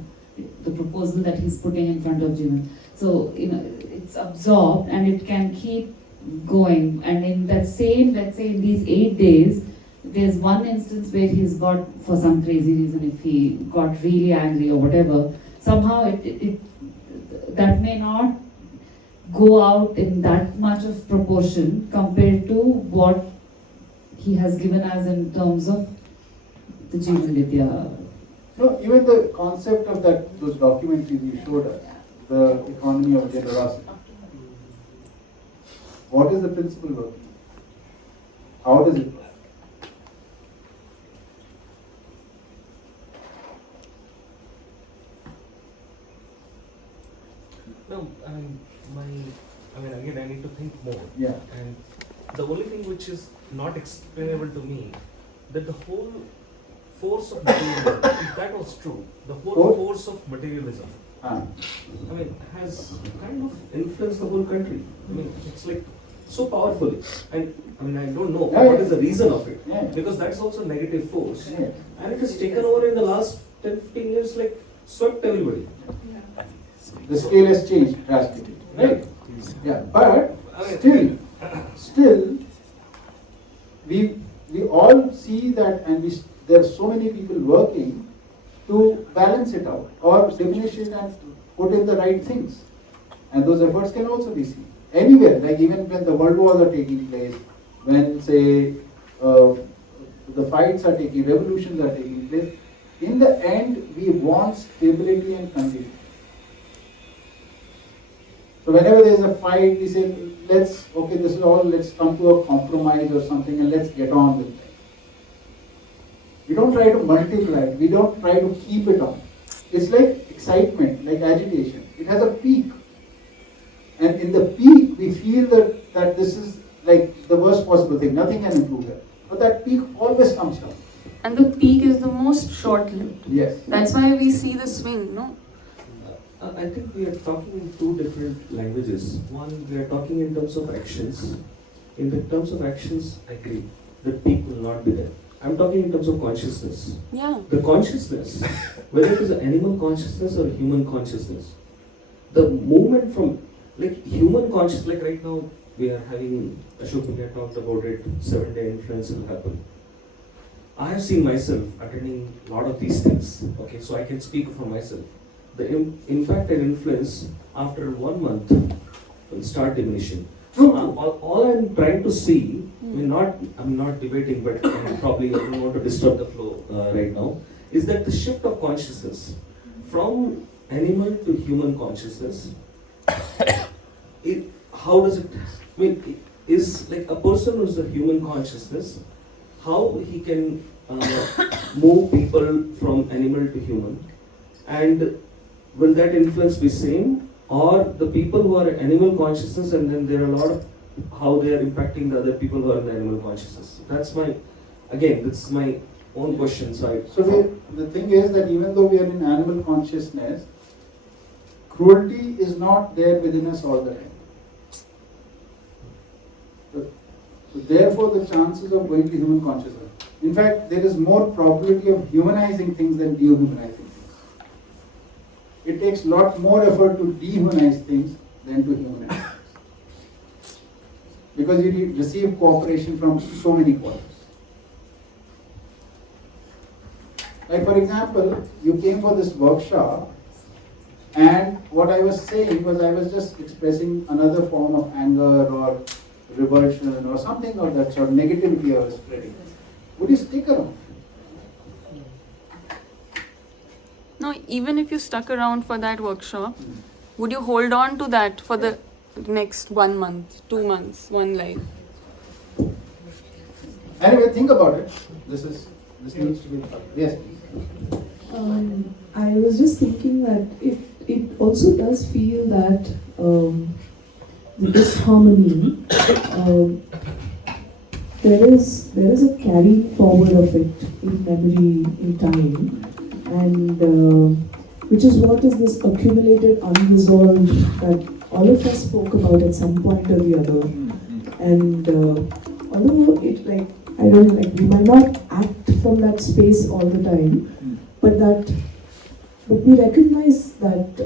the proposal that he's putting in front of Jeevan. So, it's absorbed and it can keep going. And in that same, let's say in these 8 days, there's one instance where he's got, for some crazy reason, if he got really angry or whatever, somehow that may not go out in that much of proportion compared to what he has given us in terms of the Jeevan Vidya. No, even the concept of those documentaries you showed us, the economy of generosity. What is the principle working? How does it work? No, again, I need to think more. Yeah. And the only thing which is not explainable to me, that the whole force of materialism, if that was true, the whole force of materialism, has kind of influenced the whole country. It's like so powerfully. And I don't know what is the reason of it, because that's also a negative force. And it has taken over in the last 10-15 years, like swept everybody. The scale has changed drastically, right? Yeah, but still, we all see that, and there are so many people working to balance it out or diminish it and put in the right things. And those efforts can also be seen anywhere, like even when the world wars are taking place, when say the fights are taking, revolutions are taking place. In the end, we want stability and condition. So whenever there is a fight, we say, let's come to a compromise or something and let's get on with it. We don't try to multiply it, we don't try to keep it on. It's like excitement, like agitation. It has a peak. And in the peak, we feel that this is like the worst possible thing, nothing can improve that. But that peak always comes down. And the peak is the most short-lived. Yes. That's why we see the swing, no? I think we are talking in two different languages. One, we are talking in terms of actions. In the terms of actions, I agree. The peak will not be there. I'm talking in terms of consciousness. Yeah. The consciousness, whether it is an animal consciousness or human consciousness, the movement from human consciousness, like right now we are having, Ashok Vidya talked about it, 7-day influence will happen. I have seen myself attending a lot of these things, okay, so I can speak for myself. The impact and influence after 1 month will start diminishing. So all I'm trying to see, I'm not debating, but probably I don't want to disturb the flow right now, is that the shift of consciousness from animal to human consciousness, how does it, is like a person who's a human consciousness, how he can move people from animal to human, and will that influence be same or the people who are animal consciousness, and then there are a lot of how they are impacting the other people who are in the animal consciousness. That's my, again, this is my own question. So the thing is that even though we are in animal consciousness, cruelty is not there within us all the time. So therefore, the chances of going to human consciousness. In fact, there is more probability of humanizing things than dehumanizing things. It takes a lot more effort to dehumanize things than to humanize things. Because you receive cooperation from so many quarters. Like for example, you came for this workshop, and what I was saying was I was just expressing another form of anger or revulsion or something of that sort, negativity I was spreading. Would you stick around? No, even if you stuck around for that workshop, would you hold on to that for the next 1 month, 2 months, one life? Anyway, think about it. This needs to be yes. I was just thinking that it also does feel that the disharmony, there is a carrying forward of it in memory, in time, and which is what is this accumulated unresolved that all of us spoke about at some point or the other. And although it I don't know, we might not act from that space all the time, but we recognize that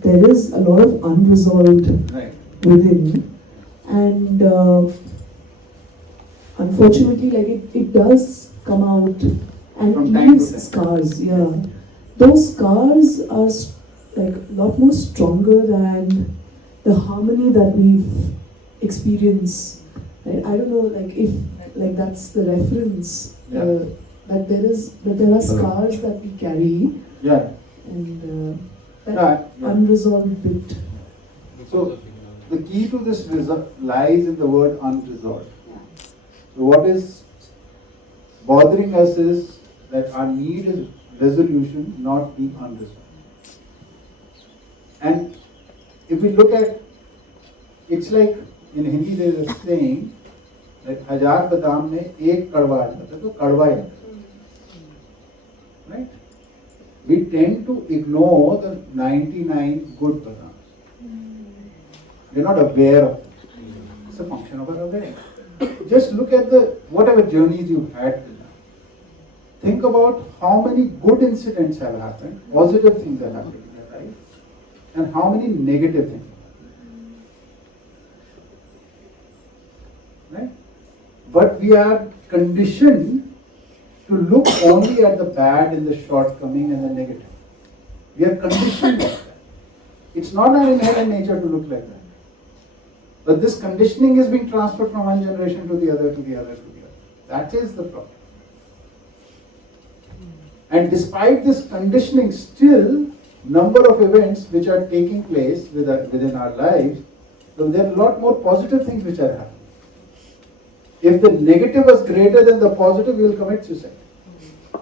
there is a lot of unresolved within, and unfortunately, it does come out and leaves scars. Yeah, those scars are a lot more stronger than the harmony that we've experienced. Right? I don't know, if that's the reference. That there are scars that we carry. Yeah. And that unresolved bit. So the key to this lies in the word unresolved. So what is bothering us is that our need is resolution, not being unresolved. And if we look at, it's like in Hindi there is a saying that 1000 badam mein ek kadwa aa jata, to kadwa hi लगता. Right? We tend to ignore the 99 good badams. We're not aware of it. It's a function of our awareness. Just look at whatever journeys you've had till now. Think about how many good incidents have happened, positive things have happened in your life, and how many negative things. Right? But we are conditioned to look only at the bad and the shortcoming and the negative. We are conditioned like that. It's not our inherent nature to look like that. But this conditioning is being transferred from one generation to the other, to the other, to the other. That is the problem. And despite this conditioning, still number of events which are taking place within our lives, so there are a lot more positive things which are happening. If the negative was greater than the positive, we will commit suicide.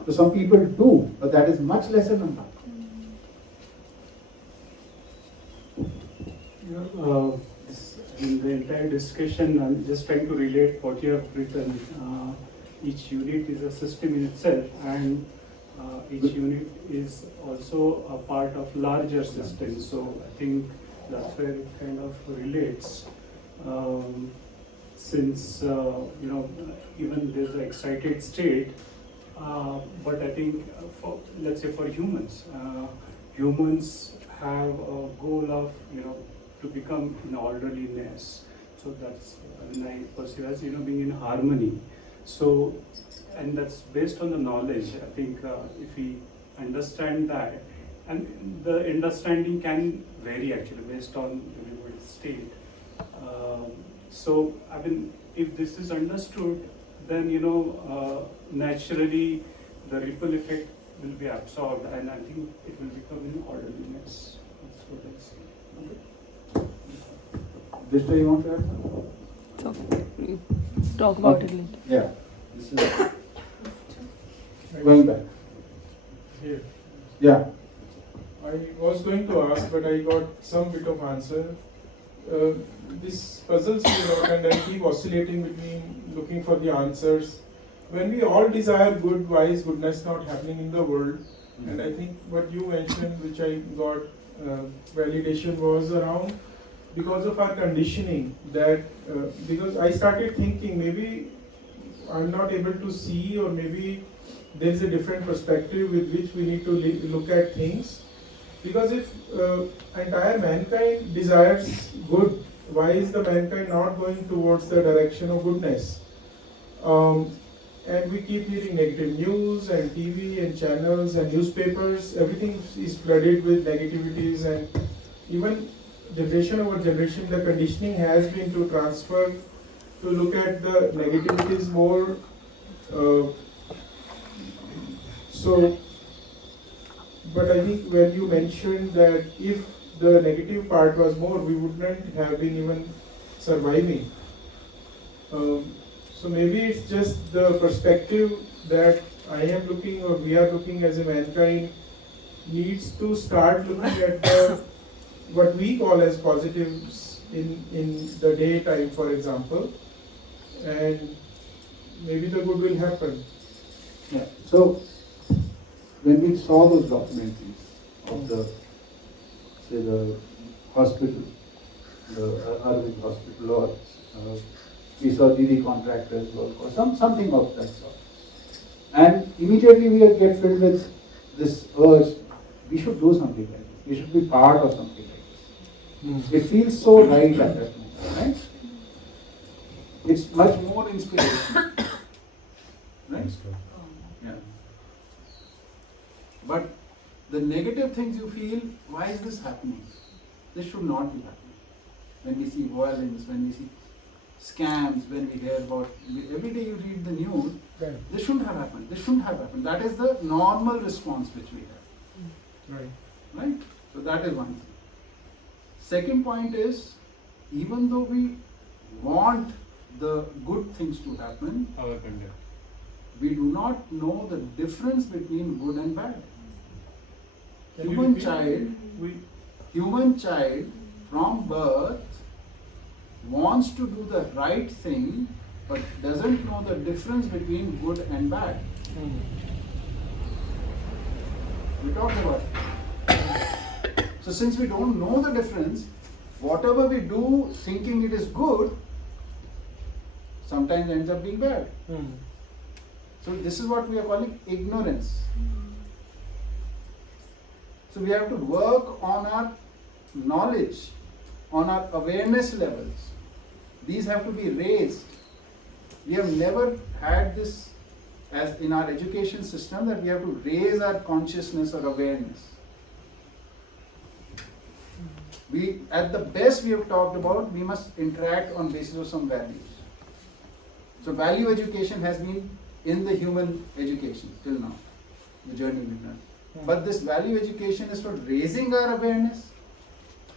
So some people do, but that is much lesser number. In the entire discussion, I'm just trying to relate what you have written. Each unit is a system in itself, and each unit is also a part of larger system. So I think that's where it kind of relates. Since even there's an excited state, but I think let's say for humans, humans have a goal of to become in orderliness. So that's I perceive as being in harmony. So, and that's based on the knowledge. I think if we understand that, and the understanding can vary actually based on everybody's state. So I mean, if this is understood, then naturally the ripple effect will be absorbed, and I think it will become in orderliness. That's what I see. Vishnu, you want to add something? Talk about it later. Yeah. This is going back. Here. Yeah. I was going to ask, but I got some bit of answer. This puzzles me a lot, and I keep oscillating between looking for the answers. When we all desire good, why is goodness not happening in the world? And I think what you mentioned, which I got validation, was around because of our conditioning. That because I started thinking maybe I'm not able to see, or maybe there is a different perspective with which we need to look at things. Because if entire mankind desires good, why is the mankind not going towards the direction of goodness? And we keep hearing negative news and TV and channels and newspapers. Everything is flooded with negativities, and even generation over generation, the conditioning has been to transfer, to look at the negativities more. But I think when you mentioned that if the negative part was more, we wouldn't have been even surviving. So maybe it's just the perspective that I am looking, or we are looking as a mankind, needs to start looking at what we call as positives in the daytime, for example, and maybe the good will happen. Yeah. So when we saw those documentaries of the hospital, the Arvind hospital, or we saw Didi contractors work, or something of that sort, and immediately we get filled with this urge: we should do something like this. We should be part of something like this. It feels so right at that moment, right? It's much more inspirational, right? Yeah. But the negative things you feel, why is this happening? This should not be happening. When we see violence, when we see scams, when we hear about, every day you read the news, this shouldn't have happened, this shouldn't have happened. That is the normal response which we have. Right. Right? So that is one thing. Second point is, even though we want the good things to happen, we do not know the difference between good and bad. Human child from birth wants to do the right thing, but doesn't know the difference between good and bad. We talked about it. So since we don't know the difference, whatever we do thinking it is good, sometimes ends up being bad. So this is what we are calling ignorance. So we have to work on our knowledge, on our awareness levels. These have to be raised. We have never had this as in our education system, that we have to raise our consciousness or awareness. We, at the best, we have talked about we must interact on basis of some values. So value education has been in the human education till now, the journey we've done. But this value education is for raising our awareness.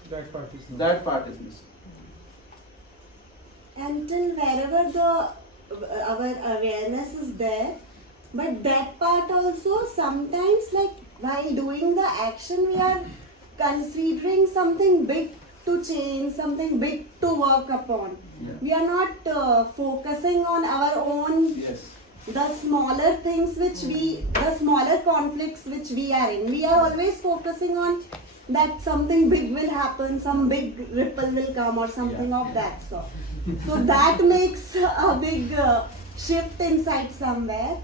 That part is not. That part is missing. Until wherever our awareness is there, but that part also sometimes, like while doing the action, we are considering something big to change, something big to work upon. Yeah. We are not focusing on our own, the smaller things the smaller conflicts which we are in. We are always focusing on that something big will happen, some big ripple will come or something of that sort. So that makes a big shift inside somewhere.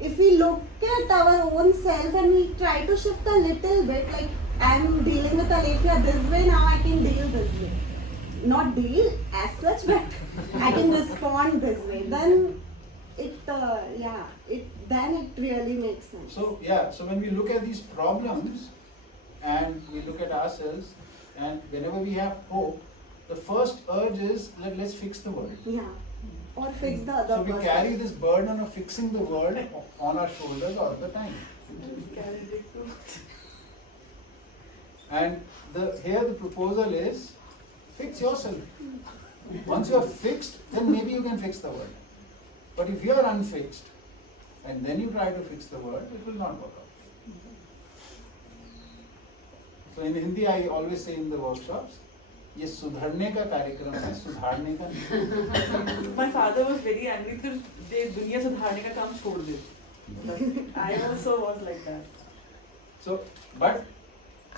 If we look at our own self and we try to shift a little bit, like I'm dealing with Alephia this way, now I can deal this way. Not deal as such, but I can respond this way. Then it really makes sense. So so when we look at these problems and we look at ourselves, and whenever we have hope, the first urge is let's fix the world. Yeah. Or fix the other So we person. carry this burden of fixing the world on our shoulders all the time. And here the proposal is, fix yourself. Once you are fixed, then maybe you can fix the world. But if you are unfixed, and then you try to fix the world, it will not work out. So in Hindi, I always say in the workshops, ये सुधरने का कार्यक्रम है, सुधारने का नहीं. My father was very angry because they दुनिया सुधारने का काम छोड़ दे. I also was like that. So, but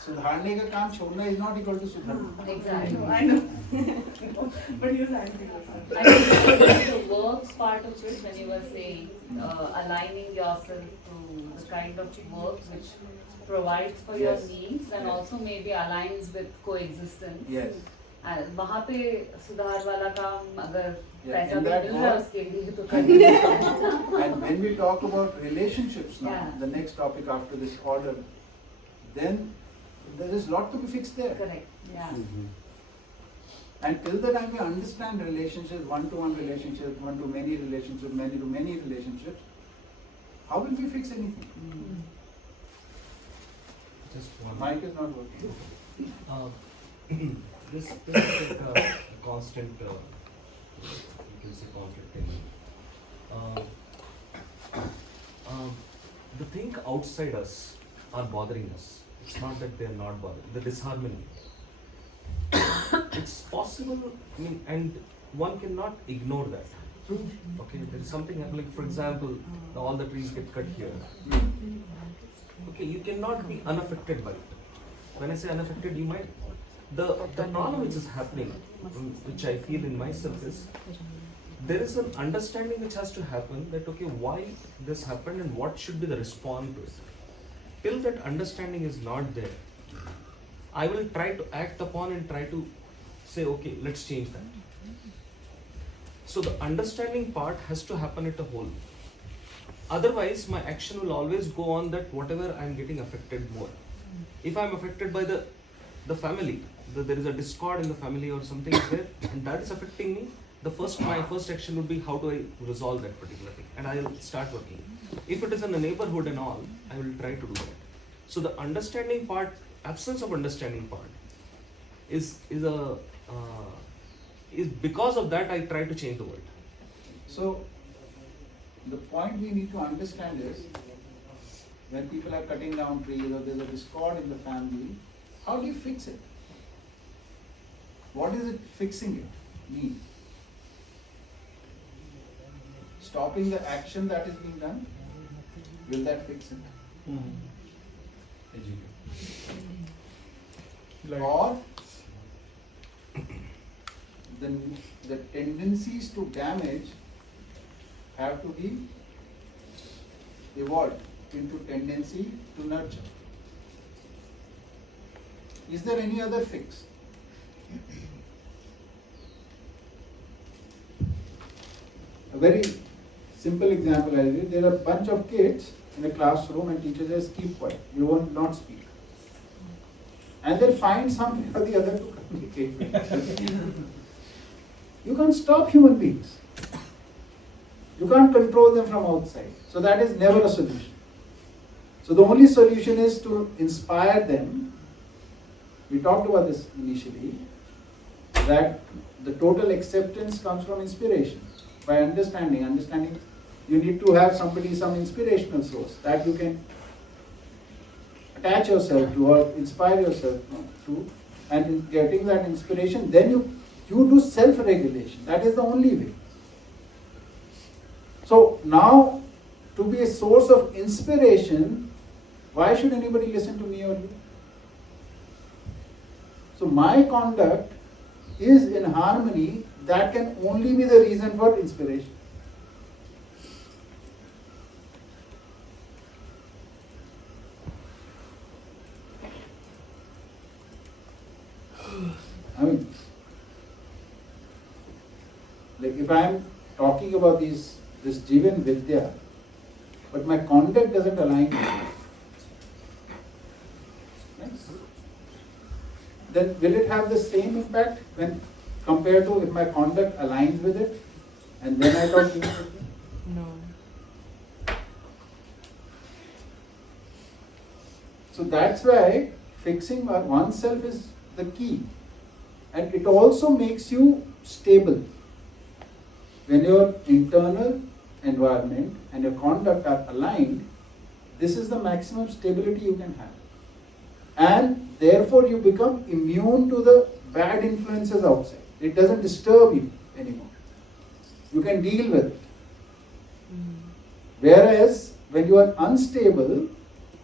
सुधारने का काम छोड़ना is not equal to सुधरना. Exactly. I know. But he was angry. I think the works part of it, when you were saying aligning yourself to the kind of work which provides for your Yes. needs and also maybe aligns with coexistence. Yes. वहाँ पे सुधार वाला काम अगर Yeah, पैसा in भी that मिल रहा है work- उसके लिए तो करना And when we talk about relationships now, Yeah. the next topic after this order, then there is lot to be fixed there. Correct. Yeah. And till the time we understand relationships, one-to-one relationships, one-to-many relationships, many-to-many relationships, how will we fix anything? Just one. Mic is not working. This is like a constant, you can say conflict in the thing outside us are bothering us. It's not that they are not bothering. The disharmony. It's possible, I mean, and one cannot ignore that. Okay, there is something like, for example, all the trees get cut here. Okay, you cannot be unaffected by it. When I say unaffected, you might, the problem which is happening, which I feel in myself is, there is an understanding which has to happen that, okay, why this happened and what should be the response to it. Till that understanding is not there, I will try to act upon and try to say, okay, let's change that. So the understanding part has to happen at a whole. Otherwise, my action will always go on that whatever I am getting affected more. If I am affected by the family, there is a discord in the family or something is there, and that is affecting me, my first action would be how do I resolve that particular thing, and I will start working. If it is in the neighborhood and all, I will try to do that. So the understanding part, absence of understanding part, is because of that I try to change the world. So, the point we need to understand is, when people are cutting down trees or there's a discord in the family, how do you fix it? What is it fixing it mean? Stopping the action that is being done, will that fix it? Or the tendencies to damage have to be evolved into tendency to nurture. Is there any other fix? A very simple example I give. There are a bunch of kids in a classroom and teacher says, keep quiet, you will not speak. And they'll find something or the other to communicate with. You can't stop human beings. You can't control them from outside. So that is never a solution. So the only solution is to inspire them. We talked about this initially, that the total acceptance comes from inspiration. By understanding, you need to have somebody, some inspirational source that you can attach yourself to or inspire yourself to, and in getting that inspiration, then you do self-regulation. That is the only way. So now, to be a source of inspiration, why should anybody listen to me or you? So my conduct is in harmony. That can only be the reason for inspiration. I mean, like if I am talking about this Jeevan Vidya, but my conduct doesn't align with it, right? Then will it have the same impact when compared to if my conduct aligns with it and then I talk Jeevan Vidya? No. So that's why fixing oneself is the key. And it also makes you stable. When your internal environment and your conduct are aligned, this is the maximum stability you can have. And therefore you become immune to the bad influences outside. It doesn't disturb you anymore. You can deal with it. Whereas when you are unstable,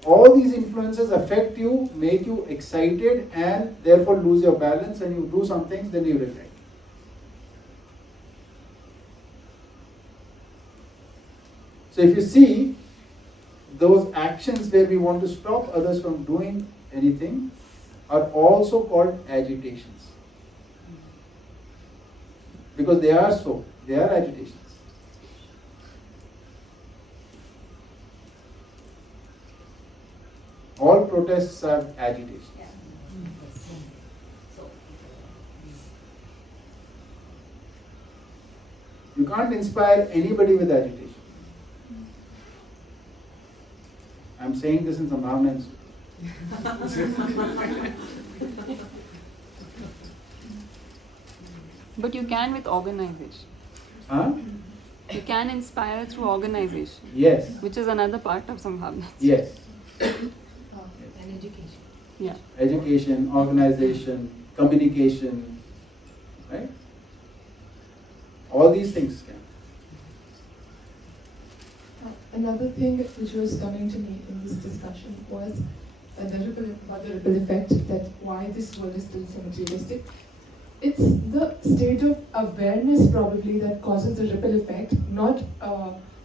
all these influences affect you, make you excited, and therefore lose your balance, and you do some things, then you regret. So if you see, those actions where we want to stop others from doing anything are also called agitations. Because they are agitations. All protests are agitations. You can't inspire anybody with agitation. I'm saying this in Sambhaavnaa Institute. But you can with organization. Huh? You can inspire through organization. Yes. Which is another part of Sambhaavnaa. Yes. And education. Yeah. Education, organization, communication, right? All these things can. Another thing which was coming to me in this discussion was the ripple effect, that why this world is still so materialistic. It's the state of awareness probably that causes the ripple effect, not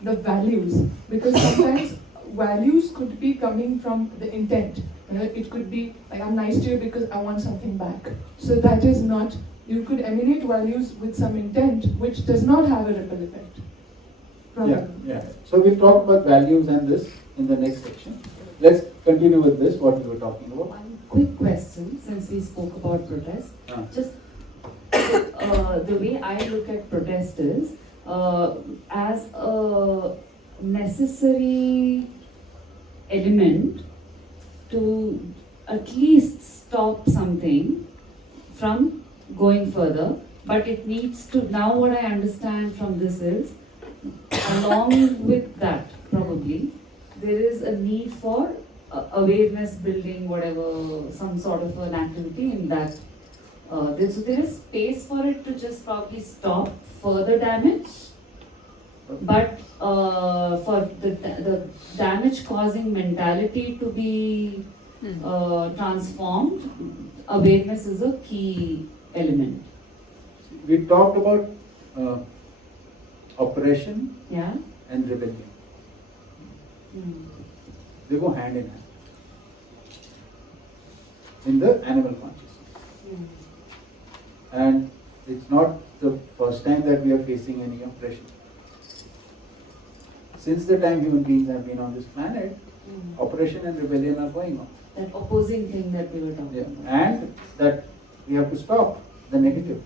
the values. Because sometimes values could be coming from the intent. You know, it could be like, I'm nice to you because I want something back. So that is not, you could emanate values with some intent which does not have a ripple effect. Probably. Yeah. So we'll talk about values and this in the next section. Let's continue with this, what we were talking about. One quick question, since we spoke about protest. Just the way I look at protest is as a necessary element to at least stop something from going further, but it needs to, now what I understand from this is, along with that probably, there is a need for awareness building, whatever, some sort of an activity in that. So there is space for it to just probably stop further damage, but for the damage causing mentality to be transformed, awareness is a key element. We talked about oppression and rebellion. They go hand in hand in the animal consciousness. And it's not the first time that we are facing any oppression. Since the time human beings have been on this planet, oppression and rebellion are going on. That opposing thing that we were talking about. And that we have to stop the negative.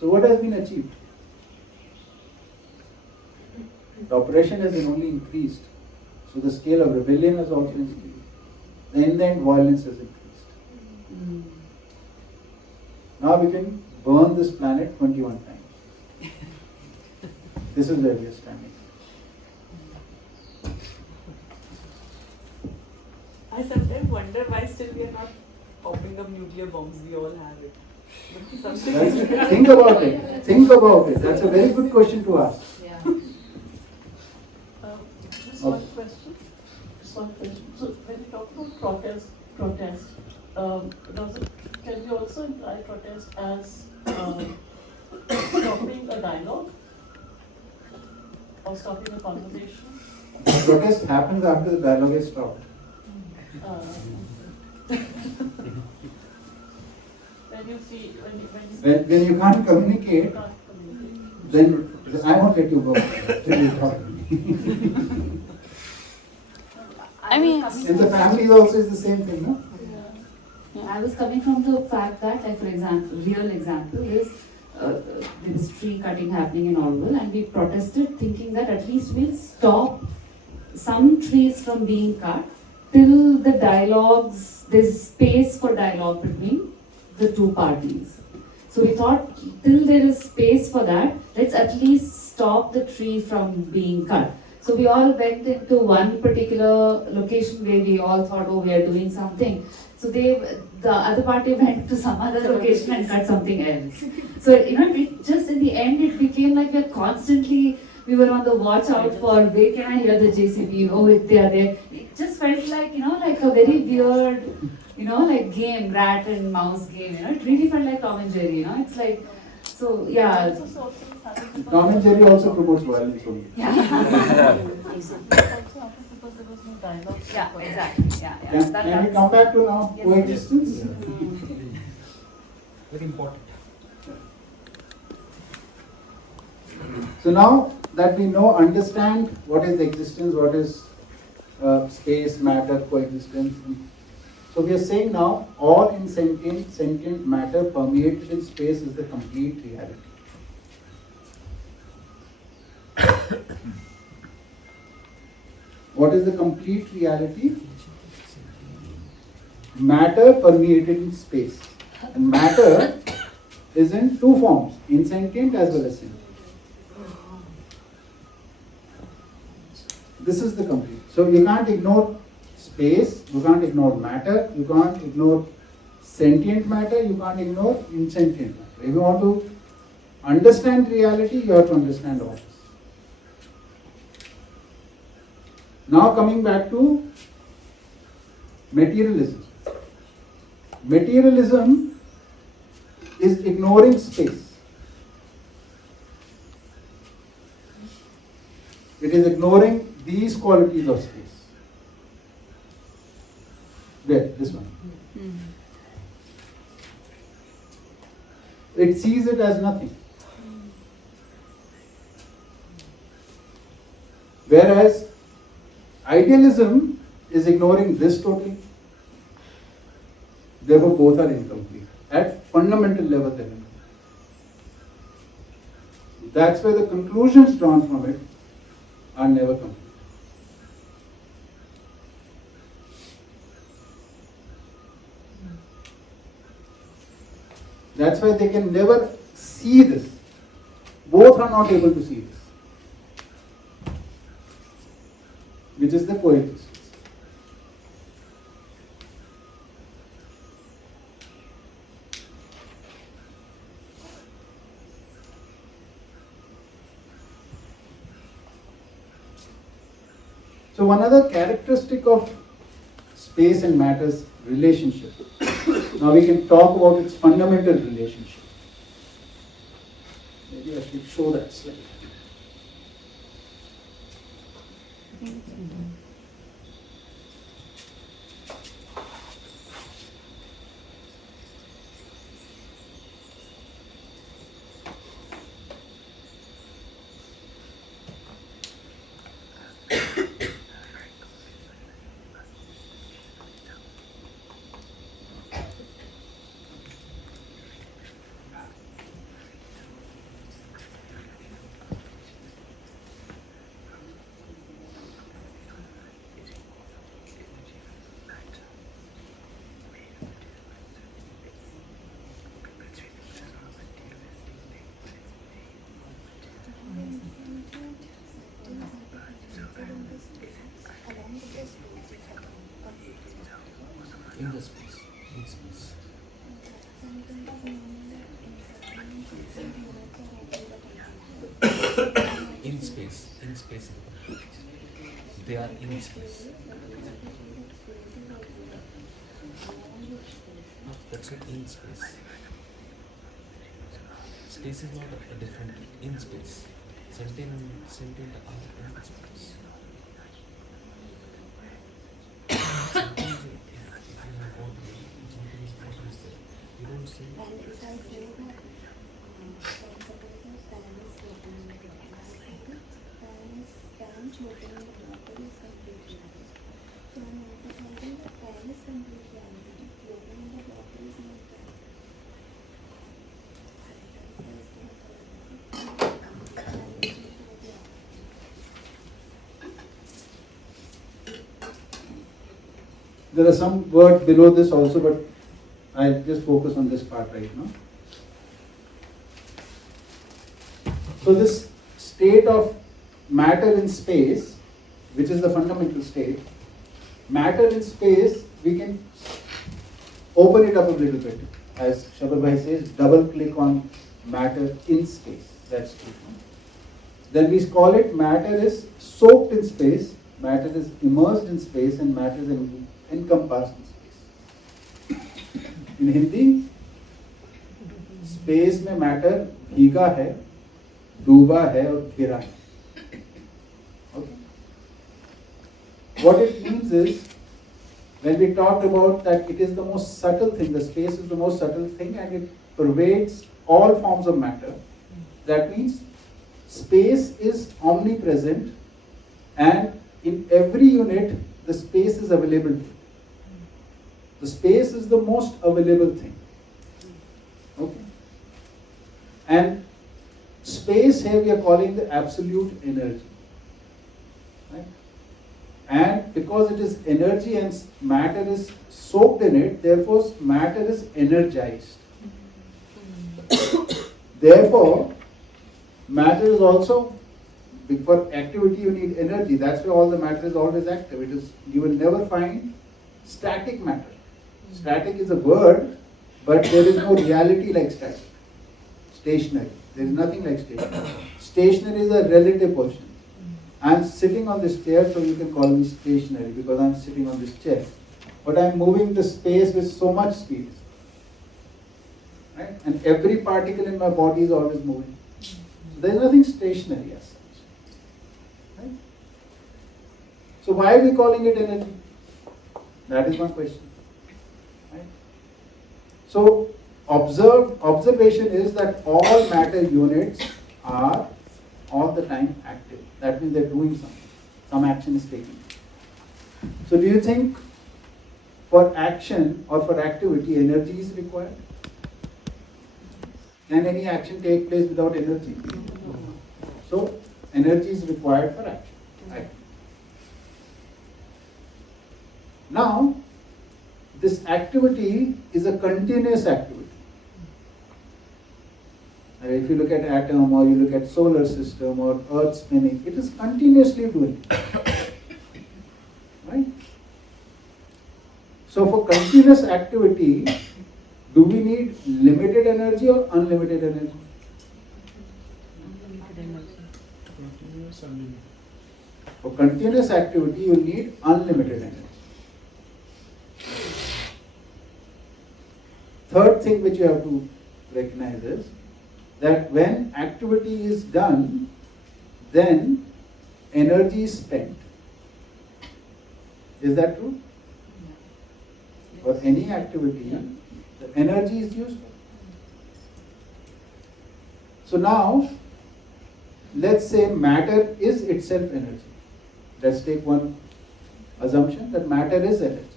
So what has been achieved? The oppression has been only increased. So the scale of rebellion has also increased. In the end, violence has increased. Now we can burn this planet 21 times. This is where we are standing. I sometimes wonder why still we are not popping up nuclear bombs. We all have it. But Think about it. Think about it. That's a very good question to ask. Yeah. Just one question. So when you talk about protest, can we also imply protest as stopping a dialogue or stopping a conversation? The protest happens after the dialogue is stopped. When you see, When you can't communicate, then I won't let you go till you talk. I mean, in the family also is the same thing, no? I was coming from the fact that, like for example, real example is there was tree cutting happening in Orwell, and we protested thinking that at least we'll stop some trees from being cut till the dialogues, there's space for dialogue between the two parties. So we thought till there is space for that, let's at least stop the tree from being cut. So we all went into one particular location where we all thought, oh, we are doing something. So the other party went to some other location and cut something else. So it just in the end it became like we were on the watch out for where can I hear the JCB? Oh, they are there. It just felt like like a very weird, like game, rat and mouse game. It really felt like Tom and Jerry. It's like so yeah. Tom and Jerry also promotes violence only. Yeah. Yeah, exactly. Yeah. Can we come back to now coexistence? Very important. So now that we understand what is existence, what is space, matter, coexistence. So we are saying now all in sentient matter permeated in space is the complete reality. What is the complete reality? Matter permeated in space. And matter is in two forms, insentient as well as sentient. This is the complete. So you can't ignore space, you can't ignore matter, you can't ignore sentient matter, you can't ignore insentient matter. If you want to understand reality, you have to understand all this. Now coming back to materialism. Materialism is ignoring space. It is ignoring these qualities of space. There, this one. It sees it as nothing. Whereas idealism is ignoring this totally. Therefore, both are incomplete. At fundamental level, they're incomplete. That's why the conclusions drawn from it are never complete. That's why they can never see this. Both are not able to see this. Which is the coexistence. So one other characteristic of space and matter's relationship. Now we can talk about its fundamental relationship. Maybe I should show that slide. In the space. In space. In space. In space. They are in space. No, that's not in space. Space is not a different in space. Sentient are in space. You don't see. There are some words below this also, but I'll just focus on this part right now. So this state of matter in space which is the fundamental state, matter in space, we can open it up a little bit. As Shabir says, double click on matter in space. That's true. Then we call it matter is soaked in space, matter is immersed in space, and matter is encompassed in space. In Hindi, space में matter भीगा है, डूबा है और घिरा है. Okay. What it means is, when we talked about that it is the most subtle thing, the space is the most subtle thing and it pervades all forms of matter. That means space is omnipresent and in every unit the space is available. The space is the most available thing. Okay. And space here we are calling the absolute energy. Right? And because it is energy and matter is soaked in it, therefore matter is energized. Therefore, matter is also, for activity you need energy. That's why all the matter is always active. It is, you will never find static matter. Static is a word, but there is no reality like static. Stationary. There is nothing like stationary. Stationary is a relative portion. I am sitting on this chair, so you can call me stationary because I am sitting on this chair. But I am moving the space with so much speed. Right? And every particle in my body is always moving. So there is nothing stationary as such. Right? So why are we calling it energy? That is one question. Right? So observation is that all matter units are all the time active. That means they're doing something. Some action is taking. So do you think for action or for activity energy is required? Can any action take place without energy? So energy is required for action. Right? Now, this activity is a continuous activity. If you look at atom or you look at solar system or earth spinning, it is continuously doing it. Right? So for continuous activity, do we need limited energy or unlimited energy? Continuous, unlimited. For continuous activity, you need unlimited energy. Third thing which you have to recognize is that when activity is done, then energy is spent. Is that true? For any activity, the energy is used. So now, let's say matter is itself energy. Let's take one assumption that matter is energy.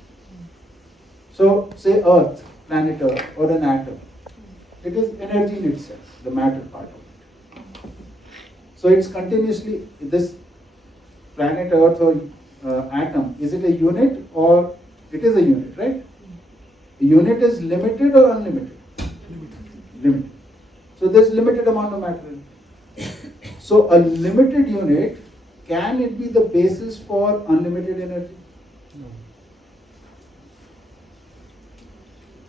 So say Earth, planet Earth, or an atom. It is energy in itself, the matter part of it. So it's continuously, this planet Earth or atom, is it a unit or it is a unit, right? A unit is limited or unlimited? Limited. So there's limited amount of matter in it. So a limited unit, can it be the basis for unlimited energy? No.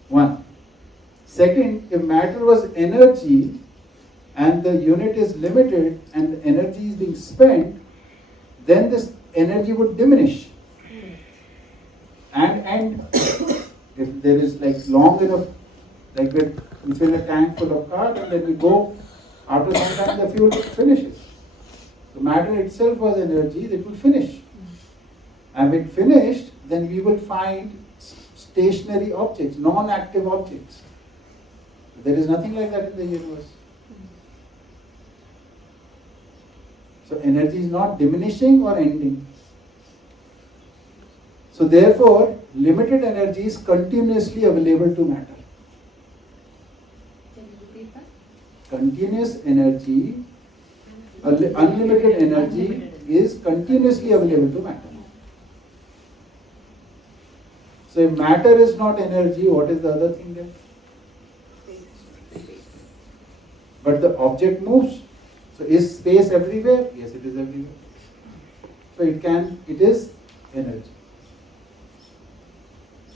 One. Second, if matter was energy and the unit is limited and the energy is being spent, then this energy would diminish. And if there is like long enough, like we fill a tank full of car and then we go, after some time the fuel finishes. The matter itself was energy, it will finish. And when finished, then we will find stationary objects, non-active objects. There is nothing like that in the universe. So energy is not diminishing or ending. So therefore, limited energy is continuously available to matter. Can you repeat that? Continuous energy, unlimited energy is continuously available to matter. So if matter is not energy, what is the other thing then? But the object moves. So is space everywhere? Yes, it is everywhere. So it is energy.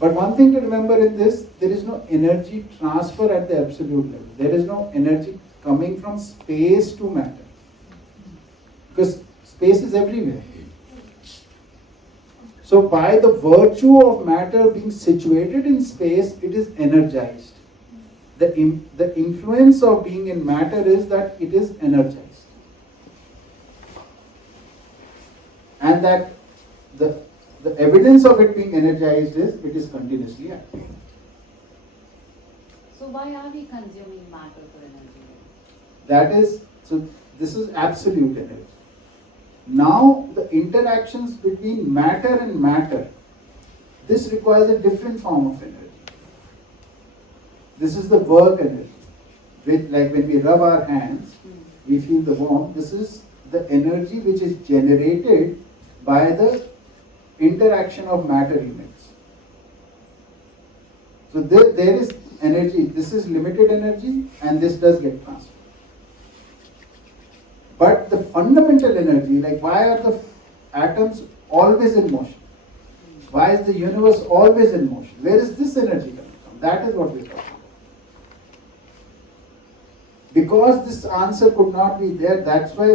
But one thing to remember in this, there is no energy transfer at the absolute level. There is no energy coming from space to matter. Because space is everywhere. So by the virtue of matter being situated in space, it is energized. The influence of being in matter is that it is energized. And that the evidence of it being energized is it is continuously active. So why are we consuming matter for energy? That is, so this is absolute energy. Now the interactions between matter and matter, this requires a different form of energy. This is the work energy. Like when we rub our hands, we feel the warmth. This is the energy which is generated by the interaction of matter elements. So there is energy. This is limited energy and this does get transferred. But the fundamental energy, like why are the atoms always in motion? Why is the universe always in motion? Where is this energy coming from? That is what we are talking about. Because this answer could not be there, that's why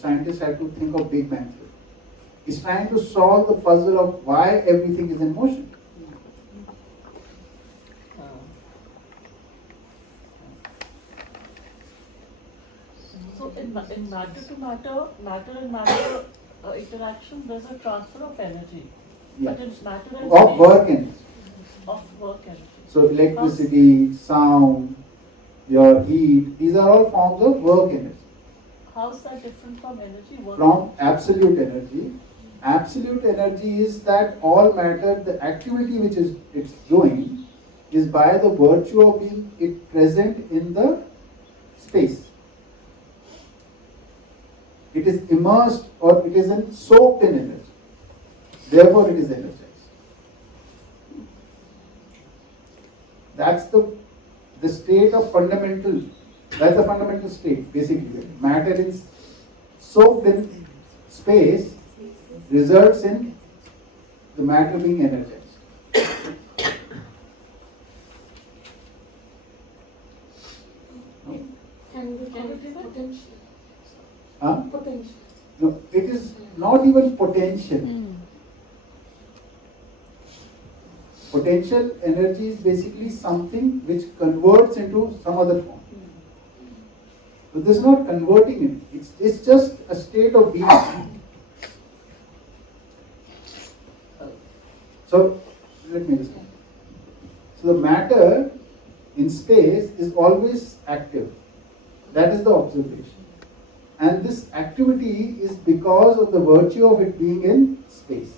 scientists had to think of Big Bang Theory. He's trying to solve the puzzle of why everything is in motion. So in matter to matter and matter interaction, there's a transfer of energy. Yeah. But in matter and Of work energy. Of work energy. So electricity, sound, your heat, these are all forms of work energy. How is that different from energy? Work From absolute energy. Absolute energy is that all matter, the activity which it's doing is by the virtue of being it present in the space. It is immersed or it is soaked in energy. Therefore it is energized. That's the state of fundamental, that's the fundamental state basically. Matter is soaked in space results in the matter being energized. And we call it potential. Huh? Potential. No, it is not even potential. Potential energy is basically something which converts into some other form. So this is not converting it. It's just a state of being. So let me explain. So the matter in space is always active. That is the observation. And this activity is because of the virtue of it being in space.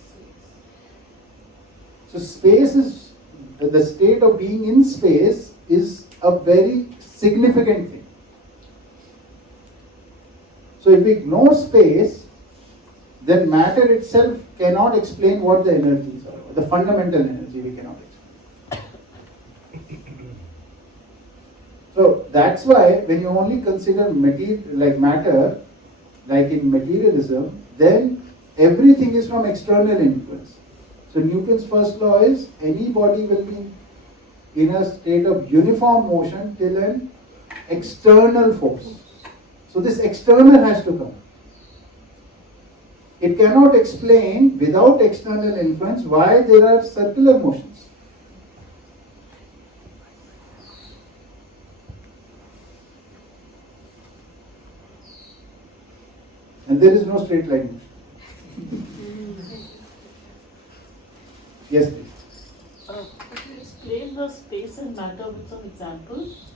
So space is, the state of being in space is a very significant thing. So if we ignore space, then matter itself cannot explain what the energies are. The fundamental energy we cannot explain. So that's why when you only consider matter, like in materialism, then everything is from external influence. So Newton's first law is any body will be in a state of uniform motion till an external force. So this external has to come. It cannot explain without external influence why there are circular motions. And there is no straight line motion. Yes, please. Could you explain the space and matter with some examples?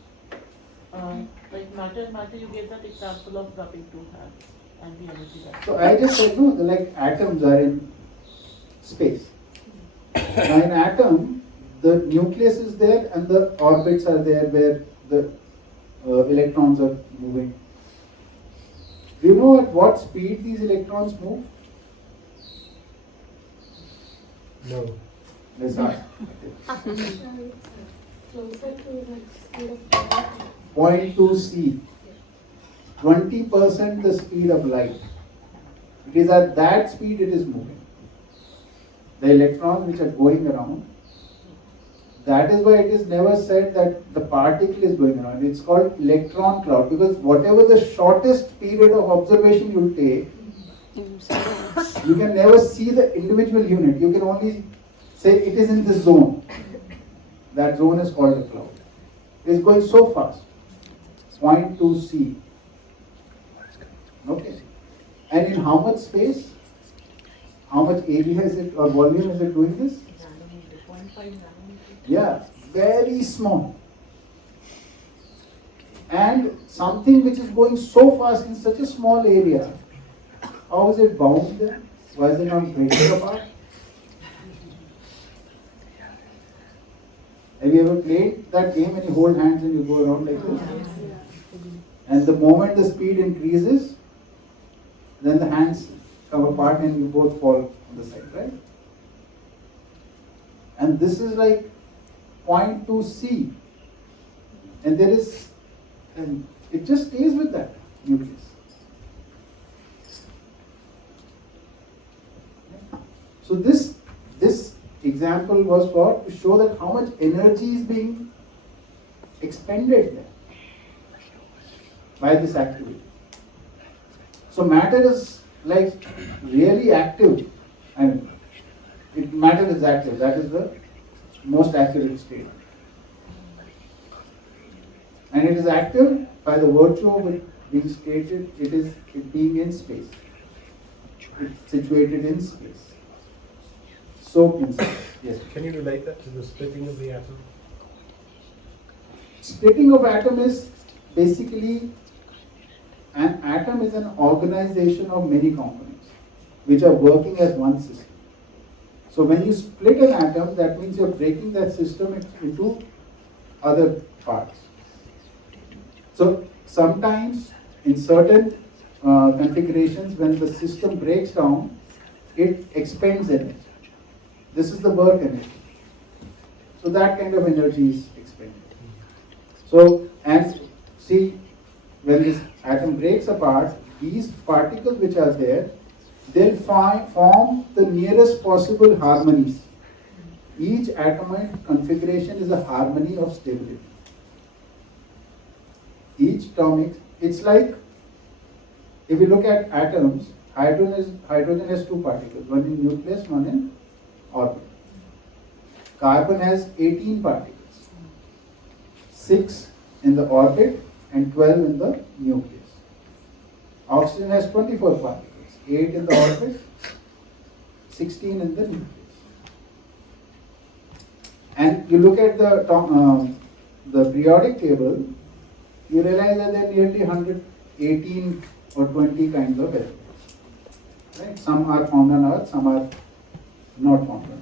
Like matter and matter, you gave that example of rubbing two hands and the energy that. So I just said, no, like atoms are in space. Now in atom, the nucleus is there and the orbits are there where the electrons are moving. Do you know at what speed these electrons move? No. Let's ask. Closer to like speed of light. 0.2 c. 20% the speed of light. It is at that speed it is moving. The electrons which are going around, that is why it is never said that the particle is going around. It's called electron cloud, because whatever the shortest period of observation you take, you can never see the individual unit. You can only say it is in this zone. That zone is called a cloud. It is going so fast. 0.2 C. Okay. And in how much space? How much area is it or volume is it doing this? Yeah, very small. And something which is going so fast in such a small area, how is it bound there? Why is it not breaking apart? Have you ever played that game when you hold hands and you go around like this? And the moment the speed increases, then the hands come apart and you both fall on the side, right? And this is like 0.2 C. And there is, and it just stays with that nucleus. So this example was for to show that how much energy is being expended there by this activity. So matter is like really active. I mean, matter is active. That is the most accurate state. And it is active by the virtue of it being stated, it being in space. It's situated in space. So in space. Yes. Can you relate that to the splitting of the atom? Splitting of atom is basically, an atom is an organization of many components which are working as one system. So when you split an atom, that means you're breaking that system into other parts. So sometimes in certain configurations, when the system breaks down, it expends energy. This is the work energy. So that kind of energy is expended. So, and see, when this atom breaks apart, these particles which are there, they'll form the nearest possible harmonies. Each atomic configuration is a harmony of stability. Each atomic, it's like, if you look at atoms, hydrogen has two particles, one in nucleus, one in orbit. Carbon has 18 particles, 6 in the orbit and 12 in the nucleus. Oxygen has 24 particles, 8 in the orbit, 16 in the nucleus. And you look at the periodic table, you realize that there are nearly 118 or 20 kinds of elements. Right? Some are found on Earth, some are not found on Earth.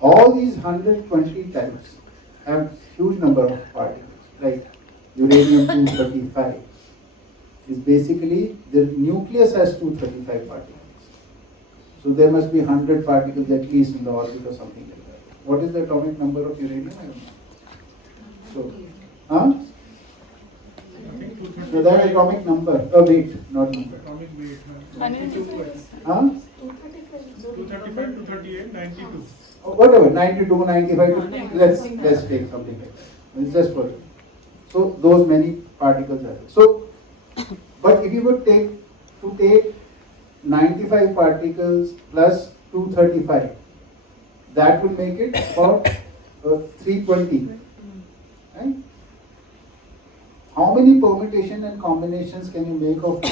All these 120 types have huge number of particles, like uranium-235 is basically, the nucleus has 235 particles. So there must be 100 particles at least in the orbit or something like that. What is the atomic number of uranium? I don't know. So, so that atomic number, weight, not number. Atomic weight. 235, 238, 92. Whatever, 92, 95, let's take something like that. It's just for it. So those many particles are there. So, but if you would take 95 particles plus 235, that will make it about 320. Right? How many permutation and combinations can you make of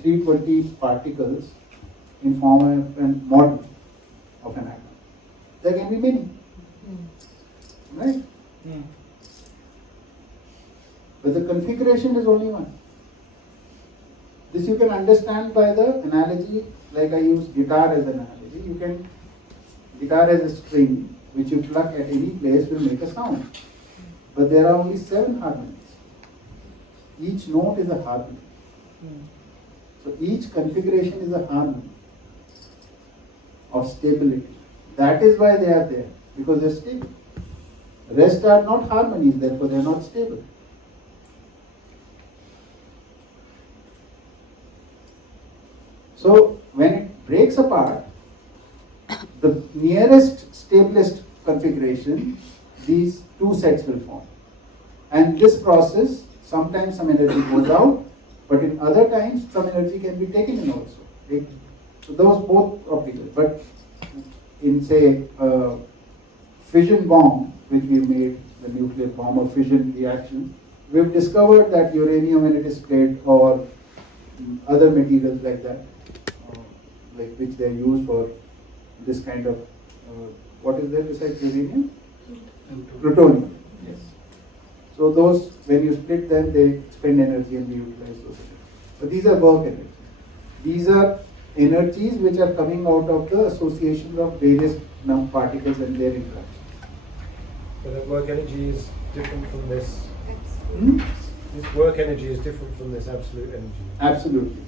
320 particles in form of a model of an atom? There can be many. Right? But the configuration is only one. This you can understand by the analogy, like I use guitar as an analogy. Guitar as a string, which you pluck at any place will make a sound. But there are only 7 harmonies. Each note is a harmony. So each configuration is a harmony of stability. That is why they are there, because they are stable. Rest are not harmonies, therefore they are not stable. So when it breaks apart, the nearest stablest configuration, these two sets will form. And this process, sometimes some energy goes out, but in other times some energy can be taken in also. So those both optical. But in say fission bomb, which we made, the nuclear bomb or fission reaction, we've discovered that uranium when it is split or other materials like that, like which they use for this kind of, what is there besides uranium? Plutonium. Yes. So those, when you split them, they expend energy and we utilize those energies. But these are work energies. These are energies which are coming out of the association of various particles and their interactions. So that work energy is different from this. Hmm? This work energy is different from this absolute energy. Absolutely.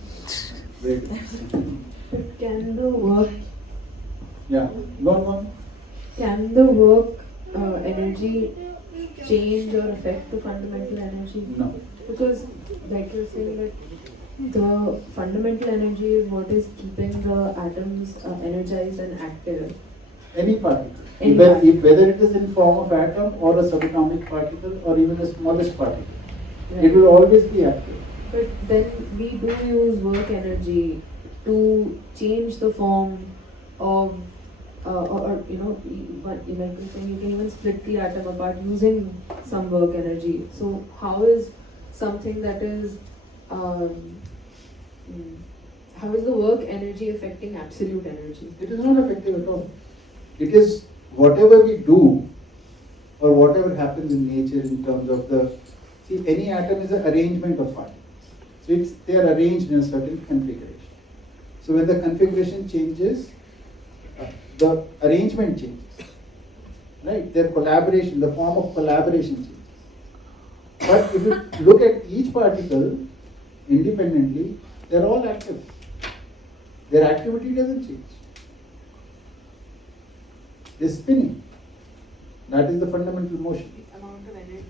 Very good. But can the work, Yeah. Go on. can the work energy change or affect the fundamental energy? No. Because like you're saying that the fundamental energy is what is keeping the atoms energized and active. Any particle. Any Whether it is in form of atom or a subatomic particle or even the smallest particle, it will always be active. But then we do use work energy to change the form of, or you know, like you're saying, you can even split the atom apart using some work energy. So how is something that is, how is the work energy affecting absolute energy? It is not effective at all. It is whatever we do or whatever happens in nature in terms of the, see, any atom is an arrangement of particles. So they are arranged in a certain configuration. So when the configuration changes, the arrangement changes. Right? Their collaboration, the form of collaboration changes. But if you look at each particle independently, they're all active. Their activity doesn't change. They're spinning. That is the fundamental motion. The amount of energy,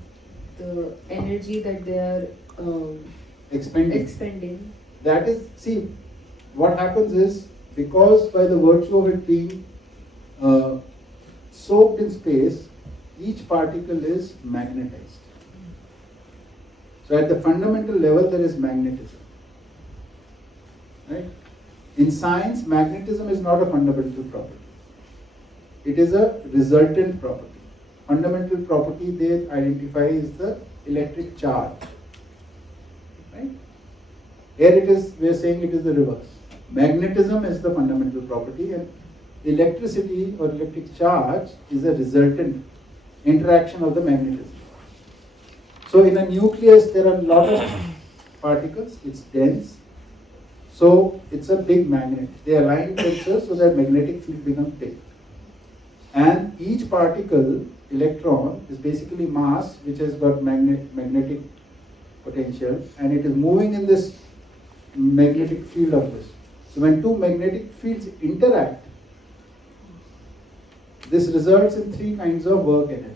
the energy that they are Expending. That is, see, what happens is, because by the virtue of it being soaked in space, each particle is magnetized. So at the fundamental level, there is magnetism. Right? In science, magnetism is not a fundamental property. It is a resultant property. Fundamental property they identify is the electric charge. Right? Here it is, we are saying it is the reverse. Magnetism is the fundamental property and electricity or electric charge is a resultant interaction of the magnetism. So in a nucleus there are a lot of particles, it's dense, so it's a big magnet. They align themselves so that magnetic field becomes big. And each particle, electron, is basically mass which has got magnetic potential and it is moving in this magnetic field of this. So when two magnetic fields interact, this results in three kinds of work energy.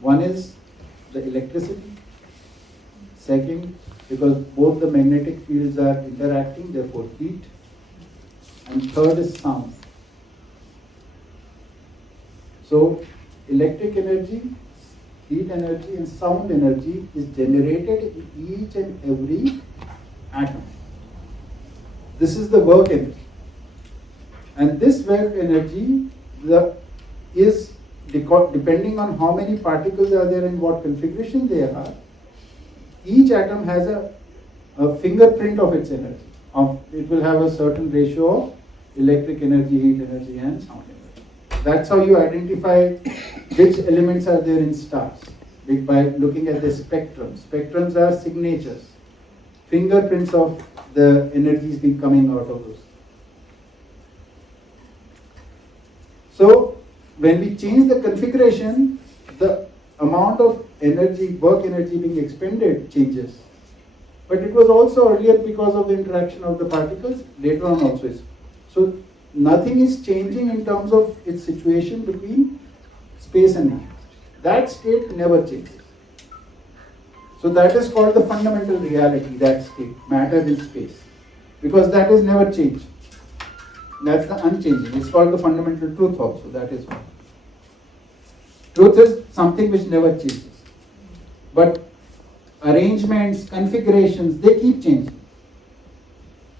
One is the electricity. Second, because both the magnetic fields are interacting, therefore heat. And third is sound. So electric energy, heat energy and sound energy is generated in each and every atom. This is the work energy. And this work energy is depending on how many particles are there and what configuration they are. Each atom has a fingerprint of its energy. It will have a certain ratio of electric energy, heat energy and sound energy. That's how you identify which elements are there in stars, by looking at the spectrum. Spectrums are signatures, fingerprints of the energies being coming out of those. So when we change the configuration, the amount of energy, work energy being expended changes. But it was also earlier because of the interaction of the particles, later on also is. So nothing is changing in terms of its situation between space and matter. That state never changes. So that is called the fundamental reality, that state, matter in space. because that is never changed. That's the unchanging. It's called the fundamental truth also. That is what. Truth is something which never changes. But arrangements, configurations, they keep changing.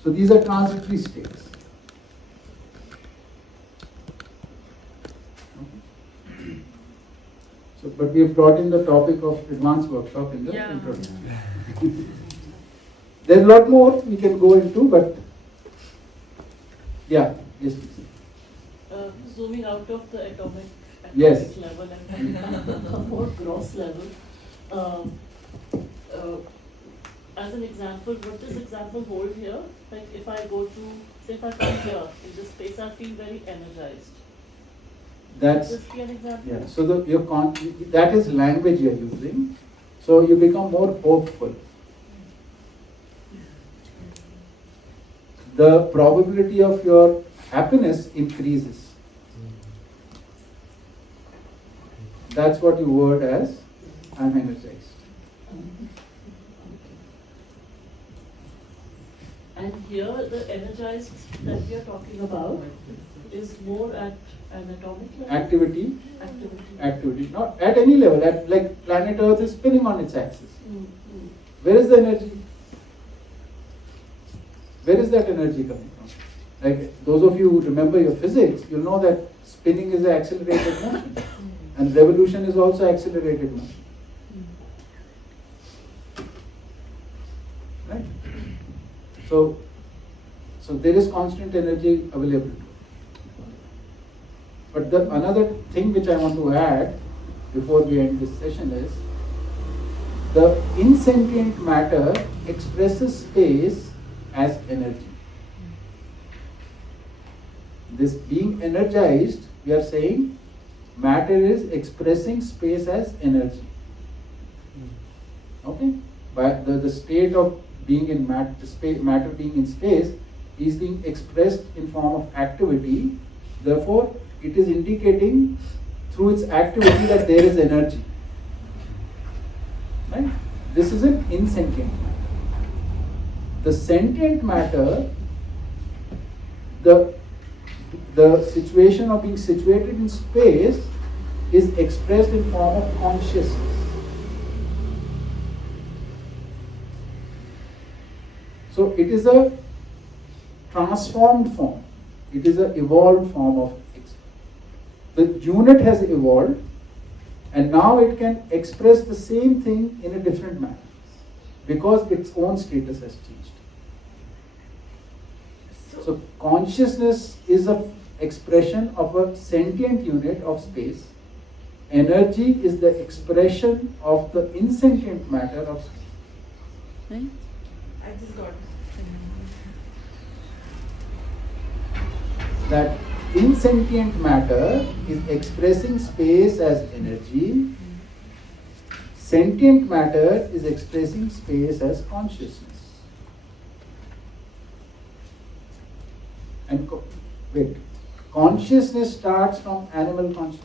So these are transitory states. So, but we have brought in the topic of advanced workshop in the introduction. There's a lot more we can go into, but yeah, yes, please. Zooming out of the atomic Yes. level and a more gross level. As an example, what does example hold here? Like if I go to, say if I come here in this space, I feel very energized. That's, Just be an example. yeah. So that is language you are using. So you become more hopeful. The probability of your happiness increases. That's what you word as I'm energized. And here the energized that we are talking about is more at an atomic level. Activity. Not at any level. Like planet Earth is spinning on its axis. Where is the energy? Where is that energy coming from? Like those of you who remember your physics, you'll know that spinning is an accelerated motion. And revolution is also accelerated motion. Right? So there is constant energy available. But another thing which I want to add before we end this session is the insentient matter expresses space as energy. This being energized, we are saying matter is expressing space as energy. Okay? By the state of being in matter being in space is being expressed in form of activity. Therefore, it is indicating through its activity that there is energy. Right? This is an insentient matter. The sentient matter, the situation of being situated in space is expressed in form of consciousness. So it is a transformed form. It is an evolved form of the unit has evolved, and now it can express the same thing in a different manner because its own status has changed. So consciousness is an expression of a sentient unit of space. Energy is the expression of the insentient matter of space. Right? I just got it. That insentient matter is expressing space as energy. Sentient matter is expressing space as consciousness. And consciousness starts from animal consciousness.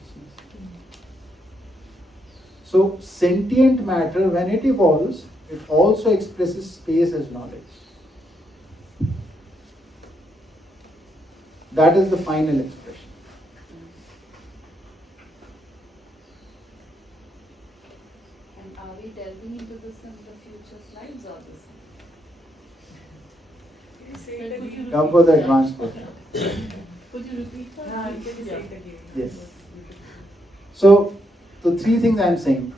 So sentient matter, when it evolves, it also expresses space as knowledge. That is the final expression. And are we delving into this in the future slides or this? Come for the advanced portion. Could you repeat that? Yes. So, the three things I am saying.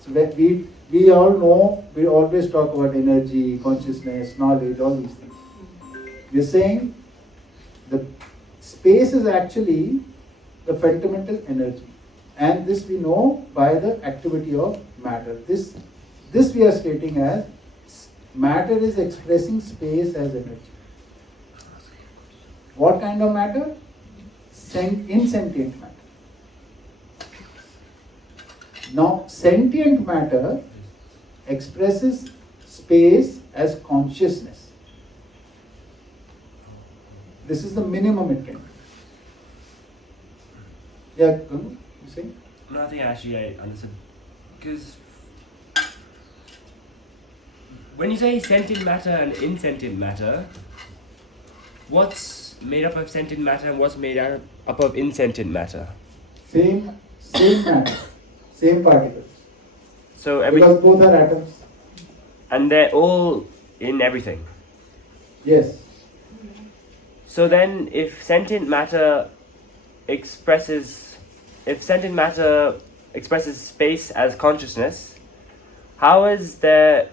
So that we all know, we always talk about energy, consciousness, knowledge, all these things. We are saying the space is actually the fundamental energy. And this we know by the activity of matter. This we are stating as matter is expressing space as energy. What kind of matter? Insentient matter. Now, sentient matter expresses space as consciousness. This is the minimum it can be. Yeah, Ganu, you say? No, I think actually I understood. Because when you say sentient matter and insentient matter, what's made up of sentient matter and what's made up of insentient matter? Same matter, same particles. So because both are atoms. And they're all in everything. Yes. So then, if sentient matter expresses space as consciousness, how is there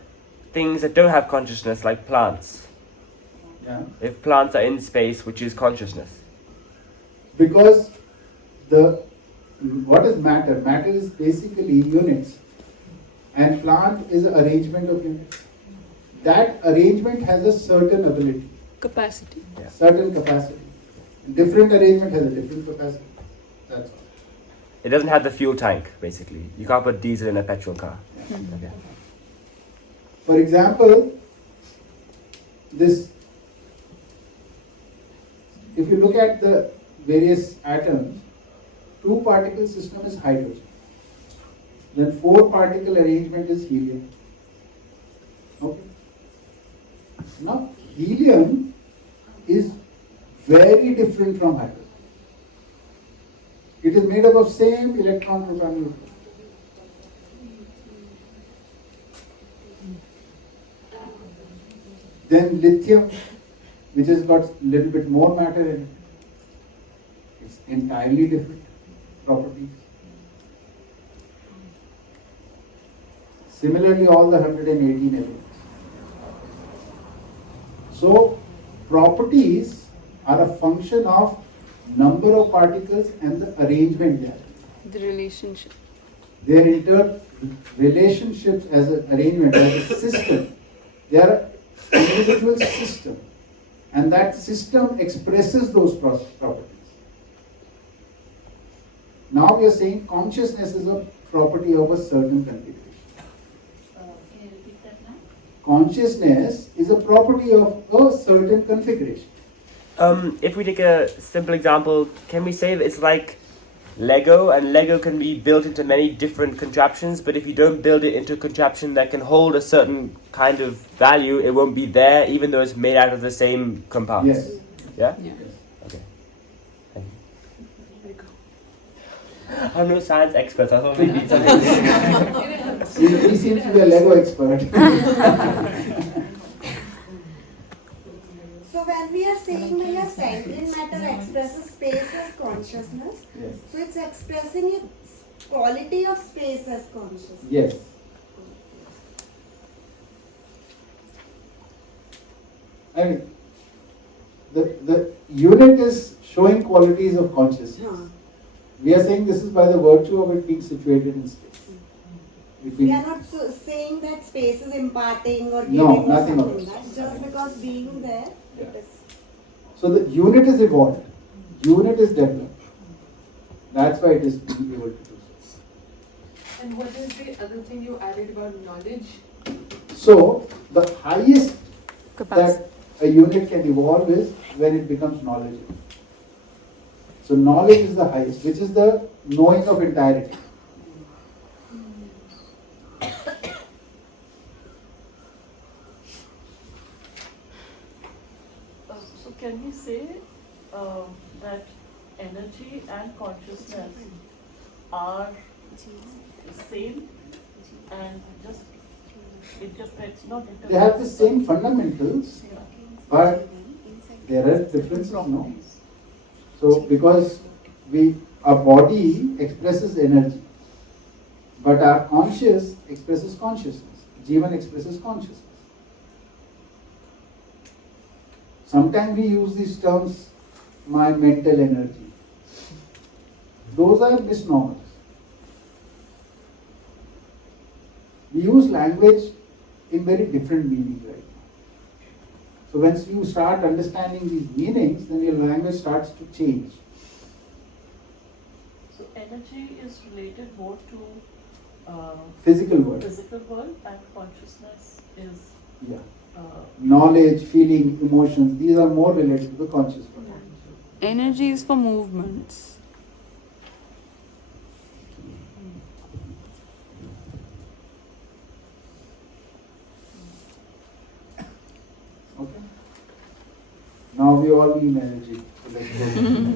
things that don't have consciousness, like plants? Yeah. If plants are in space, which is consciousness. Because what is matter? Matter is basically units, and plant is an arrangement of units. That arrangement has a certain ability. Capacity. Yeah. Certain capacity. Different arrangement has a different capacity. That's all. It doesn't have the fuel tank, basically. You can't put diesel in a petrol car. Yeah. Okay. For example, if you look at the various atoms, 2-particle system is hydrogen. Then 4-particle arrangement is helium. Okay. Now, helium is very different from hydrogen. It is made up of same electron, proton, neutron. Then lithium, which has got a little bit more matter in it, it's entirely different properties. Similarly, all the 118 elements. So, properties are a function of number of particles and the arrangement there. The relationship. Their relationships as an arrangement, as a system. They are an individual system, and that system expresses those properties. Now we are saying consciousness is a property of a certain configuration. Can you repeat that now? Consciousness is a property of a certain configuration. If we take a simple example, can we say that it's like Lego, and Lego can be built into many different contraptions, but if you don't build it into a contraption that can hold a certain kind of value, it won't be there, even though it's made out of the same compounds? Yes. Yeah? Yes. Okay. Thank you. I'm no science expert, I thought we need something. He seems to be a Lego expert. So when we are saying that your sentient matter expresses space as consciousness, Yes. so it's expressing its quality of space as consciousness. Yes. I mean, the unit is showing qualities of consciousness. We are saying this is by the virtue of it being situated in space. We are not saying that space is imparting or giving No, or nothing of something. it. That's just because being there, it is. So the unit is evolved. Unit is developed. That's why it is being able to do so. And what is the other thing you added about knowledge? So the highest that a unit can evolve is when it becomes knowledgeable. So knowledge is the highest, which is the knowing of entirety. So can we say that energy and consciousness are the same and just They have the same fundamentals, but there are differences, no? So because our body expresses energy, but our conscious expresses consciousness. Jeevan expresses consciousness. Sometimes we use these terms, my mental energy. Those are misnomers. We use language in very different meanings right now. So once you start understanding these meanings, then your language starts to change. So energy is related more to Physical world. Physical world, and consciousness is Knowledge, feeling, emotions, these are more related to the conscious world. Energy is for movements. Okay. Now we all need energy. So let's go.